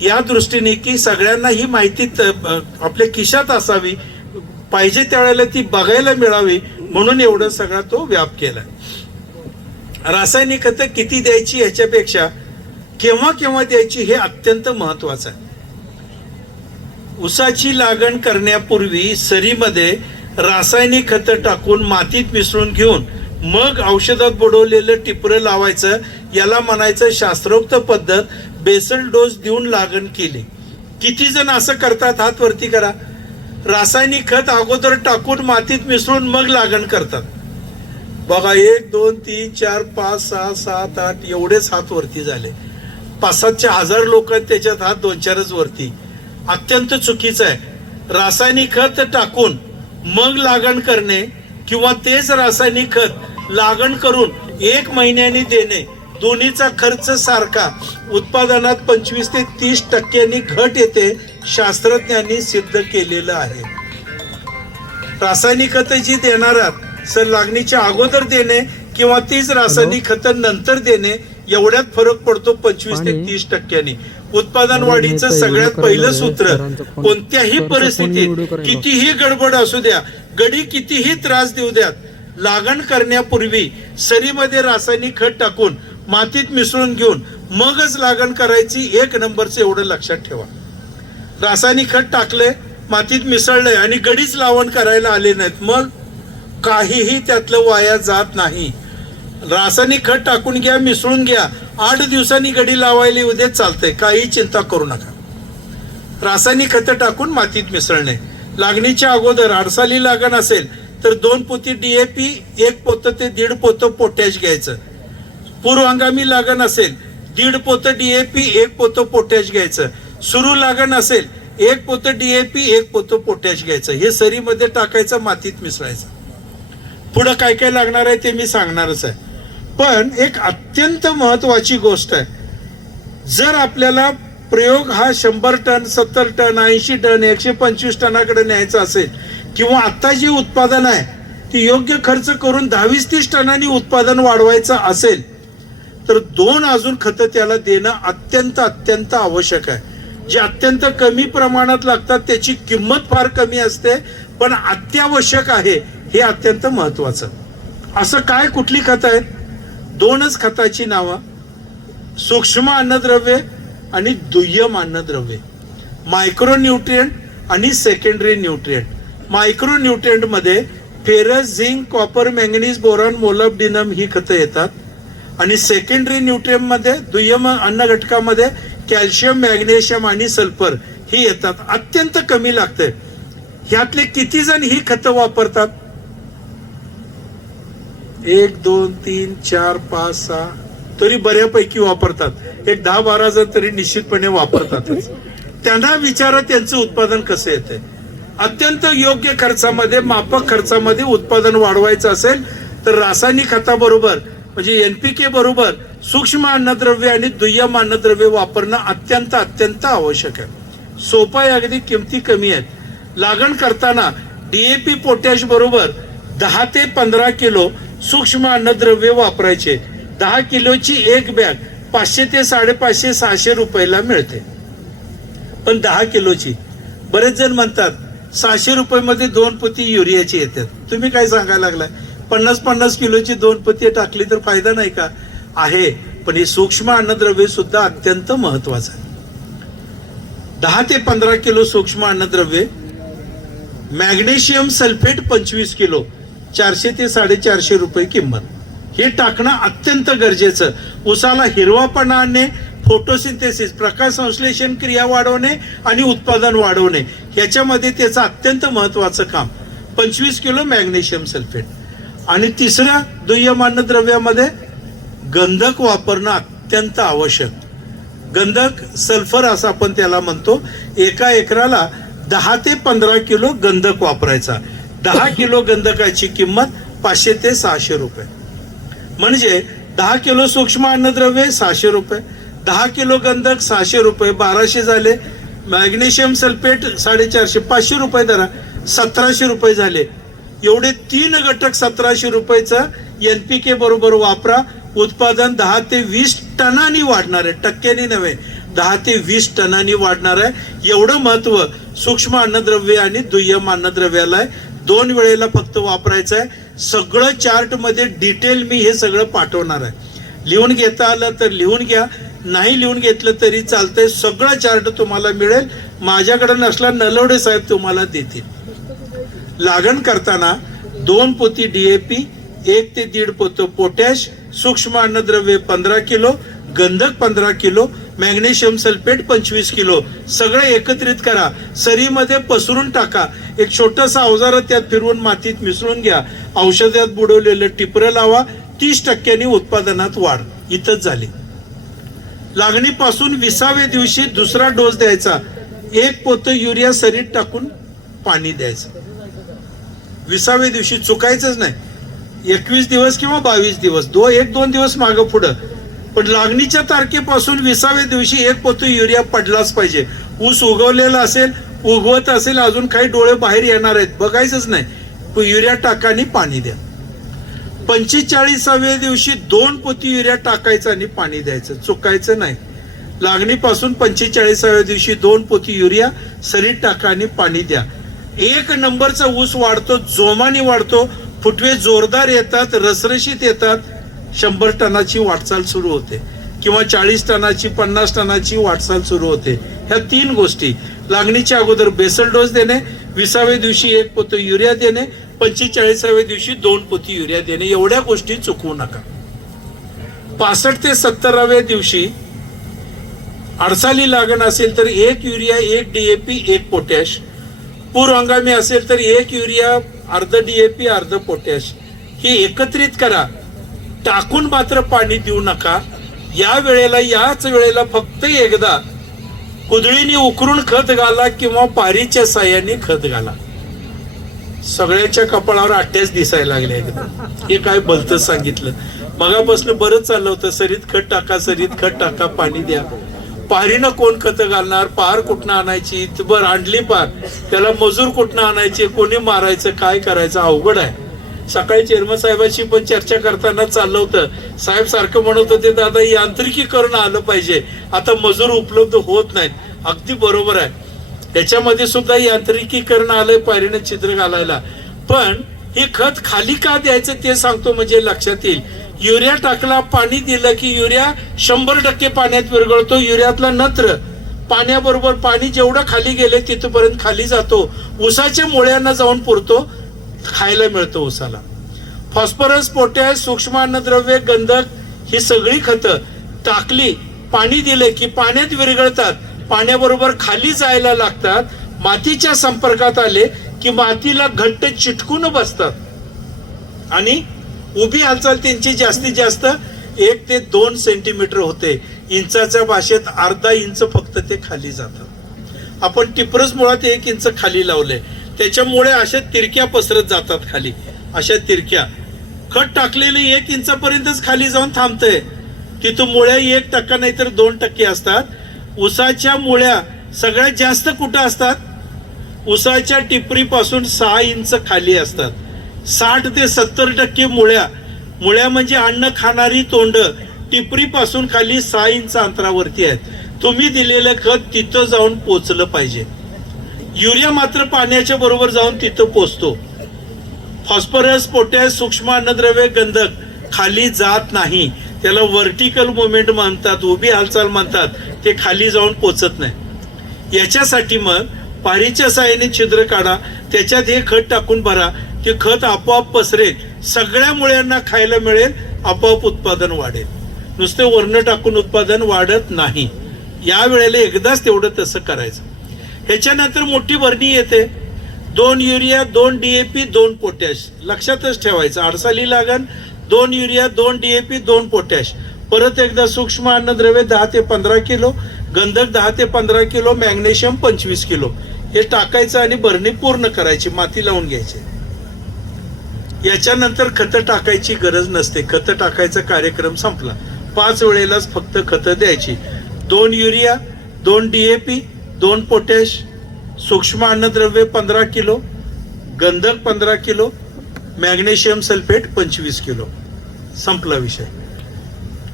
या दृष्टीने की सगळ्यांना ही माहिती आपल्या खिशात असावी, पाहिजे त्यावेळेला ती बघायला मिळावी, म्हणून एवढं सगळा तो व्याप केलाय. रासायनिक खतं किती द्यायची याच्यापेक्षा केव्हा केव्हा द्यायची हे अत्यंत महत्वाचं आहे. ऊसाची लागण करण्यापूर्वी सरीमध्ये रासायनिक खतं टाकून मातीत मिसळून घेऊन मग औषधात बुडवलेलं टिपरं लावायचं. याला म्हणायचं शास्त्रोक्त पद्धत. बेसल डोस देऊन लागण केली. किती जण असं करतात? हात वरती करा. रासायनिक खत अगोदर टाकून मातीत मिसळून मग लागण करतात. बघा, 1 2 3 4 5 6 7 8 एवढेच हात वरती झाले. 5-7 हजार लोक त्याच्यात हात 2-4च वरती. अत्यंत चुकीचं आहे. रासायनिक खत टाकून मग लागण करणे किंवा तेच रासायनिक खत लागण करून 1 महिन्याने देणे, दोन्हीचा खर्च सारखा. उत्पादनात 25 ते 30% घट येते, शास्त्रज्ञांनी सिद्ध केलेलं आहे. रासायनिक खत जी देणार सर लागणीच्या अगोदर देणे किंवा तीच रासायनिक खत नंतर देणे, एवढ्यात फरक पडतो 25 ते 30%. उत्पादन वाढीचं सगळ्यात पहिलं सूत्र, कोणत्याही परिस्थितीत कितीही गडबड असू द्या, गडी कितीही त्रास देऊ द्यात, लागण करण्यापूर्वी सरीमध्ये रासायनिक खत टाकून मातीत मिसळून घेऊन मगच लागण करायची. 1 नंबरचं एवढं लक्षात ठेवा. रासायनिक खत टाकले, मातीत मिसळलंय आणि गडीच लावण करायला आले नाहीत, मग काहीही त्यातलं वाया जात नाही. रासायनिक खत टाकून घ्या, मिसळून घ्या, 8 दिवसांनी गडी लावायला येऊ दे, चालतंय, काही चिंता करू नका. रासायनिक खत टाकून मातीत मिसळणे. लागणीच्या अगोदर आडसाली लागण असेल तर 2 पोती DAP, 1 पोतं ते 1.5 पोतं पोटॅश घ्यायचं. पूर्व हंगामी लागण असेल 1.5 पोतं DAP, 1 पोतं पोटॅश घ्यायचं. सुरू लागण असेल 1 पोतं DAP, 1 पोतं पोटॅश घ्यायचं. हे सरीमध्ये टाकायचं, मातीत मिसळायचं. पुढं काय काय लागणार आहे ते मी सांगणारच आहे. पण एक अत्यंत महत्वाची गोष्ट आहे, जर आपल्याला प्रयोग हा 100 टन 70 टन 80 टन 125 टनाकडे न्यायचा असेल किंवा आता जी उत्पादन आहे ती योग्य खर्च करून 10-20-30 टनांनी उत्पादन वाढवायचं असेल तर 2 अजून खतं त्याला देणं अत्यंत अत्यंत आवश्यक आहे. जे अत्यंत कमी प्रमाणात लागतात त्याची किंमत फार कमी असते, पण अत्यावश्यक आहे, हे अत्यंत महत्वाचं. असं काय, कुठली खतं आहेत? 2च खताची नावं, सूक्ष्म अन्नद्रव्ये आणि दुय्यम अन्नद्रव्ये. मायक्रो न्यूट्रिएंट आणि सेकंडरी न्यूट्रिएंट. मायक्रो न्यूट्रिएंट मध्ये ferrous, zinc, copper, manganese, boron, molybdenum ही खतं येतात. आणि सेकंडरी न्यूट्रिएंट मध्ये, दुय्यम अन्न घटकामध्ये कॅल्शियम, मॅग्नेशियम आणि सल्फर ही येतात. अत्यंत कमी लागते. ह्यातले किती जण ही खतं वापरतात? 1 2 3 4 5 6 तरी बऱ्यापैकी वापरतात. एक 10-12 जण तरी निश्चितपणे वापरतातच. त्यांना विचारा त्यांचं उत्पादन कसं येतंय. अत्यंत योग्य खर्चामध्ये, माफक खर्चामध्ये उत्पादन वाढवायचं असेल तर रासायनिक खताबरोबर म्हणजे NPK बरोबर सूक्ष्म अन्नद्रव्य आणि दुय्यम अन्नद्रव्य वापरणं अत्यंत अत्यंत आवश्यक आहे. सोपं आहे, अगदी किमती कमी आहेत. लागण करताना DAP पोटॅश बरोबर 10 ते 15 किलो सूक्ष्म अन्नद्रव्य वापरायचे. 10 किलोची एक बॅग 500 ते 550 600 रुपयाला मिळते. पण 10 किलोची, बरेच जण म्हणतात 600 रुपयामध्ये 2 पोती युरियाची येतात. तुम्ही काय सांगायला लागलाय? 50-50 किलोची 2 पोती टाकली तर फायदा नाही का? आहे, पण हे सूक्ष्म अन्नद्रव्य सुद्धा अत्यंत महत्वाचं आहे. 10 ते 15 किलो सूक्ष्म अन्नद्रव्य. मॅग्नेशियम सल्फेट 25 किलो, 400 ते 450 रुपये किंमत. हे टाकणं अत्यंत गरजेचं. ऊसाला हिरवापणा आणणे, फोटोसिंथेसिस प्रकाश संश्लेषण क्रिया वाढवणे आणि उत्पादन वाढवणे, ह्याच्यामध्ये त्याचं अत्यंत महत्वाचं काम. 25 किलो मॅग्नेशियम सल्फेट. आणि तिसऱ्या दुय्यम अन्नद्रव्यामध्ये गंधक वापरणं अत्यंत आवश्यक. गंधक सल्फर असं आपण त्याला म्हणतो. एका एकराला 10 ते 15 किलो गंधक वापरायचा. 10 किलो गंधकाची किंमत 500 ते 600 रुपये. म्हणजे 10 किलो सूक्ष्म अन्नद्रव्ये 600 रुपये, 10 किलो गंधक 600 रुपये, 1200 झाले. मॅग्नेशियम सल्फेट 450, 500 रुपये धरा, 1700 रुपये झाले. एवढे 3 घटक 1700 रुपयेचं NPK बरोबर वापरा. उत्पादन 10 ते 20 टनांनी वाढणार आहे, टक्क्यांनी नव्हे, 10 ते 20 टनांनी वाढणार आहे. एवढं महत्व सूक्ष्म अन्नद्रव्य आणि दुय्यम अन्नद्रव्याला आहे. 2 वेळेला फक्त वापरायचं आहे. सगळं चार्ट मध्ये डिटेल मी हे सगळं पाठवणार आहे. लिहून घेता आलं तर लिहून घ्या, नाही लिहून घेतलं तरी चालतंय. सगळं चार्ट तुम्हाला मिळेल. माझ्याकडे नसला नलवडे साहेब तुम्हाला देतील. लागण करताना 2 पोती DAP, 1 ते 1.5 पोतं पोटॅश, सूक्ष्म अन्नद्रव्ये 15 किलो, गंधक 15 किलो, मॅग्नेशियम सल्फेट 25 किलो, सगळं एकत्रित करा. सरीमध्ये पसरून टाका. एक छोटासा अवजार त्यात फिरवून मातीत मिसळून घ्या. औषधात बुडवलेलं टिपरं लावा. 30% उत्पादनात वाढ इथंच झाली. लागणीपासून 20व्या दिवशी दुसरा डोस द्यायचा. 1 पोतं युरिया सरीत टाकून पाणी द्यायचं. 20व्या दिवशी चुकायचंच नाही. 21 दिवस किंवा 22 दिवस, 1-2 दिवस मागं पुढं, पण लागणीच्या तारखेपासून 20व्या दिवशी 1 पोतं युरिया पडलाच पाहिजे. ऊस उगवलेला असेल, उगवत असेल, अजून काही डोळे बाहेर येणार आहेत, बघायचंच नाही. युरिया टाका आणि पाणी द्या. 45व्या दिवशी 2 पोती युरिया टाकायचं आणि पाणी द्यायचं, चुकायचं नाही. लागणीपासून 45व्या दिवशी 2 पोती युरिया सरीत टाका आणि पाणी द्या. 1 नंबरचा ऊस वाढतो, जोमाने वाढतो, फुटवे जोरदार येतात, रसरशीत येतात. 100 टनाची वाटचाल सुरू होते किंवा 40 टनाची, 50 टनाची वाटचाल सुरू होते. ह्या 3 गोष्टी. लागणीच्या अगोदर बेसल डोस देणे, 20व्या दिवशी 1 पोतं युरिया देणे, 45व्या दिवशी 2 पोती युरिया देणे. एवढ्या गोष्टी चुकवू नका. 65 ते 70व्या दिवशी अडसाली लागण असेल तर 1 युरिया, 1 DAP, 1 पोटॅश. पूर हंगामी असेल तर 1 युरिया, अर्ध DAP, अर्ध पोटॅश. हे एकत्रित करा. टाकून मात्र पाणी देऊ नका. याच वेळेला फक्त एकदा कुदळीने उकरून खत घाला किंवा पारीच्या साह्याने खत घाला. सगळ्यांच्या कपाळावर आट्याच दिसायला लागले एकदम. हे काय भलतंच सांगितलं. मगापासून बरंच चाललं होतं, सरीत खत टाका, सरीत खत टाका, पाणी द्या. पारीनं कोण खत घालणार, पार कुठनं आणायची, बर आणली पार, त्याला मजूर कुठनं आणायचे, कोणी मारायचं, काय करायचं, अवघड आहे. सकाळी चेअरमन साहेबांशी पण चर्चा करताना चाललं होतं. साहेब सारखं म्हणत होते, दादा यांत्रिकीकरण आलं पाहिजे, आता मजूर उपलब्ध होत नाहीत. अगदी बरोबर आहे. त्याच्यामध्ये सुद्धा यांत्रिकीकरण आलंय पारीनं छिद्र घालायला. पण हे खत खाली का द्यायचं ते सांगतो म्हणजे लक्षात येईल. युरिया टाकला, पाणी दिलं की युरिया 100% पाण्यात विरघळतो. युरियातला नत्र पाण्याबरोबर, पाणी जेवढं खाली गेले तिथपर्यंत खाली जातो, ऊसाच्या मुळ्यांना जाऊन पुरतो, खायला मिळतं ऊसाला. फॉस्फरस, पोटॅश, सूक्ष्म अन्नद्रव्ये, गंधक ही सगळी खतं टाकली, पाणी दिले की पाण्यात विरघळतात, पाण्याबरोबर खाली जायला लागतात. मातीच्या संपर्कात आले की मातीला घट्ट चिटकून बसतात आणि उभी हालचाल त्यांची जास्तीत जास्त 1 ते 2 सेंटीमीटर होते. इंचाच्या भाषेत अर्धा इंच फक्त ते खाली जातात. आपण टिपरच मुळात 1 इंच खाली लावले, त्याच्यामुळे अशा तिरक्या पसरत जातात खाली. अशा तिरक्या खत टाकलेले 1 इंचापर्यंतच खाली जाऊन थांबतंय. तिथं मुळ्या 1% नाही तर 2% असतात. ऊसाच्या मुळ्या सगळ्यात जास्त कुठं असतात? ऊसाच्या टिपरीपासून 6 इंच खाली असतात. 60 ते 70% मुळ्या म्हणजे अन्न खाणारी तोंड टिपरीपासून खाली 6 इंच अंतरावरती आहेत. तुम्ही दिलेलं खत तिथं जाऊन पोचलं पाहिजे. युरिया मात्र पाण्याच्या बरोबर जाऊन तिथं पोचतो. फॉस्फरस, पोटॅश, सूक्ष्म अन्नद्रव्ये, गंधक खाली जात नाही. त्याला व्हर्टिकल मुवमेंट म्हणतात, उभी हालचाल म्हणतात. ते खाली जाऊन पोचत नाही. याच्यासाठी मग पारीच्या साहाय्याने छिद्र काढा, त्याच्यात हे खत टाकून भरा. ते खत आपोआप पसरेल, सगळ्या मुळ्यांना खायला मिळेल, आपोआप उत्पादन वाढेल. नुसते वर्ण टाकून उत्पादन वाढत नाही. या वेळेला एकदाच तेवढं तसं करायचं. ह्याच्यानंतर मोठी भरणी येते. 2 युरिया, 2 DAP, 2 पोटॅश. लक्षातच ठेवायचं. अडसाली लागण 2 युरिया, 2 DAP, 2 पोटॅश. परत एकदा सूक्ष्म अन्नद्रव्य 10 ते 15 किलो, गंधक 10 ते 15 किलो, मॅग्नेशियम 25 किलो हे टाकायचं आणि भरणी पूर्ण करायची, माती लावून घ्यायची. याच्यानंतर खतं टाकायची गरज नसते. खतं टाकायचा कार्यक्रम संपला. 5 वेळेलाच फक्त खतं द्यायची. 2 युरिया, 2 DAP, 2 पोटॅश, सूक्ष्म अन्नद्रव्य 15 किलो, गंधक 15 किलो, मॅग्नेशियम सल्फेट 25 किलो. संपला विषय.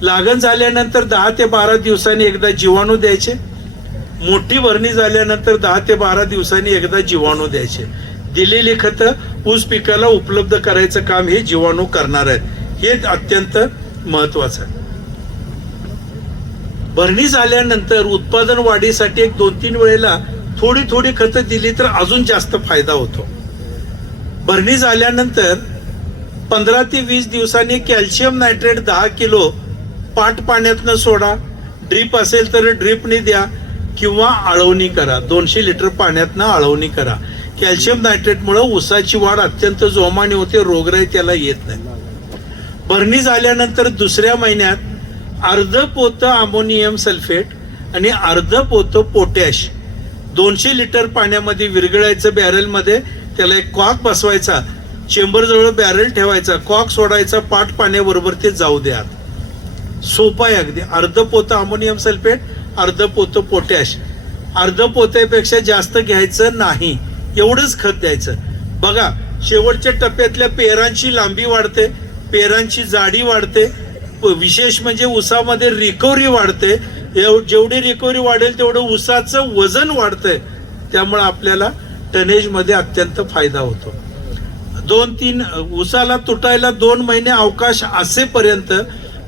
लागण झाल्यानंतर 10 ते 12 दिवसांनी एकदा जीवाणू द्यायचे. मोठी भरणी झाल्यानंतर 10 ते 12 दिवसांनी एकदा जीवाणू द्यायचे. दिलेली खतं ऊस पिकाला उपलब्ध करायचं काम हे जीवाणू करणार आहेत. हे अत्यंत महत्वाचं आहे. भरणी झाल्यानंतर उत्पादन वाढीसाठी एक 2-3 वेळेला थोडी थोडी खतं दिली तर अजून जास्त फायदा होतो. भरणी झाल्यानंतर 15 ते 20 दिवसांनी कॅल्शियम नायट्रेट 10 किलो पाट पाण्यातनं सोडा. ड्रीप असेल तर ड्रीपने द्या किंवा आळवणी करा. 200 लिटर पाण्यातनं आळवणी करा. कॅल्शियम नायट्रेटमुळे ऊसाची वाढ अत्यंत जोमाने होते. रोगराई त्याला येत नाही. भरणी झाल्यानंतर दुसऱ्या महिन्यात अर्ध पोतं अमोनियम सल्फेट आणि अर्ध पोतं पोटॅश 200 लिटर पाण्यामध्ये विरघळायचं बॅरलमध्ये. त्याला एक कॉक बसवायचा, चेंबर जवळ बॅरल ठेवायचा, कॉक सोडायचा, पाट पाण्याबरोबर ते जाऊ द्या. सोपा आहे अगदी. अर्ध पोतं अमोनियम सल्फेट, अर्ध पोतं पोटॅश. अर्ध पोत्यापेक्षा जास्त घ्यायचं नाही, एवढंच खत द्यायचं. बघा, शेवटच्या टप्प्यातल्या पेरांची लांबी वाढते, पेरांची जाडी वाढते. विशेष म्हणजे ऊसामध्ये रिकव्हरी वाढते. जेवढी रिकव्हरी वाढेल तेवढं ऊसाचं वजन वाढतंय. त्यामुळे आपल्याला टनेज मध्ये अत्यंत फायदा होतो. 2-3 ऊसाला तुटायला 2 महिने अवकाश असेपर्यंत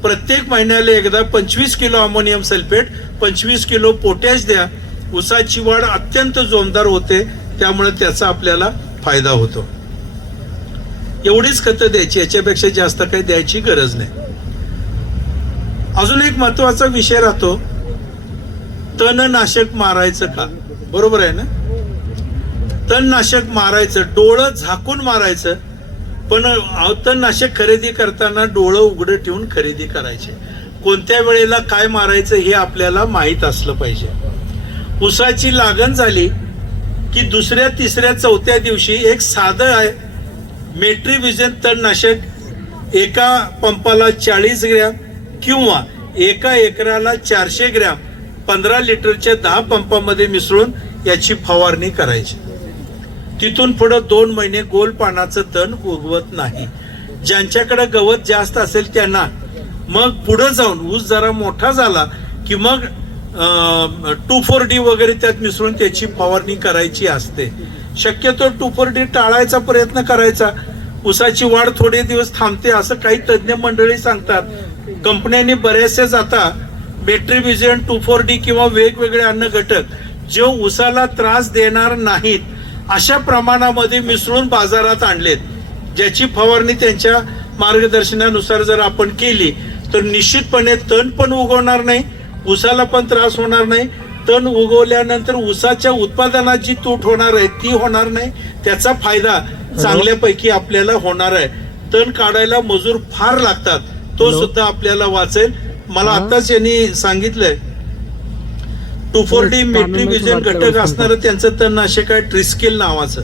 प्रत्येक महिन्याला एकदा 25 kilo ammonium sulphate, 25 kilo potash द्या. ऊसाची वाढ अत्यंत जोमदार होते. त्यामुळे त्याचा आपल्याला फायदा होतो. एवढीच खतं द्यायची, याच्यापेक्षा जास्त काही द्यायची गरज नाही. अजून एक महत्वाचा विषय राहतो, तणनाशक मारायचं का? बरोबर आहे ना? तणनाशक मारायचं, डोळं झाकून मारायचं. पण तणनाशक खरेदी करताना डोळं उघडं ठेवून खरेदी करायचे. कोणत्या वेळेला काय मारायचं हे आपल्याला माहीत असलं पाहिजे. ऊसाची लागण झाली की दुसऱ्या, तिसऱ्या, चौथ्या दिवशी एक साधं आहे मेट्रिव्हिजन तणनाशक एका पंपाला 40 ग्रॅम किंवा एका एकराला 400 ग्रॅम 15 लिटरच्या 10 पंपामध्ये मिसळून याची फवारणी करायची. तिथून पुढे 2 महिने गोल पानाचं तण उगवत नाही. ज्यांच्याकडे गवत जास्त असेल त्यांना मग पुढे जाऊन ऊस जरा मोठा झाला की मग 2,4-D वगैरे त्यात मिसळून त्याची फवारणी करायची असते. शक्यतो 2,4-D टाळायचा प्रयत्न करायचा. ऊसाची वाढ थोडे दिवस थांबते असं काही तज्ज्ञ मंडळी सांगतात. कंपन्यांनी बऱ्याचशाच आता मेट्रिव्हिजन, 2,4-D किंवा वेगवेगळे अन्न घटक जे ऊसाला त्रास देणार नाहीत अशा प्रमाणामध्ये मिसळून बाजारात आणलेत. ज्याची फवारणी त्यांच्या मार्गदर्शनानुसार जर आपण केली तर निश्चितपणे तण पण उगवणार नाही, ऊसाला पण त्रास होणार नाही. तण उगवल्यानंतर ऊसाच्या उत्पादनात जी तूट होणार आहे ती होणार नाही. त्याचा फायदा चांगल्यापैकी आपल्याला होणार आहे. तण काढायला मजूर फार लागतात, तो सुद्धा आपल्याला वाचेल. मला आताच यांनी सांगितलंय 2,4-D मेट्रिव्हिजन घटक असणारं त्यांचं तणनाशक आहे ट्रिस्केल नावाचं.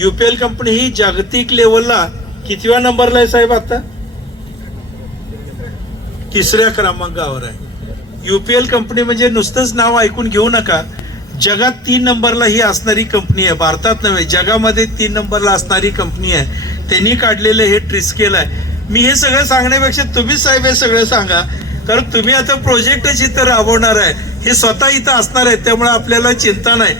UPL कंपनी ही जागतिक लेवलला कितव्या नंबरला आहे साहेब? आता 3ऱ्या क्रमांकावर आहे. UPL कंपनी म्हणजे नुसतंच नाव ऐकून घेऊ नका. जगात 3 नंबरला ही असणारी कंपनी आहे. भारतात नव्हे, जगामध्ये 3 नंबरला असणारी कंपनी आहे. त्यांनी काढलेलं हे ट्रिस्केल आहे. मी हे सगळं सांगण्यापेक्षा तुम्हीच साहेब हे सगळं सांगा, कारण तुम्ही आता प्रोजेक्टच इथं राबवणार आहे. हे स्वतः इथं असणार आहे, त्यामुळे आपल्याला चिंता नाही.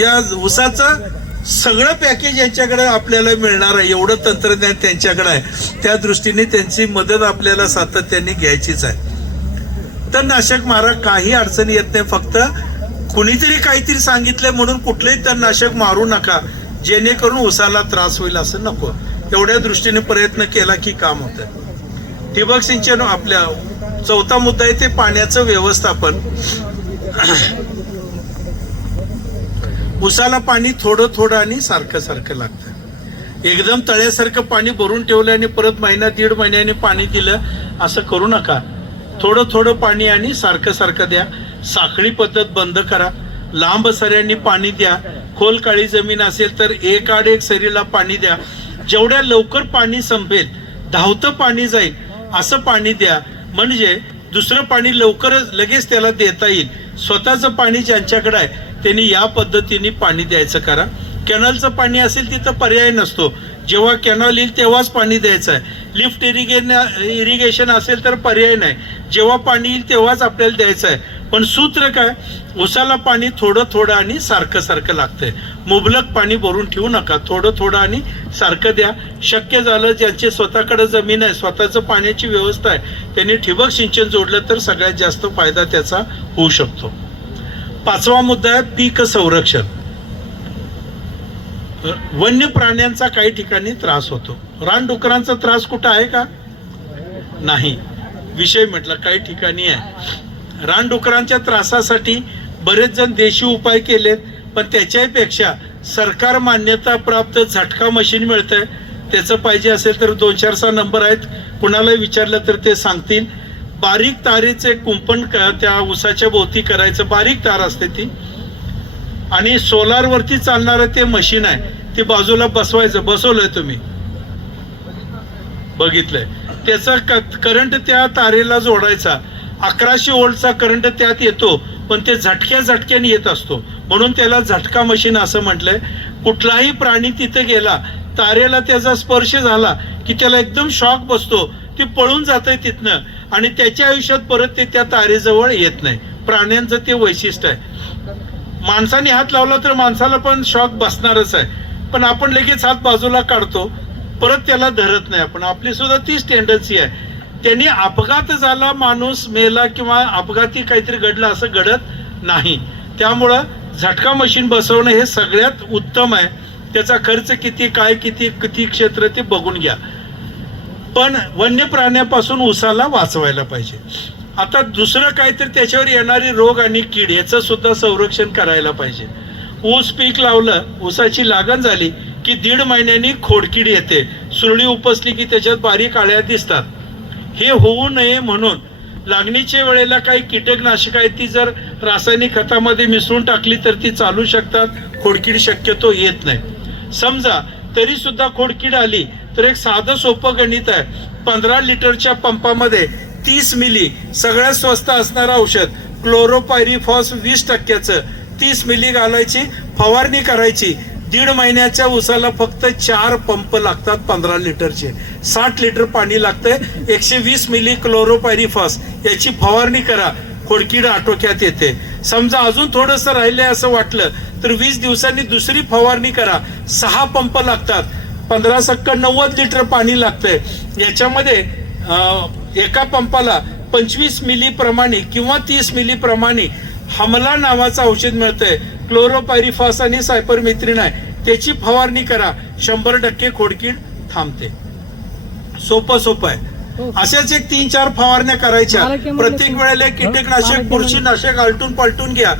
या ऊसाचं सगळं पॅकेज यांच्याकडे आपल्याला मिळणार आहे. एवढं तंत्रज्ञान त्यांच्याकडे आहे. त्या दृष्टीने त्यांची मदत आपल्याला सातत्याने घ्यायचीच आहे. तणनाशक मारा, काही अडचणी येत नाही. फक्त कुणीतरी काहीतरी सांगितलंय म्हणून कुठलंही तणनाशक मारू नका, जेणेकरून ऊसाला त्रास होईल असं नको. एवढ्या दृष्टीने प्रयत्न केला की काम होतं. ठिबक सिंचन आपल्या 4था मुद्दा आहे ते पाण्याचं व्यवस्थापन. ऊसाला पाणी थोडं थोडं आणि सारखं सारखं लागतं. एकदम तळ्यासारखं पाणी भरून ठेवलं आणि परत महिना 1.5 महिन्याने पाणी दिलं असं करू नका. थोडं थोडं पाणी आणि सारखं सारखं द्या. साखळी पद्धत बंद करा. लांब सऱ्यांनी पाणी द्या. खोल काळी जमीन असेल तर एक आड एक सरीला पाणी द्या. जेवढ्या लवकर पाणी संपेल, धावतं पाणी जाईल असं पाणी द्या. म्हणजे दुसरं पाणी लवकरच लगेच त्याला देता येईल. स्वतःचं पाणी ज्यांच्याकडे आहे त्यांनी या पद्धतीने पाणी द्यायचं करा. कॅनलचं पाणी असेल तिथं पर्याय नसतो. जेव्हा कॅनल येईल तेव्हाच पाणी द्यायचं आहे. लिफ्ट इरिगेशन असेल तर पर्याय नाही. जेव्हा पाणी येईल तेव्हाच आपल्याला द्यायचं आहे. पण सूत्र काय, उसाला पाणी थोडं थोडं आणि सारखं सारखं लागतंय. मुबलक पाणी भरून ठेवू नका. थोडं थोडं आणि सारखं द्या. शक्य झालं ज्यांचे स्वतःकडे जमीन आहे, स्वतःचं पाण्याची व्यवस्था आहे, त्यांनी ठिबक सिंचन जोडलं तर सगळ्यात जास्त फायदा त्याचा होऊ शकतो. 5वा मुद्दा आहे पीक संरक्षण. वन्य प्राण्यांचा काही ठिकाणी त्रास होतो. रानडुकरांचा त्रास कुठं आहे का? नाही. विषय म्हटलं काही ठिकाणी आहे. रानडुकरांच्या त्रासासाठी बरेच जण देशी उपाय केलेत, पण त्याच्यापेक्षा सरकार मान्यता प्राप्त झटका मशीन मिळतंय. त्याचं पाहिजे असेल तर 2-4 नंबर आहेत, कुणाला विचारलं तर ते सांगतील. बारीक तारेचे कुंपण त्या उसाच्या भोवती करायचं. बारीक तार असते ती, आणि सोलारवरती चालणारं ते मशीन आहे, ते बाजूला बसवायचं. बसवलंय तुम्ही? बघितलंय. त्याचा करंट त्या तारेला जोडायचा. 1100 व्होल्टचा करंट त्यात येतो, पण ते झटक्याने येत असतो, म्हणून त्याला झटका मशीन असं म्हटलंय. कुठलाही प्राणी तिथे गेला, तारेला त्याचा स्पर्श झाला की त्याला एकदम शॉक बसतो. ते पळून जातंय तिथनं आणि त्याच्या आयुष्यात परत ते त्या तारेजवळ येत नाही. प्राण्यांचं ते वैशिष्ट्य आहे. माणसाने हात लावला तर माणसाला पण शॉक बसणारच आहे, पण आपण लगेच हात बाजूला काढतो, परत त्याला धरत नाही आपण. आपली सुद्धा तीच टेंडन्सी आहे. त्यांनी अपघात झाला, माणूस मेला किंवा अपघाती काहीतरी घडलं असं घडत नाही. त्यामुळं झटका मशीन बसवणं हे सगळ्यात उत्तम आहे. त्याचा खर्च किती, काय किती क्षेत्र ते बघून घ्या. पण वन्य प्राण्यापासून उसाला वाचवायला पाहिजे. आता दुसरं काय तर त्याच्यावर येणारे रोग आणि कीड याचं सुद्धा संरक्षण करायला पाहिजे. ऊस पीक लावलं, ऊसाची लागण झाली की 1.5 महिन्यांनी खोडकीड येते. सुरळी उपसली की त्याच्यात बारीक आळ्या दिसतात. हे होऊ नये म्हणून लागणीच्या वेळेला काही कीटकनाशक आहेत, ती जर रासायनिक खतामध्ये मिसळून टाकली तर ती चालू शकतात. खोडकीड शक्यतो येत नाही. समजा तरी सुद्धा खोडकीड आली तर एक साधं सोपं गणित आहे. 15 लिटरच्या पंपामध्ये 30 मिली सगळ्यात स्वस्त असणारं औषध क्लोरोपायरीफॉस 20% 30 मिली घालायची, फवारणी करायची. 1.5 महिन्याच्या उसाला फक्त 4 पंप लागतात 15 लिटरचे. 60 लिटर पाणी लागतंय. 120 मिली क्लोरोपायरीफॉस याची फवारणी करा, खोडकीड आटोक्यात येते. समजा अजून थोडंसं राहिलंय असं वाटलं तर 20 दिवसांनी दुसरी फवारणी करा. 6 पंप लागतात. 15 × 90 लिटर पाणी लागतंय. याच्यामध्ये एका पंपाला 25 मिली प्रमाणे किंवा 30 मिली प्रमाणे हमला नावाचं औषध मिळतंय. क्लोरोपायरीफॉस आणि सायपरमेथ्रिन आहे, त्याची फवारणी करा. 100% खोडकीड थांबते. सोपं आहे. अशाच एक 3-4 फवारण्या करायच्या. प्रत्येक वेळेला कीटकनाशक, बुरशीनाशक आलटून पालटून घ्या.